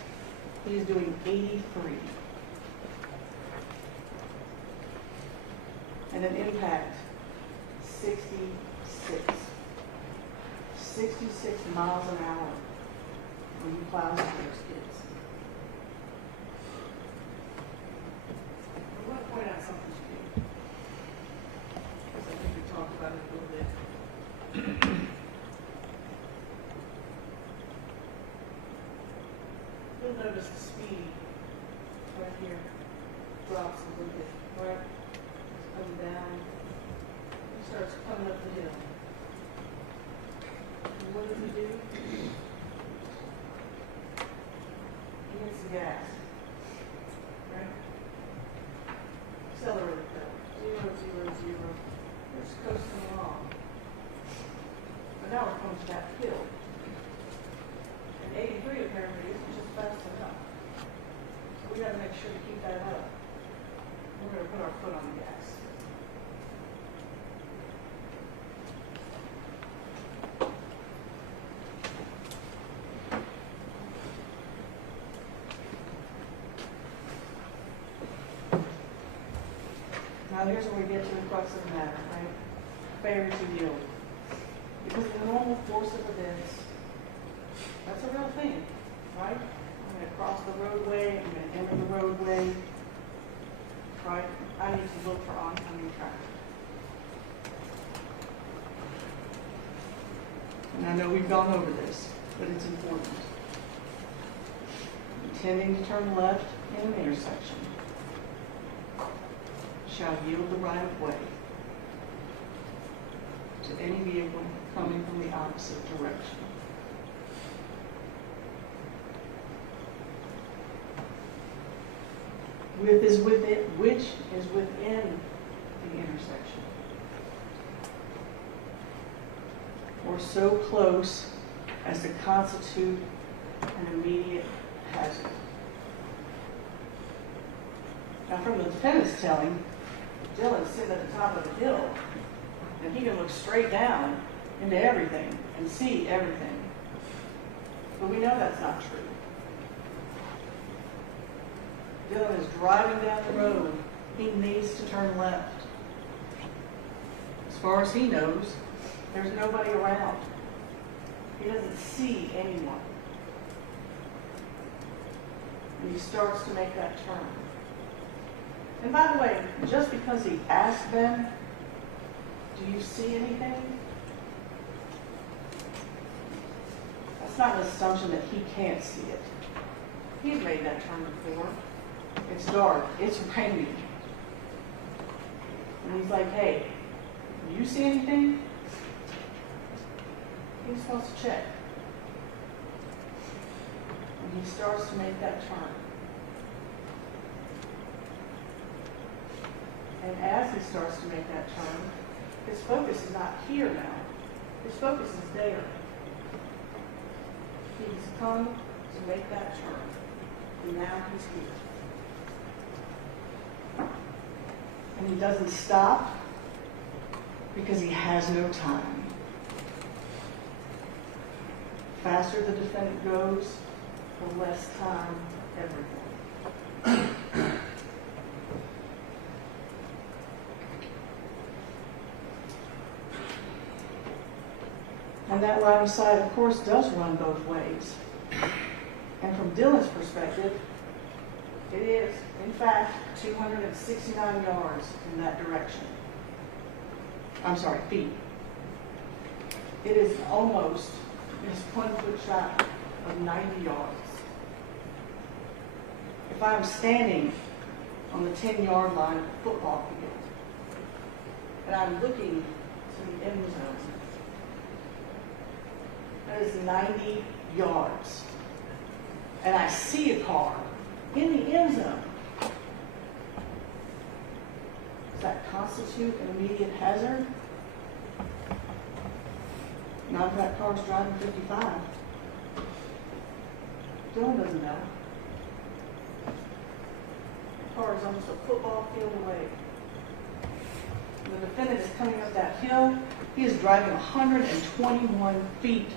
he is doing 83. And an impact, 66. 66 miles an hour when he plows into those kids. I want to point out something to you, because I think we talked about it a little bit. You'll notice the speed right here drops a little bit, right? It's coming down. He starts coming up the hill. And what does he do? He hits the gas. But now we're coming to that hill. And 83 apparently isn't just fast enough. So we gotta make sure to keep that up. We're gonna put our foot on the gas. Now here's where we get to the crux of the matter, right? Failure to yield. Because the normal course of events, that's a real thing, right? I'm going to cross the roadway, I'm going to enter the roadway, right? I need to look for oncoming traffic. And I know we've gone over this, but it's important. Intending to turn left in an intersection shall yield the right of way to any vehicle coming from the opposite direction. Which is within the intersection, or so close as to constitute an immediate hazard. Now, from the defendant's telling, Dylan's sitting at the top of the hill, and he can look straight down into everything and see everything. But we know that's not true. Dylan is driving down the road. He needs to turn left. As far as he knows, there's nobody around. He doesn't see anyone. And he starts to make that turn. And by the way, just because he asked them, do you see anything? That's not an assumption that he can't see it. He's made that turn before. It's dark. It's raining. And he's like, hey, do you see anything? He's supposed to check. And he starts to make that turn. And as he starts to make that turn, his focus is not here now. His focus is there. He's come to make that turn. And now he's here. And he doesn't stop because he has no time. The faster the defendant goes, the less time everything. And that line of sight, of course, does run both ways. And from Dylan's perspective, it is, in fact, 269 yards in that direction. I'm sorry, feet. It is almost, it's 1 foot shy of 90 yards. If I'm standing on the 10-yard line of the football field, and I'm looking to the end zone, that is 90 yards. And I see a car in the end zone. Does that constitute an immediate hazard? Not if that car's driving 55. Dylan doesn't know. The car is almost a football field away. The defendant is coming up that hill. He is driving 121 feet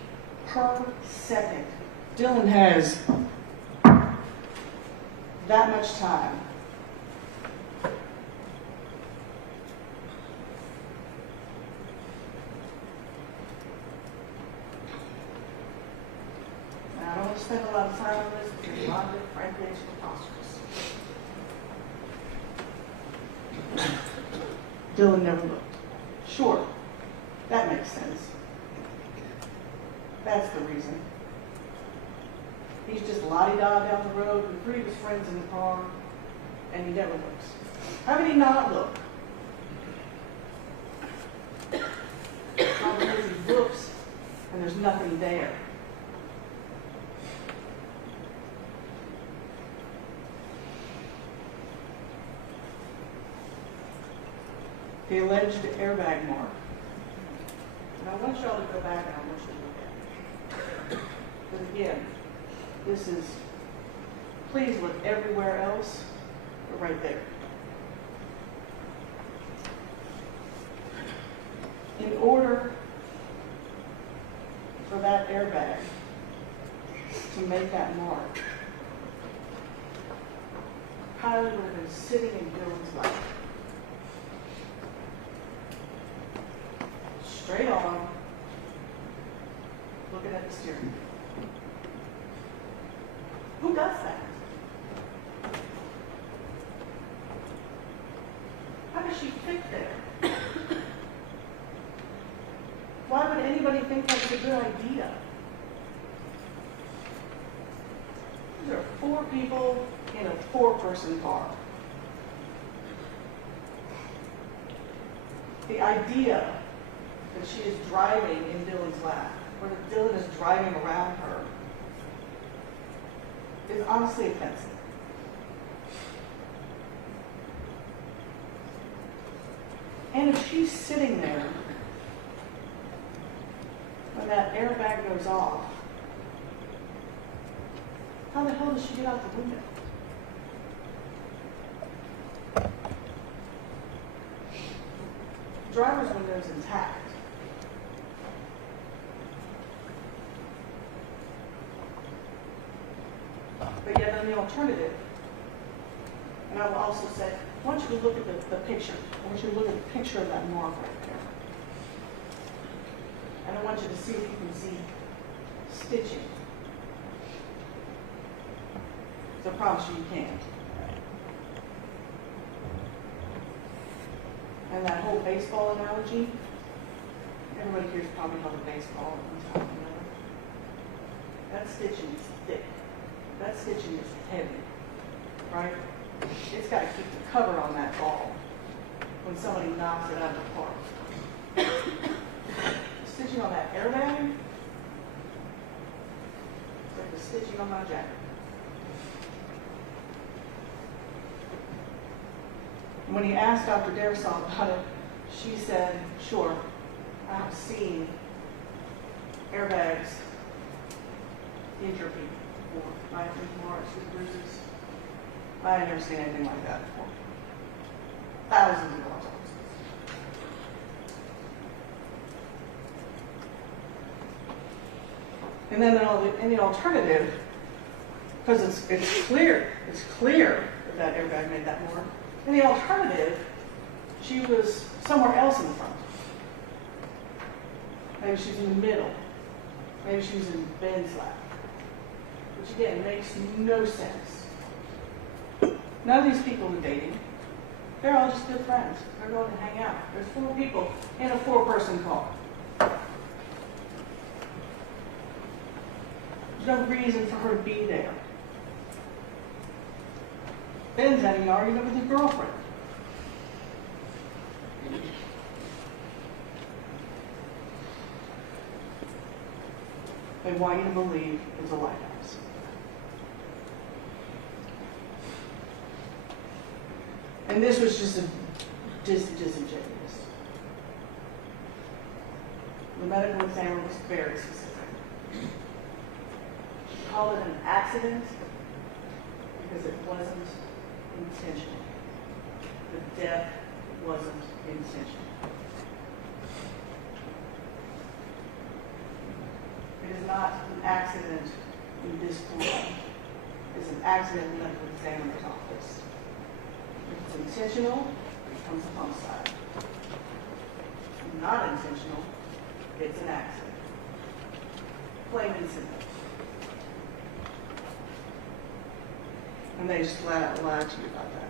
per second. Dylan has that much time. Now, I don't want to spend a lot of time on this because a lot of it, frankly, is preposterous. Dylan never looked. Sure, that makes sense. That's the reason. He's just la-di-da down the road with 3 of his friends in the car, and he never looks. How could he not look? How because he looks and there's nothing there. The alleged airbag mark. And I want y'all to go back and I Because again, this is, please look everywhere else, but right there. In order for that airbag to make that mark, Kylie would have been sitting in Dylan's lap. Straight on, looking at the steering wheel. Who does that? How does she fit there? Why would anybody think that's a good idea? There are 4 people in a 4-person car. The idea that she is driving in Dylan's lap, or that Dylan is driving around her, is honestly offensive. And if she's sitting there when that airbag goes off, how the hell does she get out the window? Driver's window is intact. But yet then the alternative, and I will also say, I want you to look at the picture. I want you to look at the picture of that mark right there. And I want you to see if you can see stitching. So I promise you can't. And that whole baseball analogy, everybody here's probably held a baseball at one time or another. That stitching is thick. That stitching is heavy, right? It's got to keep the cover on that ball when somebody knocks it out of the park. The stitching on that airbag, it's like the stitching on my jacket. And when he asked Dr. Darisol about it, she said, sure, I have seen airbags injure people before. I think marks with bruises. I had never seen anything like that before. Thousands of dollars. And then in the alternative, because it's clear that that airbag made that mark. In the alternative, she was somewhere else in the front. Maybe she's in the middle. Maybe she was in Ben's lap. Which again, makes no sense. None of these people are dating. They're all just good friends. They're going to hang out. There's 4 people in a 4-person car. There's no reason for her to be there. Ben's having an argument with his girlfriend. They want you to believe it's a lighthouse. And this was just disingenuous. The medical examiner was very specific. She called it an accident because it wasn't intentional. The death wasn't intentional. It is not an accident in this court. It's an accident in the medical examiner's office. If it's intentional, it becomes a homicide. If not intentional, it's an accident. Plain and simple. And they just flat out lied to you about that.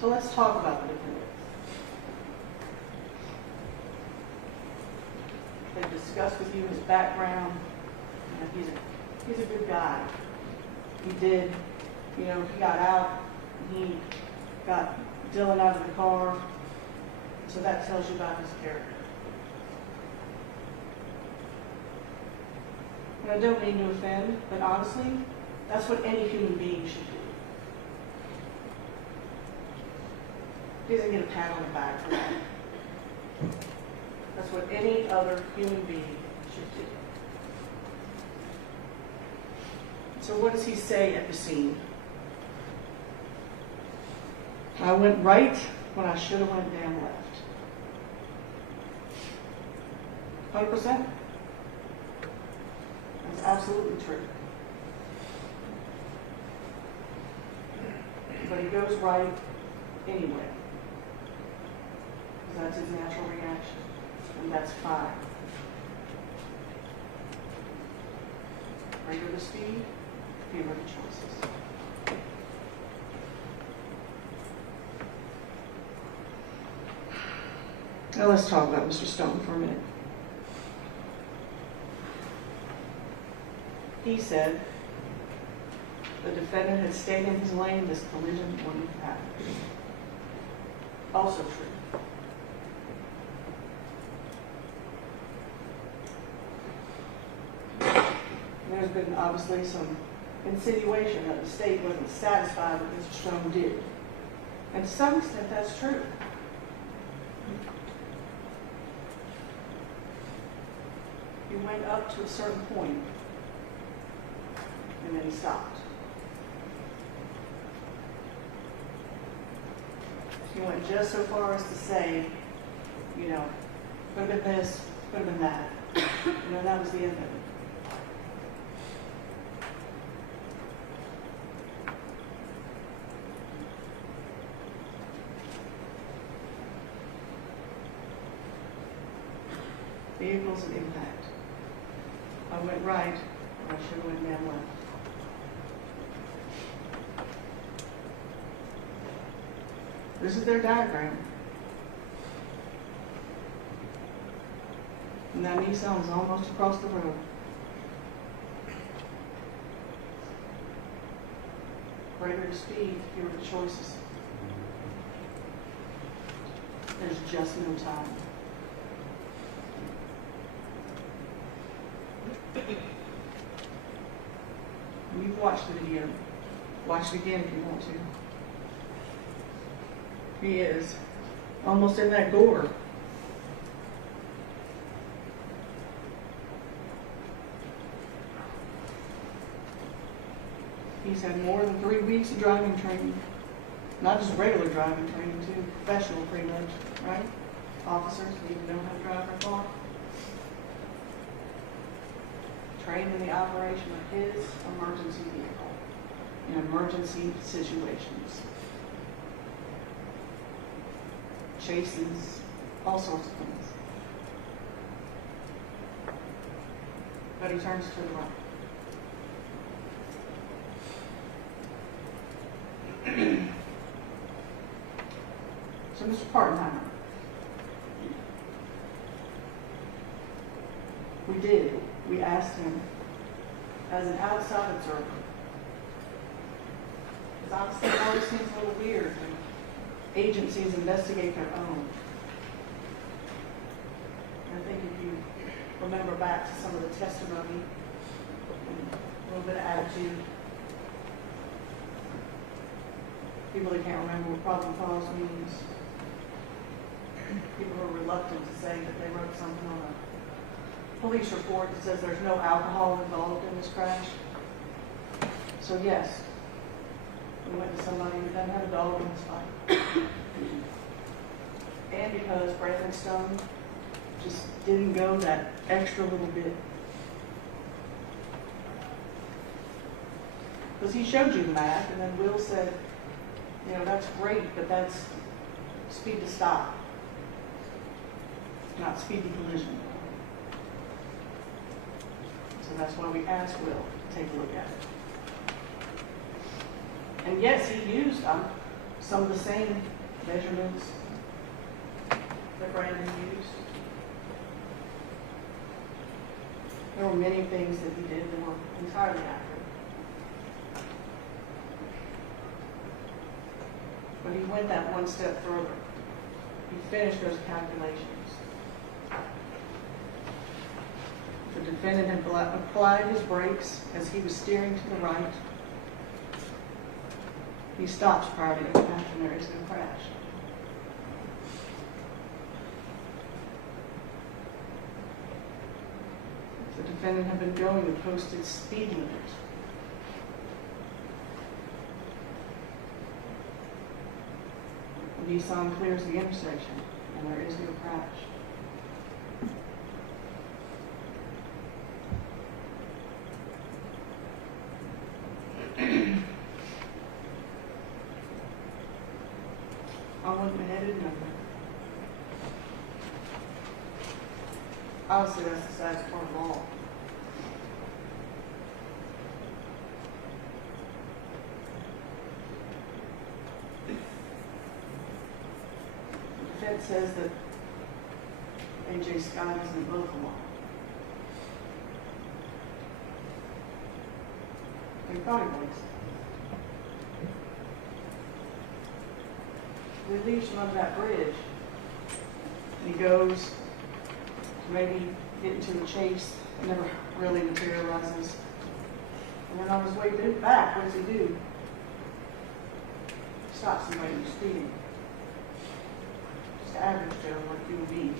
So let's talk about the defendant. They've discussed with you his background. He's a good guy. He did, he got out. He got Dylan out of the car. So that tells you about his character. And I don't mean to offend, but honestly, that's what any human being should do. He doesn't get a pat on the back for that. That's what any other human being should do. So what does he say at the scene? I went right when I should have went damn left. 100%. That's absolutely true. But he goes right anyway. Because that's his natural reaction. And that's fine. Greater the speed, fewer the choices. Now let's talk about Mr. Stone for a minute. He said the defendant had stayed in his lane, this collision wouldn't have happened. Also true. There's been obviously some insinuation that the state wasn't satisfied with Mr. Stone did. And to some extent that's true. He went up to a certain point and then he stopped. He went just so far as to say, you know, could have been this, could have been that. You know, that was the end of it. Vehicles of impact. I went right, or I should have went down left. This is their diagram. And that Nissan is almost across the road. Greater the speed, fewer the choices. There's just no time. You've watched the video. Watch it again if you want to. He is almost in that gore. He's had more than 3 weeks of driving training. Not just regular driving training, too. Professional, pretty much, right? Officers need to know how to drive their car. Trained in the operation of his emergency vehicle in emergency situations. Chases, all sorts of things. But he turns to the right. So Mr. Partenheimer, we asked him as an outside observer, because honestly it always seems a little weird when agencies investigate their own. And I think if you remember back to some of the testimony and a little bit of attitude, people that can't remember what probable cause means. People are reluctant to say that they wrote something on a police report that says there's no alcohol involved in this crash. So yes, we went to somebody who doesn't have a dog in this fight. And because Brandon Stone just didn't go that extra little bit. Because he showed you the map, and then Will said, you know, that's great, but that's speed to stop, not speed to collision. So that's why we asked Will to take a look at it. And yes, he used some of the same measurements that Brandon used. There were many things that he did that were entirely accurate. But he went that one step further. He finished those calculations. The defendant had applied his brakes as he was steering to the right. He stops prior to impact and there is no crash. defendant had been going to posted speed limit. The Nissan clears the intersection, and there is no crash. I went ahead and nothing. Obviously, that's the saddest part of all. The defense says that A.J. Scott isn't above the law. They thought he was. He leaves from under that bridge, and he goes to maybe get into a chase that never really materializes. And then on his way back, what does he do? Stop somebody who's speeding. Just average Joe, like you would be.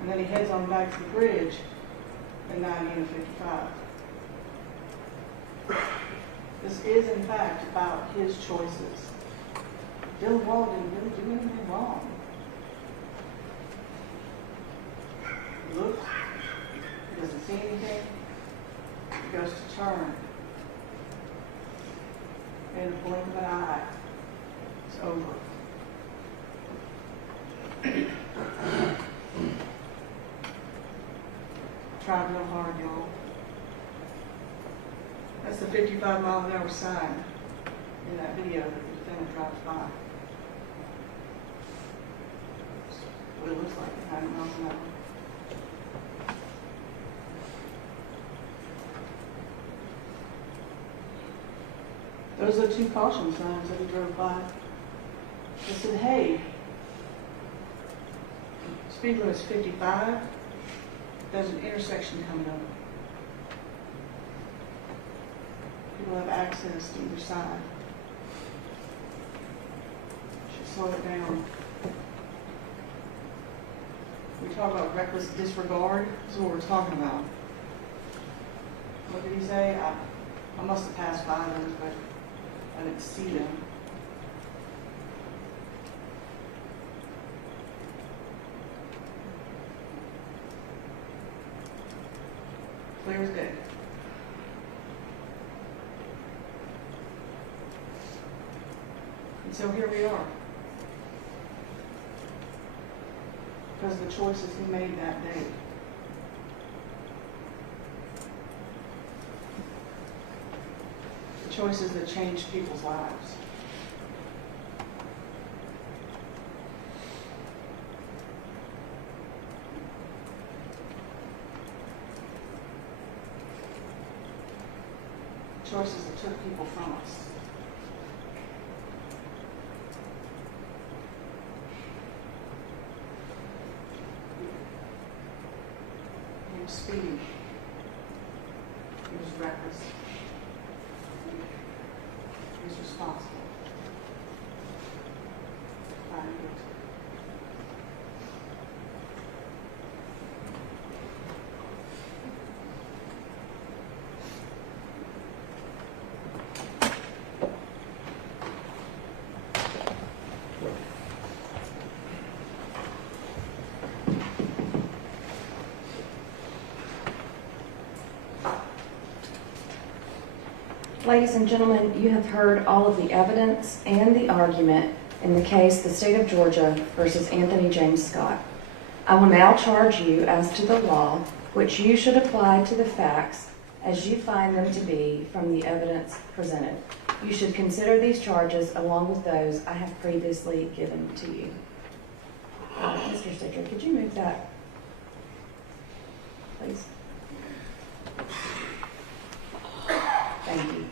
And then he heads on back to the bridge at 90 and 55. This is, in fact, about his choices. Dylan Wall didn't really do anything wrong. He looks, he doesn't see anything, he goes to turn. In a blink of an eye, it's over. Drive real hard, y'all. That's the 55-mile-an-hour sign in that video that the defendant drives by. That's what it looks like at 90 miles an hour. Those are two caution signs that he drove by. They said, hey, speed limit's 55. There's an intersection coming up. People have access to either side. Should slow it down. We talk about reckless disregard. This is what we're talking about. What did he say? I must have passed by those, but I didn't see them. Clear as day. And so here we are. Because of the choices he made that day. The choices that changed people's lives. Choices that took people from us. He was speeding. He was reckless. He was responsible. Found guilty. Ladies and gentlemen, you have heard all of the evidence and the argument in the case the State of Georgia versus Anthony James Scott. I will now charge you as to the law, which you should apply to the facts as you find them to be from the evidence presented. You should consider these charges along with those I have previously given to you. Mr. Stitcher, could you move that, please? Thank you.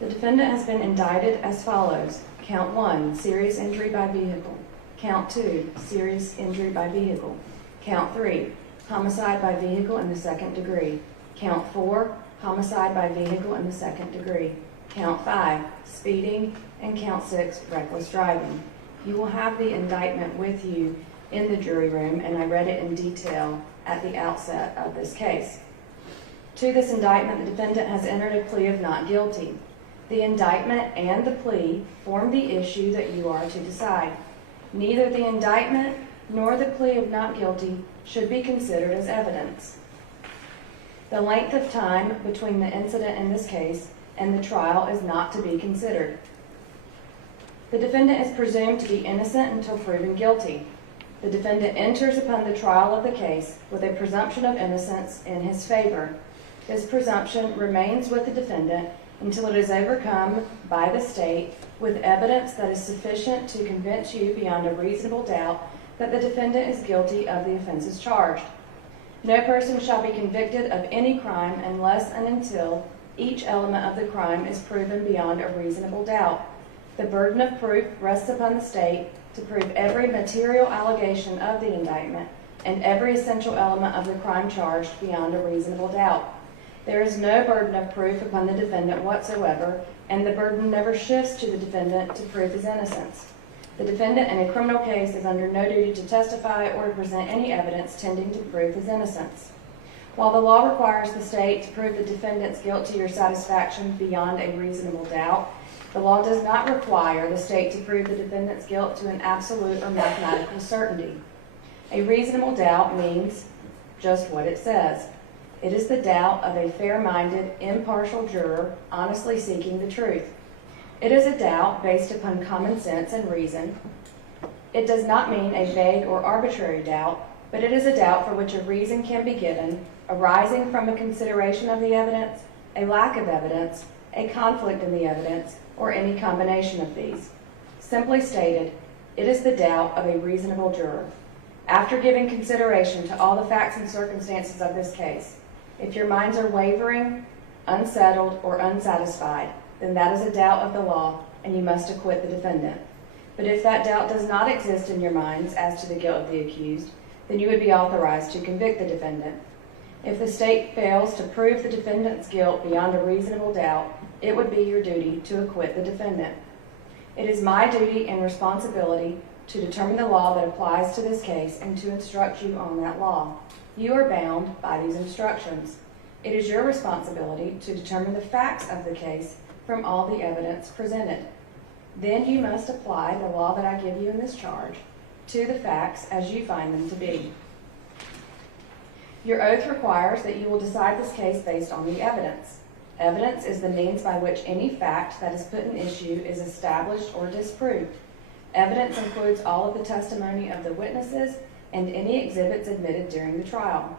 The defendant has been indicted as follows. Count 1, serious injury by vehicle. Count 2, serious injury by vehicle. Count 3, homicide by vehicle in the second degree. Count 4, homicide by vehicle in the second degree. Count 5, speeding. And count 6, reckless driving. You will have the indictment with you in the jury room, and I read it in detail at the outset of this case. To this indictment, the defendant has entered a plea of not guilty. The indictment and the plea form the issue that you are to decide. Neither the indictment nor the plea of not guilty should be considered as evidence. The length of time between the incident in this case and the trial is not to be considered. The defendant is presumed to be innocent until proven guilty. The defendant enters upon the trial of the case with a presumption of innocence in his favor. This presumption remains with the defendant until it is overcome by the state with evidence that is sufficient to convince you beyond a reasonable doubt that the defendant is guilty of the offenses charged. No person shall be convicted of any crime unless and until each element of the crime is proven beyond a reasonable doubt. The burden of proof rests upon the state to prove every material allegation of the indictment and every essential element of the crime charged beyond a reasonable doubt. There is no burden of proof upon the defendant whatsoever, and the burden never shifts to the defendant to prove his innocence. The defendant in a criminal case is under no duty to testify or to present any evidence tending to prove his innocence. While the law requires the state to prove the defendant's guilt to your satisfaction beyond a reasonable doubt, the law does not require the state to prove the defendant's guilt to an absolute or mathematical certainty. A reasonable doubt means just what it says. It is the doubt of a fair-minded, impartial juror honestly seeking the truth. It is a doubt based upon common sense and reason. It does not mean a vague or arbitrary doubt, but it is a doubt for which a reason can be given, arising from a consideration of the evidence, a lack of evidence, a conflict in the evidence, or any combination of these. Simply stated, it is the doubt of a reasonable juror. After giving consideration to all the facts and circumstances of this case, if your minds are wavering, unsettled, or unsatisfied, then that is a doubt of the law, and you must acquit the defendant. But if that doubt does not exist in your minds as to the guilt of the accused, then you would be authorized to convict the defendant. If the state fails to prove the defendant's guilt beyond a reasonable doubt, it would be your duty to acquit the defendant. It is my duty and responsibility to determine the law that applies to this case and to instruct you on that law. You are bound by these instructions. It is your responsibility to determine the facts of the case from all the evidence presented. Then you must apply the law that I give you in this charge to the facts as you find them to be. Your oath requires that you will decide this case based on the evidence. Evidence is the means by which any fact that is put in issue is established or disproved. Evidence includes all of the testimony of the witnesses and any exhibits admitted during the trial.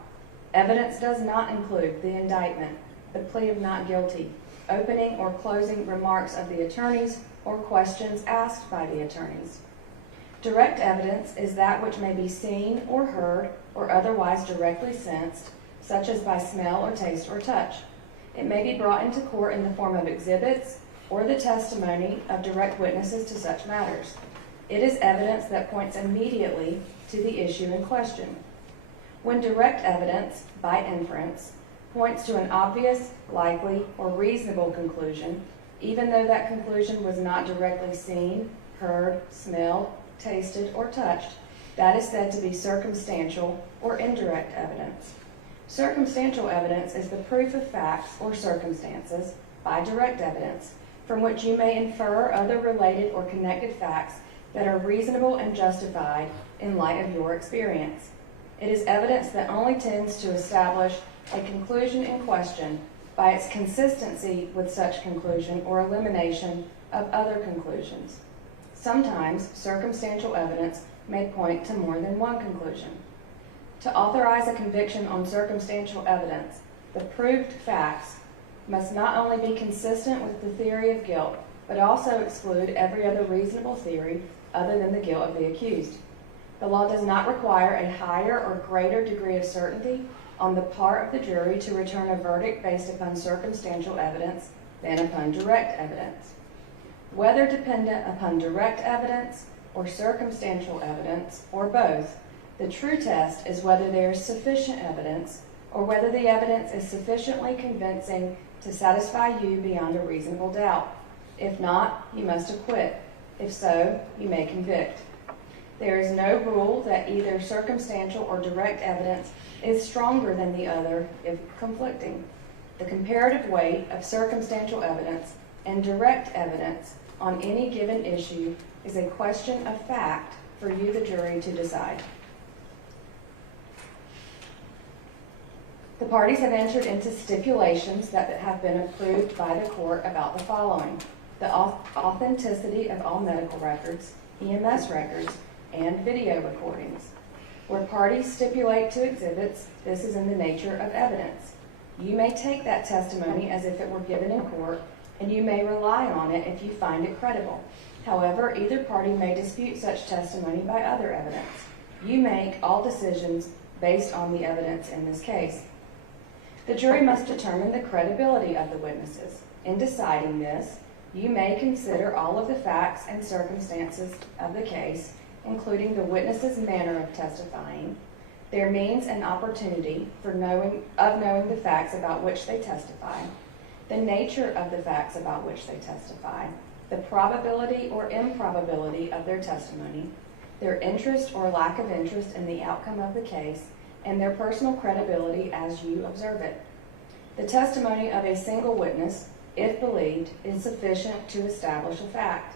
Evidence does not include the indictment, the plea of not guilty, opening or closing remarks of the attorneys, or questions asked by the attorneys. Direct evidence is that which may be seen or heard or otherwise directly sensed, such as by smell or taste or touch. It may be brought into court in the form of exhibits or the testimony of direct witnesses to such matters. It is evidence that points immediately to the issue in question. When direct evidence, by inference, points to an obvious, likely, or reasonable conclusion, even though that conclusion was not directly seen, heard, smelled, tasted, or touched, that is said to be circumstantial or indirect evidence. Circumstantial evidence is the proof of facts or circumstances by direct evidence, from which you may infer other related or connected facts that are reasonable and justified in light of your experience. It is evidence that only tends to establish a conclusion in question by its consistency with such conclusion or elimination of other conclusions. Sometimes circumstantial evidence may point to more than one conclusion. To authorize a conviction on circumstantial evidence, the proved facts must not only be consistent with the theory of guilt, but also exclude every other reasonable theory other than the guilt of the accused. The law does not require a higher or greater degree of certainty on the part of the jury to return a verdict based upon circumstantial evidence than upon direct evidence. Whether dependent upon direct evidence or circumstantial evidence, or both, the true test is whether there is sufficient evidence or whether the evidence is sufficiently convincing to satisfy you beyond a reasonable doubt. If not, you must acquit. If so, you may convict. There is no rule that either circumstantial or direct evidence is stronger than the other if conflicting. The comparative weight of circumstantial evidence and direct evidence on any given issue is a question of fact for you, the jury, to decide. The parties have entered into stipulations that have been approved by the court about the following: the authenticity of all medical records, EMS records, and video recordings. Where parties stipulate to exhibits, this is in the nature of evidence. You may take that testimony as if it were given in court, and you may rely on it if you find it credible. However, either party may dispute such testimony by other evidence. You make all decisions based on the evidence in this case. The jury must determine the credibility of the witnesses. In deciding this, you may consider all of the facts and circumstances of the case, including the witness's manner of testifying, their means and opportunity for knowing the facts about which they testify, the nature of the facts about which they testify, the probability or improbability of their testimony, their interest or lack of interest in the outcome of the case, and their personal credibility as you observe it. The testimony of a single witness, if believed, is sufficient to establish a fact.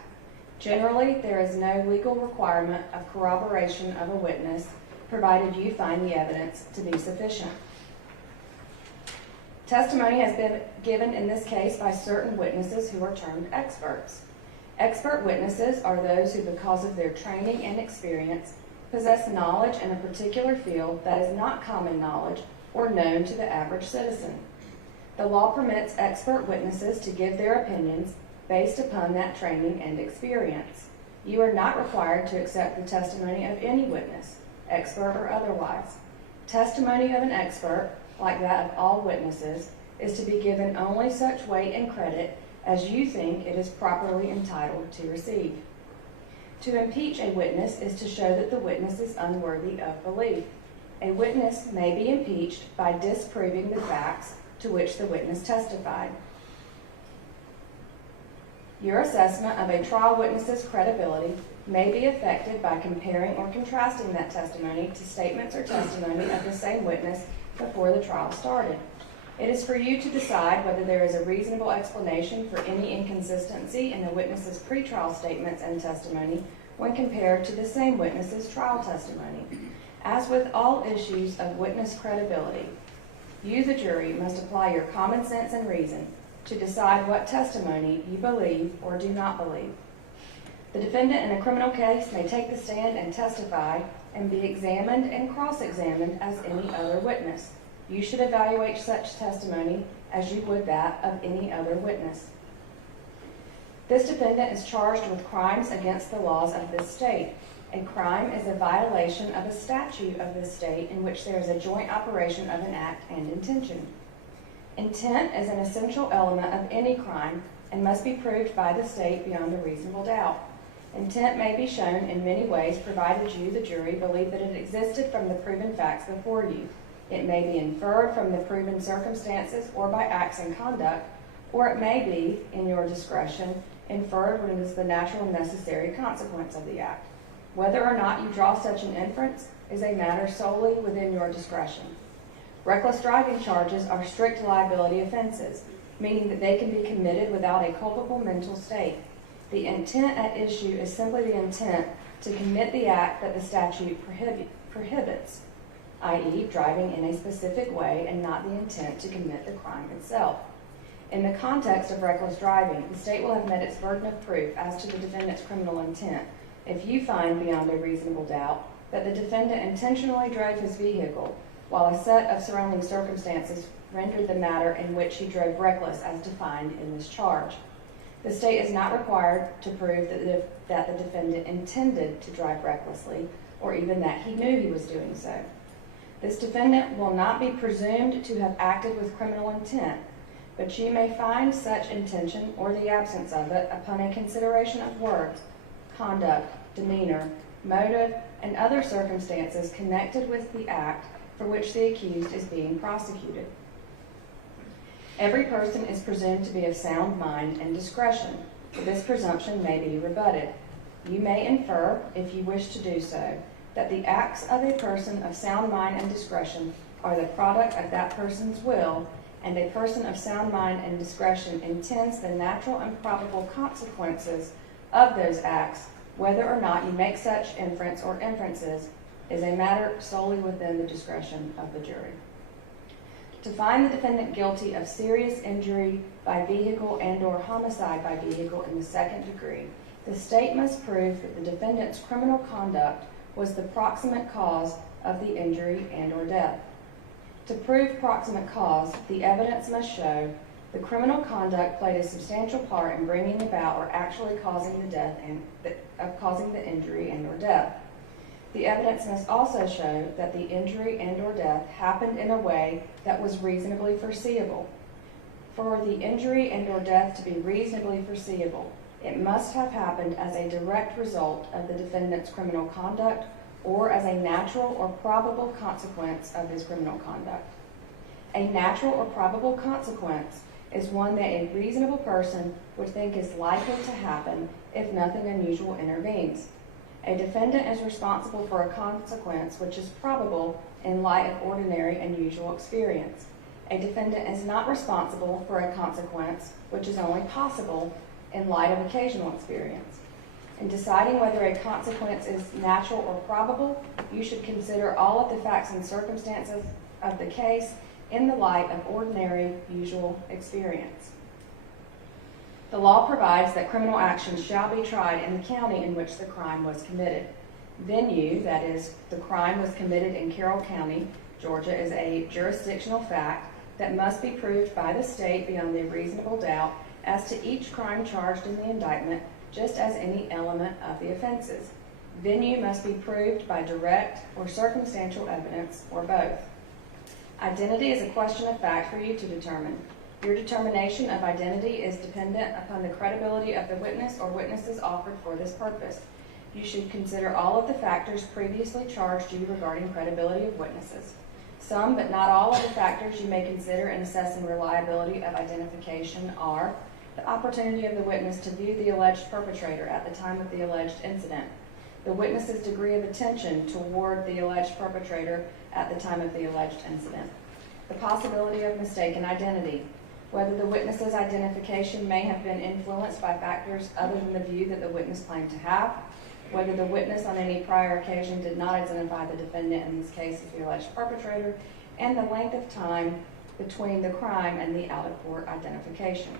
Generally, there is no legal requirement of corroboration of a witness, provided you find the evidence to be sufficient. Testimony has been given in this case by certain witnesses who are termed experts. Expert witnesses are those who, because of their training and experience, possess knowledge in a particular field that is not common knowledge or known to the average citizen. The law permits expert witnesses to give their opinions based upon that training and experience. You are not required to accept the testimony of any witness, expert or otherwise. Testimony of an expert, like that of all witnesses, is to be given only such weight and credit as you think it is properly entitled to receive. To impeach a witness is to show that the witness is unworthy of belief. A witness may be impeached by disproving the facts to which the witness testified. Your assessment of a trial witness's credibility may be affected by comparing or contrasting that testimony to statements or testimony of the same witness before the trial started. It is for you to decide whether there is a reasonable explanation for any inconsistency in the witness's pretrial statements and testimony when compared to the same witness's trial testimony. As with all issues of witness credibility, you, the jury, must apply your common sense and reason to decide what testimony you believe or do not believe. The defendant in a criminal case may take the stand and testify and be examined and cross-examined as any other witness. You should evaluate such testimony as you would that of any other witness. This defendant is charged with crimes against the laws of this state. A crime is a violation of a statute of this state in which there is a joint operation of an act and intention. Intent is an essential element of any crime and must be proved by the state beyond a reasonable doubt. Intent may be shown in many ways, provided you, the jury, believe that it existed from the proven facts before you. It may be inferred from the proven circumstances or by acts and conduct, or it may be, in your discretion, inferred when it is the natural and necessary consequence of the act. Whether or not you draw such an inference is a matter solely within your discretion. Reckless driving charges are strict liability offenses, meaning that they can be committed without a culpable mental state. The intent at issue is simply the intent to commit the act that the statute prohibits, i.e., driving in a specific way, and not the intent to commit the crime itself. In the context of reckless driving, the state will have met its burden of proof as to the defendant's criminal intent if you find beyond a reasonable doubt that the defendant intentionally drove his vehicle while a set of surrounding circumstances rendered the matter in which he drove reckless as defined in this charge. The state is not required to prove that the defendant intended to drive recklessly, or even that he knew he was doing so. This defendant will not be presumed to have acted with criminal intent, but you may find such intention or the absence of it upon a consideration of words, conduct, demeanor, motive, and other circumstances connected with the act for which the accused is being prosecuted. Every person is presumed to be of sound mind and discretion, but this presumption may be rebutted. You may infer, if you wish to do so, that the acts of a person of sound mind and discretion are the product of that person's will, and a person of sound mind and discretion intends the natural and probable consequences of those acts. Whether or not you make such inference or inferences is a matter solely within the discretion of the jury. To find the defendant guilty of serious injury by vehicle and/or homicide by vehicle in the second degree, the state must prove that the defendant's criminal conduct was the proximate cause of the injury and/or death. To prove proximate cause, the evidence must show the criminal conduct played a substantial part in bringing about or actually causing the death causing the injury and/or death. The evidence must also show that the injury and/or death happened in a way that was reasonably foreseeable. For the injury and/or death to be reasonably foreseeable, it must have happened as a direct result of the defendant's criminal conduct or as a natural or probable consequence of his criminal conduct. A natural or probable consequence is one that a reasonable person would think is likely to happen if nothing unusual intervenes. A defendant is responsible for a consequence which is probable in light of ordinary and usual experience. A defendant is not responsible for a consequence which is only possible in light of occasional experience. In deciding whether a consequence is natural or probable, you should consider all of the facts and circumstances of the case in the light of ordinary, usual experience. The law provides that criminal actions shall be tried in the county in which the crime was committed. Venue, that is, the crime was committed in Carroll County, Georgia, is a jurisdictional fact that must be proved by the state beyond a reasonable doubt as to each crime charged in the indictment, just as any element of the offenses. Venue must be proved by direct or circumstantial evidence, or both. Identity is a question of fact for you to determine. Your determination of identity is dependent upon the credibility of the witness or witnesses offered for this purpose. You should consider all of the factors previously charged you regarding credibility of witnesses. Some, but not all, of the factors you may consider in assessing reliability of identification are the opportunity of the witness to view the alleged perpetrator at the time of the alleged incident, the witness's degree of attention toward the alleged perpetrator at the time of the alleged incident, the possibility of mistaken identity, whether the witness's identification may have been influenced by factors other than the view that the witness claimed to have, whether the witness on any prior occasion did not identify the defendant, in this case as the alleged perpetrator, and the length of time between the crime and the out-of-court identification.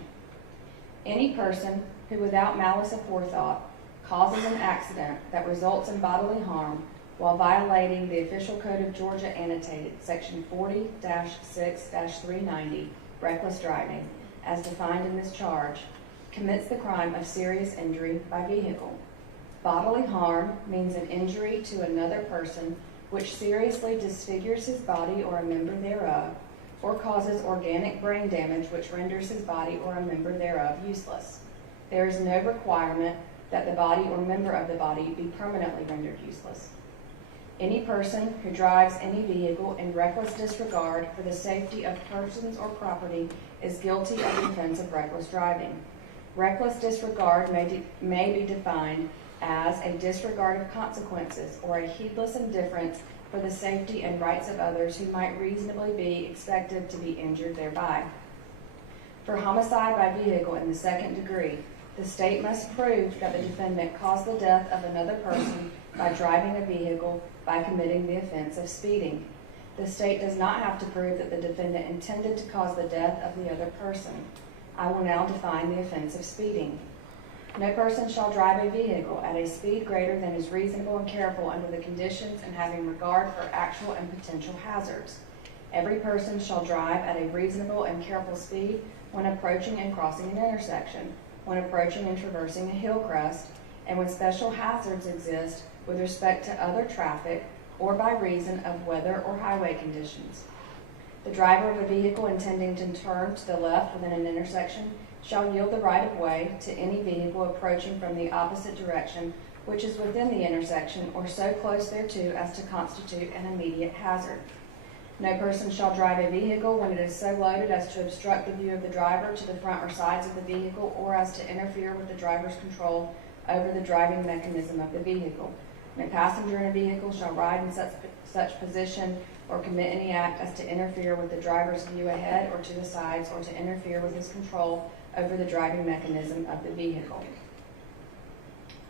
Any person who, without malice aforethought, causes an accident that results in bodily harm while violating the Official Code of Georgia annotated Section 40-6-390, reckless driving, as defined in this charge, commits the crime of serious injury by vehicle. Bodily harm means an injury to another person which seriously disfigures his body or a member thereof, or causes organic brain damage which renders his body or a member thereof useless. There is no requirement that the body or member of the body be permanently rendered useless. Any person who drives any vehicle in reckless disregard for the safety of persons or property is guilty of the offense of reckless driving. Reckless disregard may be defined as a disregard of consequences or a heedless indifference for the safety and rights of others who might reasonably be expected to be injured thereby. For homicide by vehicle in the second degree, the state must prove that the defendant caused the death of another person by driving a vehicle by committing the offense of speeding. The state does not have to prove that the defendant intended to cause the death of the other person. I will now define the offense of speeding. No person shall drive a vehicle at a speed greater than is reasonable and careful under the conditions and having regard for actual and potential hazards. Every person shall drive at a reasonable and careful speed when approaching and crossing an intersection, when approaching and traversing a hill crest, and when special hazards exist with respect to other traffic or by reason of weather or highway conditions. The driver of a vehicle intending to turn to the left within an intersection shall yield the right of way to any vehicle approaching from the opposite direction which is within the intersection or so close thereto as to constitute an immediate hazard. No person shall drive a vehicle when it is so loaded as to obstruct the view of the driver to the front or sides of the vehicle or as to interfere with the driver's control over the driving mechanism of the vehicle. No passenger in a vehicle shall ride in such position or commit any act as to interfere with the driver's view ahead or to the sides, or to interfere with his control over the driving mechanism of the vehicle.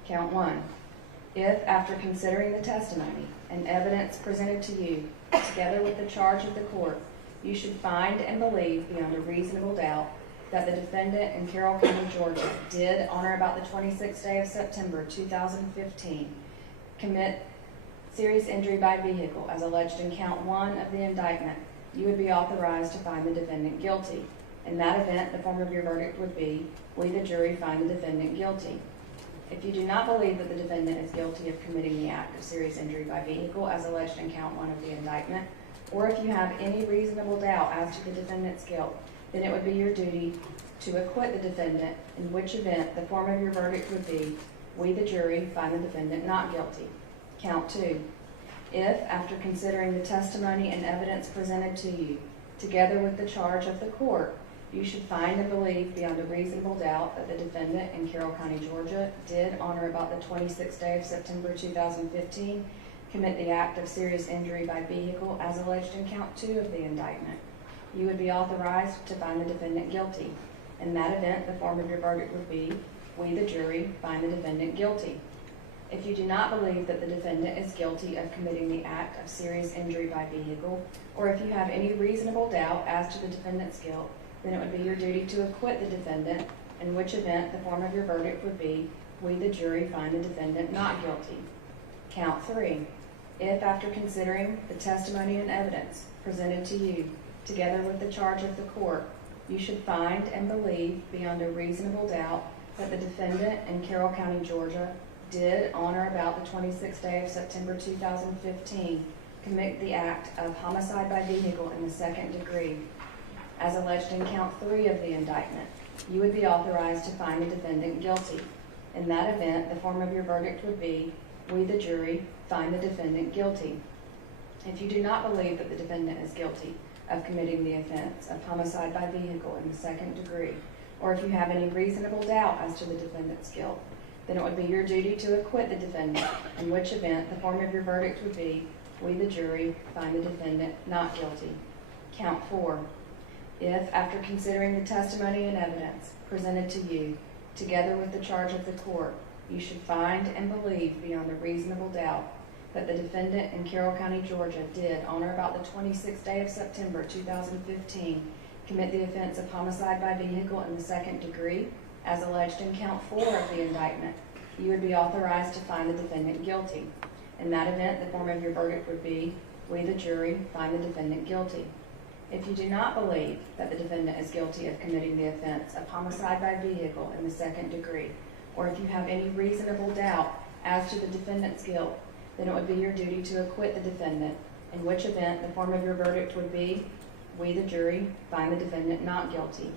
Count 1. If, after considering the testimony and evidence presented to you, together with the charge of the court, you should find and believe beyond a reasonable doubt that the defendant in Carroll County, Georgia, did, on or about the 26th day of September 2015, commit serious injury by vehicle as alleged in count 1 of the indictment, you would be authorized to find the defendant guilty. In that event, the form of your verdict would be, we, the jury, find the defendant guilty. If you do not believe that the defendant is guilty of committing the act of serious injury by vehicle as alleged in count 1 of the indictment, or if you have any reasonable doubt as to the defendant's guilt, then it would be your duty to acquit the defendant, in which event the form of your verdict would be, we, the jury, find the defendant not guilty. Count 2. If, after considering the testimony and evidence presented to you, together with the charge of the court, you should find and believe beyond a reasonable doubt that the defendant in Carroll County, Georgia, did, on or about the 26th day of September 2015, commit the act of serious injury by vehicle as alleged in count 2 of the indictment, you would be authorized to find the defendant guilty. In that event, the form of your verdict would be, we, the jury, find the defendant guilty. If you do not believe that the defendant is guilty of committing the act of serious injury by vehicle, or if you have any reasonable doubt as to the defendant's guilt, then it would be your duty to acquit the defendant, in which event the form of your verdict would be, we, the jury, find the defendant not guilty. Count 3. If, after considering the testimony and evidence presented to you, together with the charge of the court, you should find and believe beyond a reasonable doubt that the defendant in Carroll County, Georgia, did, on or about the 26th day of September 2015, commit the act of homicide by vehicle in the second degree, as alleged in count 3 of the indictment, you would be authorized to find the defendant guilty. In that event, the form of your verdict would be, we, the jury, find the defendant guilty. If you do not believe that the defendant is guilty of committing the offense of homicide by vehicle in the second degree, or if you have any reasonable doubt as to the defendant's guilt, then it would be your duty to acquit the defendant, in which event the form of your verdict would be, we, the jury, find the defendant not guilty. Count 4. If, after considering the testimony and evidence presented to you, together with the charge of the court, you should find and believe beyond a reasonable doubt that the defendant in Carroll County, Georgia, did, on or about the 26th day of September 2015, commit the offense of homicide by vehicle in the second degree, as alleged in count 4 of the indictment, you would be authorized to find the defendant guilty. In that event, the form of your verdict would be, we, the jury, find the defendant guilty. If you do not believe that the defendant is guilty of committing the offense of homicide by vehicle in the second degree, or if you have any reasonable doubt as to the defendant's guilt, then it would be your duty to acquit the defendant, in which event the form of your verdict would be, we, the jury, find the defendant not guilty.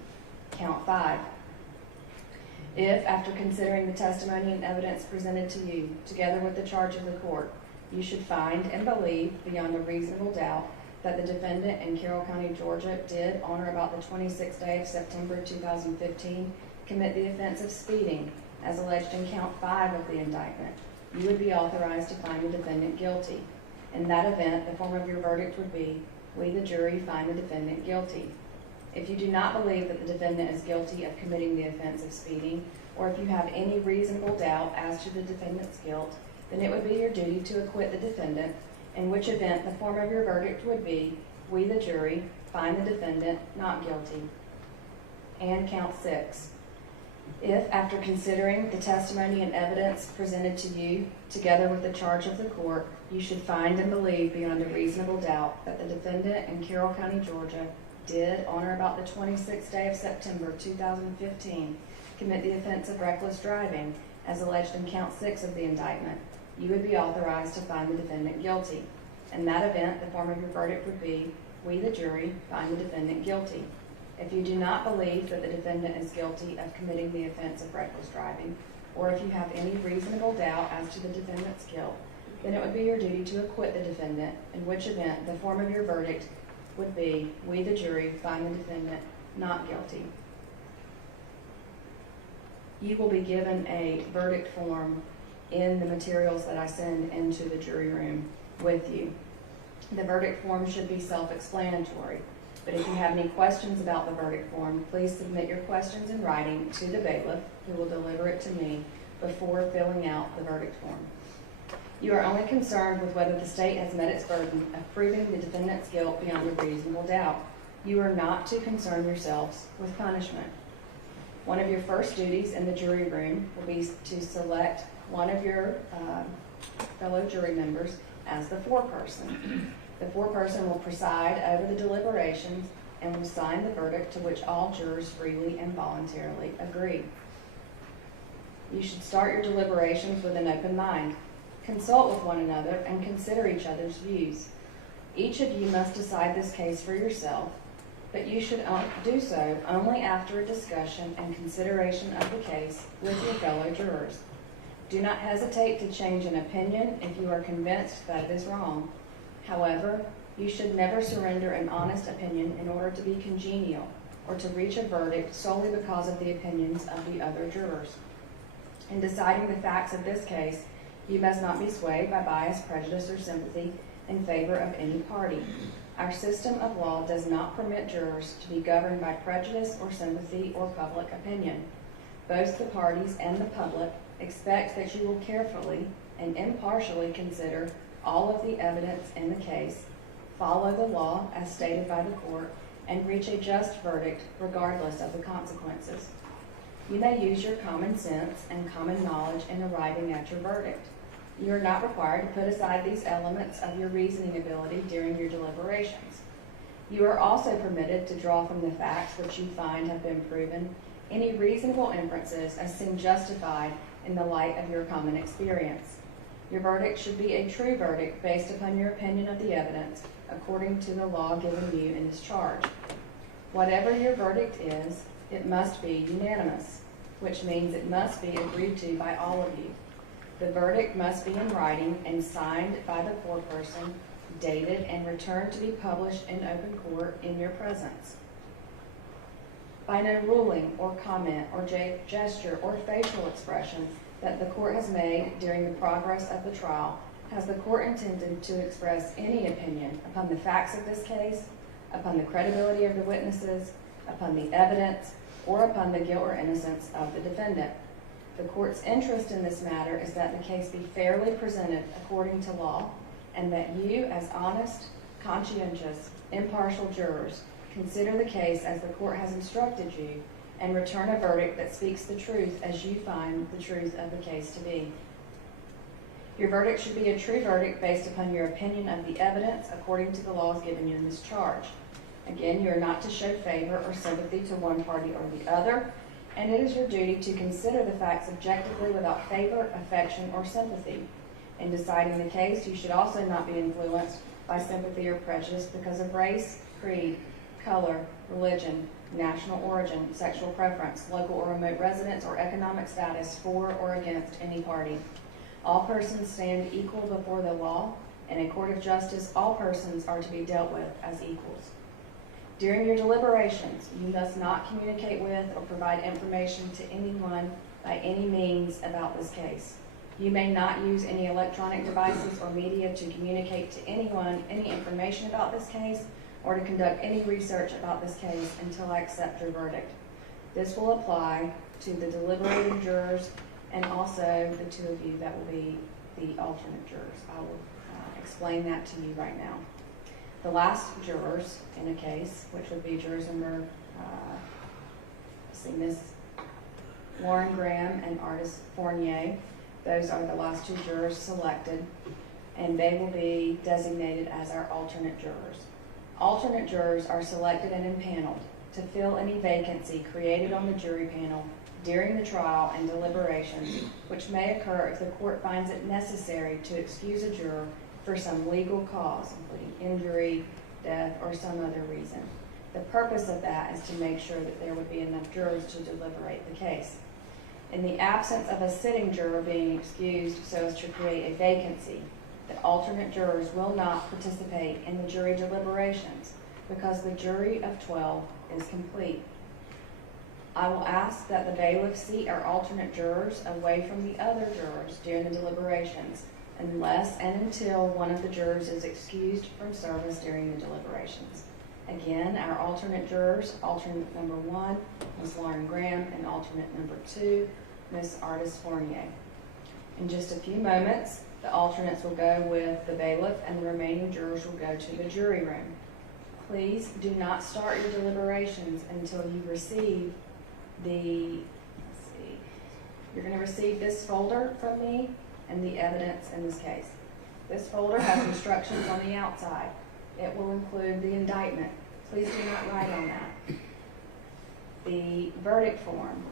Count 5. If, after considering the testimony and evidence presented to you, together with the charge of the court, you should find and believe beyond a reasonable doubt that the defendant in Carroll County, Georgia, did, on or about the 26th day of September 2015, commit the offense of speeding, as alleged in count 5 of the indictment, you would be authorized to find the defendant guilty. In that event, the form of your verdict would be, we, the jury, find the defendant guilty. If you do not believe that the defendant is guilty of committing the offense of speeding, or if you have any reasonable doubt as to the defendant's guilt, then it would be your duty to acquit the defendant, in which event the form of your verdict would be, we, the jury, find the defendant not guilty. And count 6. If, after considering the testimony and evidence presented to you, together with the charge of the court, you should find and believe beyond a reasonable doubt that the defendant in Carroll County, Georgia, did, on or about the 26th day of September 2015, commit the offense of reckless driving, as alleged in count 6 of the indictment, you would be authorized to find the defendant guilty. In that event, the form of your verdict would be, we, the jury, find the defendant guilty. If you do not believe that the defendant is guilty of committing the offense of reckless driving, or if you have any reasonable doubt as to the defendant's guilt, then it would be your duty to acquit the defendant, in which event the form of your verdict would be, we, the jury, find the defendant not guilty. You will be given a verdict form in the materials that I send into the jury room with you. The verdict form should be self-explanatory, but if you have any questions about the verdict form, please submit your questions in writing to the bailiff, who will deliver it to me before filling out the verdict form. You are only concerned with whether the state has met its burden of proving the defendant's guilt beyond a reasonable doubt. You are not to concern yourselves with punishment. One of your first duties in the jury room will be to select one of your fellow jury members as the foreperson. The foreperson will preside over the deliberations and will sign the verdict to which all jurors freely and voluntarily agree. You should start your deliberations with an open mind. Consult with one another and consider each other's views. Each of you must decide this case for yourself, but you should do so only after a discussion and consideration of the case with your fellow jurors. Do not hesitate to change an opinion if you are convinced that it is wrong. However, you should never surrender an honest opinion in order to be congenial or to reach a verdict solely because of the opinions of the other jurors. In deciding the facts of this case, you must not be swayed by bias, prejudice, or sympathy in favor of any party. Our system of law does not permit jurors to be governed by prejudice or sympathy or public opinion. Both the parties and the public expect that you will carefully and impartially consider all of the evidence in the case, follow the law as stated by the court, and reach a just verdict regardless of the consequences. You may use your common sense and common knowledge in arriving at your verdict. You are not required to put aside these elements of your reasoning ability during your deliberations. You are also permitted to draw from the facts which you find have been proven any reasonable inferences as seem justified in the light of your common experience. Your verdict should be a true verdict based upon your opinion of the evidence according to the law given you in this charge. Whatever your verdict is, it must be unanimous, which means it must be agreed to by all of you. The verdict must be in writing and signed by the foreperson, dated, and returned to be published in open court in your presence. By no ruling or comment or gesture or facial expression that the court has made during the progress of the trial has the court intended to express any opinion upon the facts of this case, upon the credibility of the witnesses, upon the evidence, or upon the guilt or innocence of the defendant. The court's interest in this matter is that the case be fairly presented according to law, and that you, as honest, conscientious, impartial jurors, consider the case as the court has instructed you, and return a verdict that speaks the truth as you find the truth of the case to be. Your verdict should be a true verdict based upon your opinion of the evidence according to the laws given you in this charge. Again, you are not to show favor or sympathy to one party or the other, and it is your duty to consider the facts objectively without favor, affection, or sympathy. In deciding the case, you should also not be influenced by sympathy or prejudice because of race, creed, color, religion, national origin, sexual preference, local or remote residence, or economic status for or against any party. All persons stand equal before the law. In a court of justice, all persons are to be dealt with as equals. During your deliberations, you must not communicate with or provide information to anyone by any means about this case. You may not use any electronic devices or media to communicate to anyone any information about this case or to conduct any research about this case until I accept your verdict. This will apply to the deliberating jurors and also the two of you that will be the alternate jurors. I will explain that to you right now. The last jurors in a case, which would be jurors number, Ms. Lauren Graham and Artis Fournier, those are the last two jurors selected, and they will be designated as our alternate jurors. Alternate jurors are selected and impaneled to fill any vacancy created on the jury panel during the trial and deliberations, which may occur if the court finds it necessary to excuse a juror for some legal cause, including injury, death, or some other reason. The purpose of that is to make sure that there would be enough jurors to deliberate the case. In the absence of a sitting juror being excused so as to create a vacancy, the alternate jurors will not participate in the jury deliberations because the jury of 12 is complete. I will ask that the bailiff seat our alternate jurors away from the other jurors during the deliberations, unless and until one of the jurors is excused from service during the deliberations. Again, our alternate jurors, alternate number 1, Ms. Lauren Graham, and alternate number 2, Ms. Artis Fournier. In just a few moments, the alternates will go with the bailiff and the remaining jurors will go to the jury room. Please do not start your deliberations until you receive you're going to receive this folder from me and the evidence in this case. This folder has instructions on the outside. It will include the indictment. Please do not write on that. The verdict form.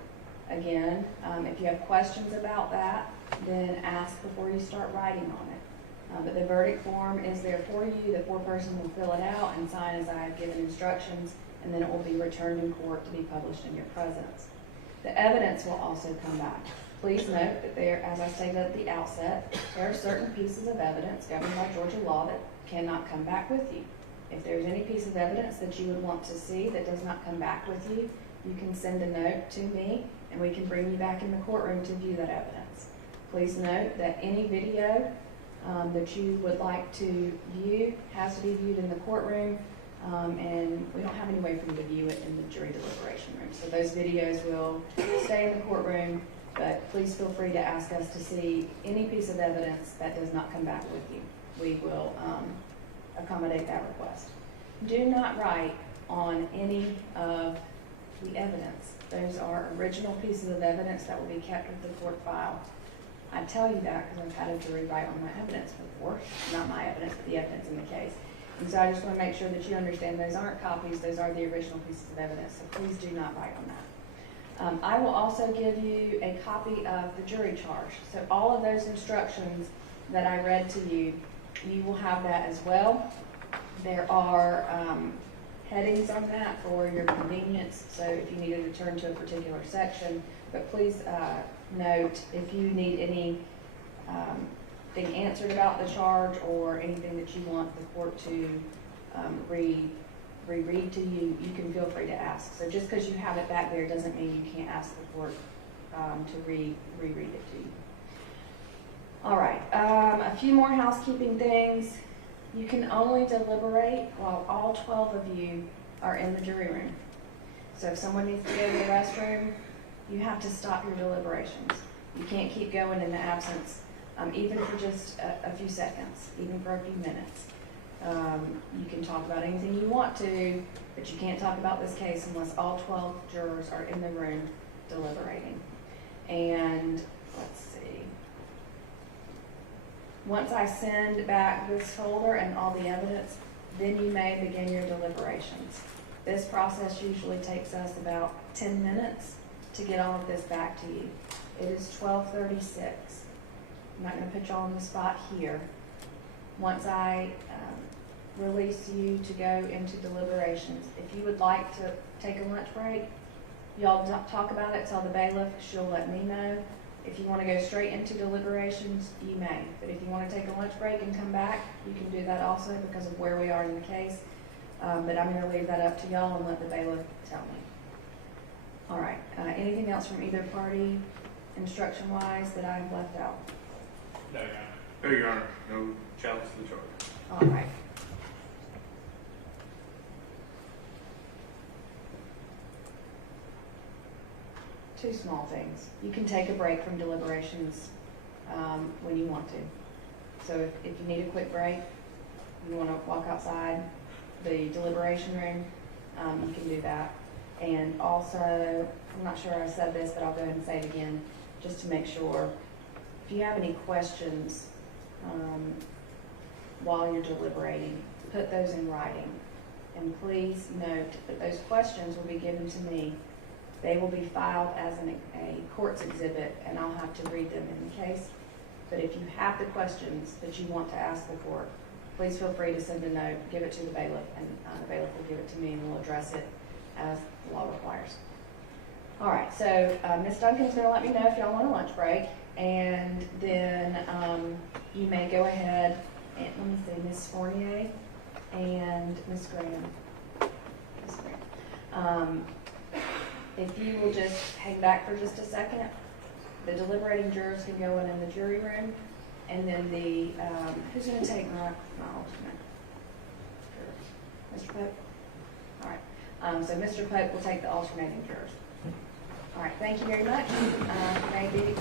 Again, if you have questions about that, then ask before you start writing on it. But the verdict form is there for you. The foreperson will fill it out and sign as I have given instructions, and then it will be returned in court to be published in your presence. The evidence will also come back. Please note that there, as I stated at the outset, there are certain pieces of evidence governed by Georgia law that cannot come back with you. If there's any piece of evidence that you would want to see that does not come back with you, you can send a note to me and we can bring you back in the courtroom to view that evidence. Please note that any video that you would like to view has to be viewed in the courtroom, and we don't have any way for you to view it in the jury deliberation room. So those videos will stay in the courtroom, but please feel free to ask us to see any piece of evidence that does not come back with you. We will accommodate that request. Do not write on any of the evidence. Those are original pieces of evidence that will be kept with the court file. I tell you that because I've had a jury write on my evidence before. Not my evidence, but the evidence in the case. And so I just want to make sure that you understand those aren't copies, those are the original pieces of evidence. So please do not write on that. I will also give you a copy of the jury charge. So all of those instructions that I read to you, you will have that as well. There are headings on that for your convenience, so if you needed to turn to a particular section. But please note, if you need any thing answered about the charge or anything that you want the court to reread to you, you can feel free to ask. So just because you have it back there doesn't mean you can't ask the court to reread it to you. All right, a few more housekeeping things. You can only deliberate while all 12 of you are in the jury room. So if someone needs to go to the restroom, you have to stop your deliberations. You can't keep going in the absence, even for just a few seconds, even for a few minutes. You can talk about anything you want to, but you can't talk about this case unless all 12 jurors are in the room deliberating. And let's see. Once I send back this folder and all the evidence, then you may begin your deliberations. This process usually takes us about 10 minutes to get all of this back to you. It is 12:36. I'm not going to put y'all on the spot here. Once I release you to go into deliberations, if you would like to take a lunch break, y'all talk about it, tell the bailiff, she'll let me know. If you want to go straight into deliberations, you may. But if you want to take a lunch break and come back, you can do that also because of where we are in the case. But I'm going to leave that up to y'all and let the bailiff tell me. All right. Anything else from either party, instruction-wise, that I've left out? No, Your Honor. No, Your Honor. No challenge to the charge. All right. Two small things. You can take a break from deliberations when you want to. So if you need a quick break, you want to walk outside the deliberation room, you can do that. And also, I'm not sure I said this, but I'll go ahead and say it again, just to make sure. If you have any questions while you're deliberating, put those in writing. And please note that those questions will be given to me. They will be filed as a court's exhibit, and I'll have to read them in the case. But if you have the questions that you want to ask the court, please feel free to send a note, give it to the bailiff, and the bailiff will give it to me, and we'll address it as the law requires. All right, so Ms. Duncan's going to let me know if y'all want a lunch break, and then you may go ahead and, let me see, Ms. Fournier and Ms. Graham. Ms. Graham. If you will just hang back for just a second, the deliberating jurors can go in the jury room, and then the, who's going to take my alternate? Mr. Pope? All right. So Mr. Pope will take the alternating jurors. All right, thank you very much. Maybe.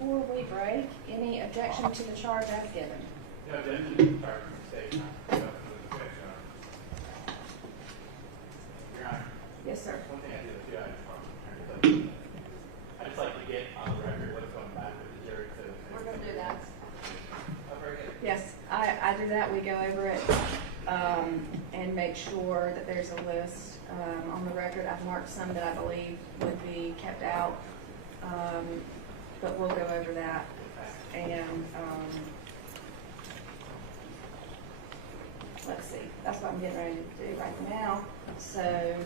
Before we break, any objection to the charge as given? No objection to the charge mistake. Your Honor, Yes, sir. one thing I do too, I just like to get on the record what's going back with the jury. So We're going to do that. Oh, very good. Yes, I do that. We go over it and make sure that there's a list on the record. I've marked some that I believe would be kept out, but we'll go over that. And let's see, that's what I'm getting ready to do right now. So,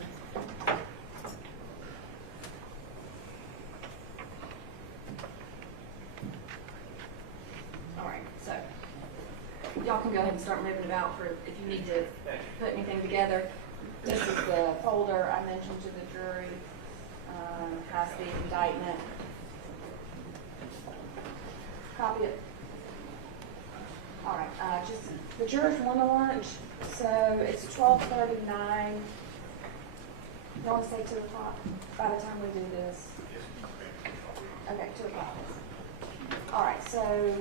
all right, so y'all can go ahead and start moving about for if you need to put anything together. This is the folder I mentioned to the jury, has the indictment. Copy it. All right, just the jurors want to lunch, so it's 12:39. You want to say 2 o'clock by the time we do this? Okay, 2 o'clock. All right, so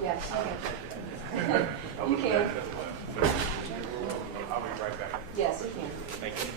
yes, okay. You can. I'll be right back. Yes, you can. Thank you.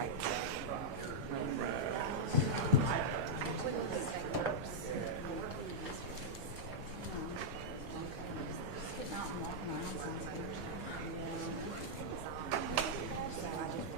Right. Getting out and walking around sounds good. So I just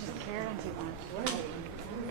just care too much.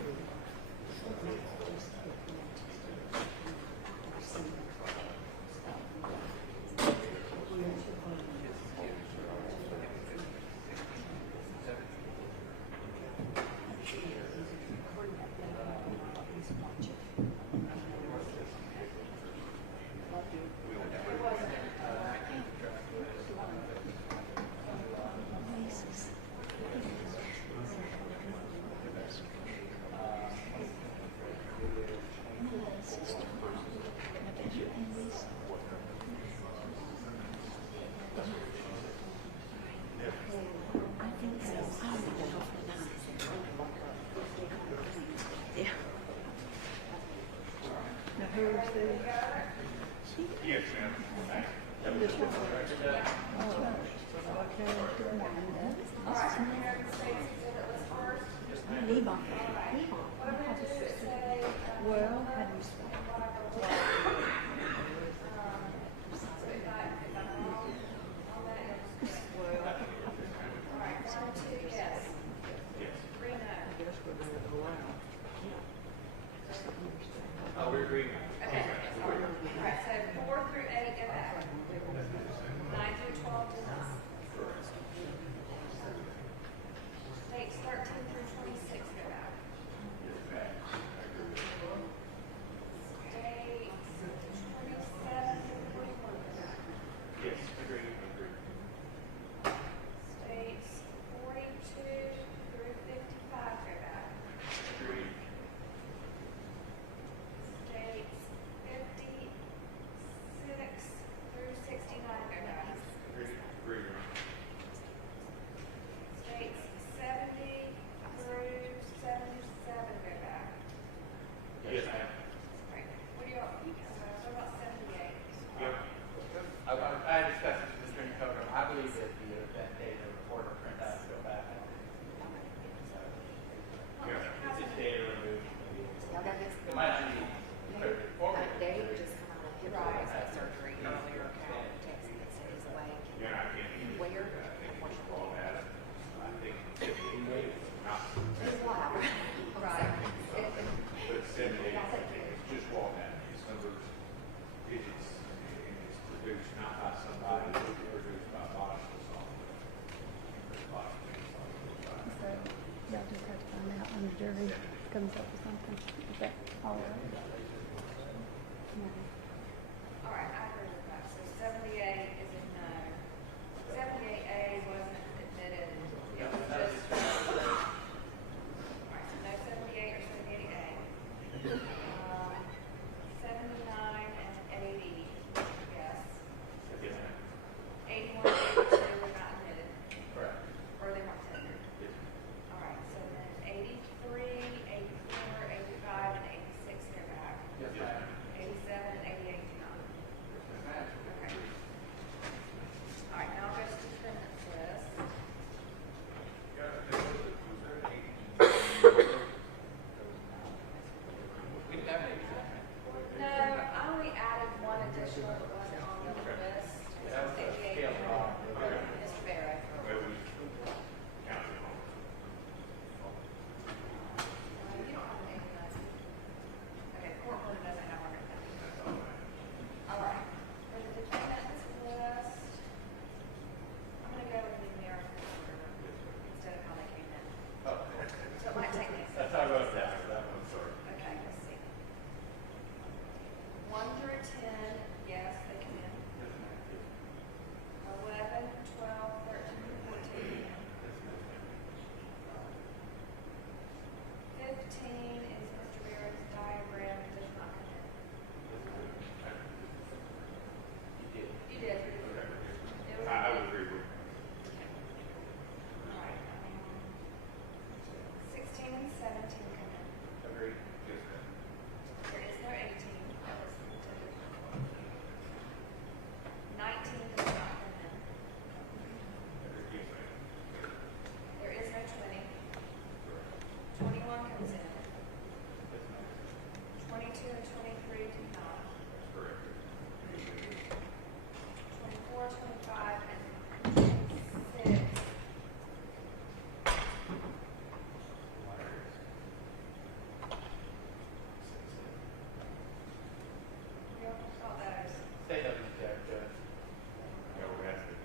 Now, who's the? Yes, ma'am. Well, Oh, we're agreeing. Okay. All right, so 4 through 8 go back. 9 through 12 do not. States 13 through 26 go back. States 27 through 41 go back. Yes, agreed. States 42 through 55 go back. Agreed. States 56 through 69 go back. Agreed. States 70 through 77 go back. Yes, ma'am. Right. What do you all, what about 78? Yep. I discussed this with Mr. Coder. I believe that that data report or print out go back. It's just data removed. It might not be forward. Dave just come out of hip replacement surgery earlier, texted that said he's awake. Yeah, I can't. Where? All that. I think not. His lab. Right. But 78, just walk out. His numbers, digits, and it's produced not by somebody, it's produced by biological software. So y'all just have to find out when the jury comes up with something. Is that all right? All right, I heard of that. So 78 is a no. 78A wasn't admitted. It was just, all right, so no 78 or 78A. 79 and 80, yes. Yes, ma'am. 81 and 82 were not admitted, Correct. or they weren't tendered. Yes. All right, so then 83, 84, 85, and 86 go back. Yes, ma'am. 87 and 88 do not. Yes, ma'am. Okay. All right, now I'll go to the defendant's list. 15 is Mr. Barrett's diagram, it does not come in. You did. It was. I would agree with. All right. 16 and 17 come in. Agreed. Yes, ma'am. There is no 18. That was intended. 19 does not come in. Yes, ma'am. There is no 20. 21 comes in. 22 and 23 do not. That's correct. 24, 25, and 26. We almost got those. They don't check, Yeah, we asked it.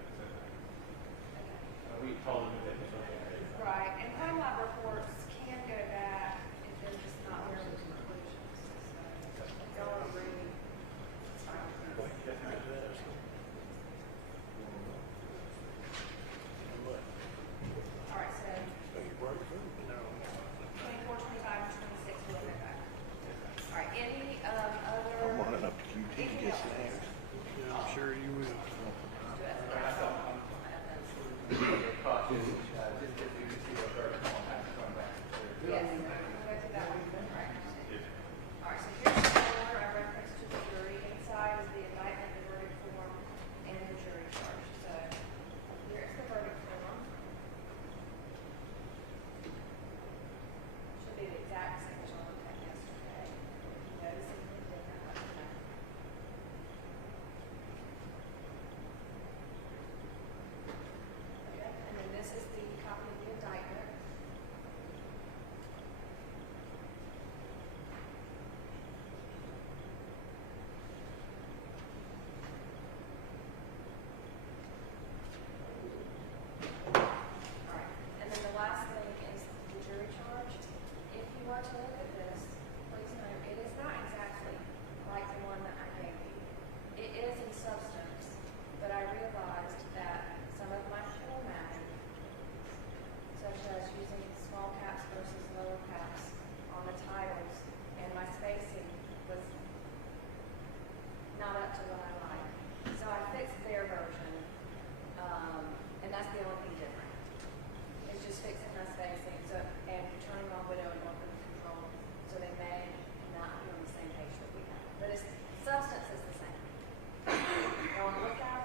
we told them that they don't check. Right, and crime lab reports can go back if they're just not where the conclusions. So, if y'all agree, it's fine. All right, so 24, 25, and 26 will go back. All right, any other? I'm running up to QT anything just else? there. Yeah, I'm sure you will. Do it. Cautious, just if you can see what's going to come back. Yes.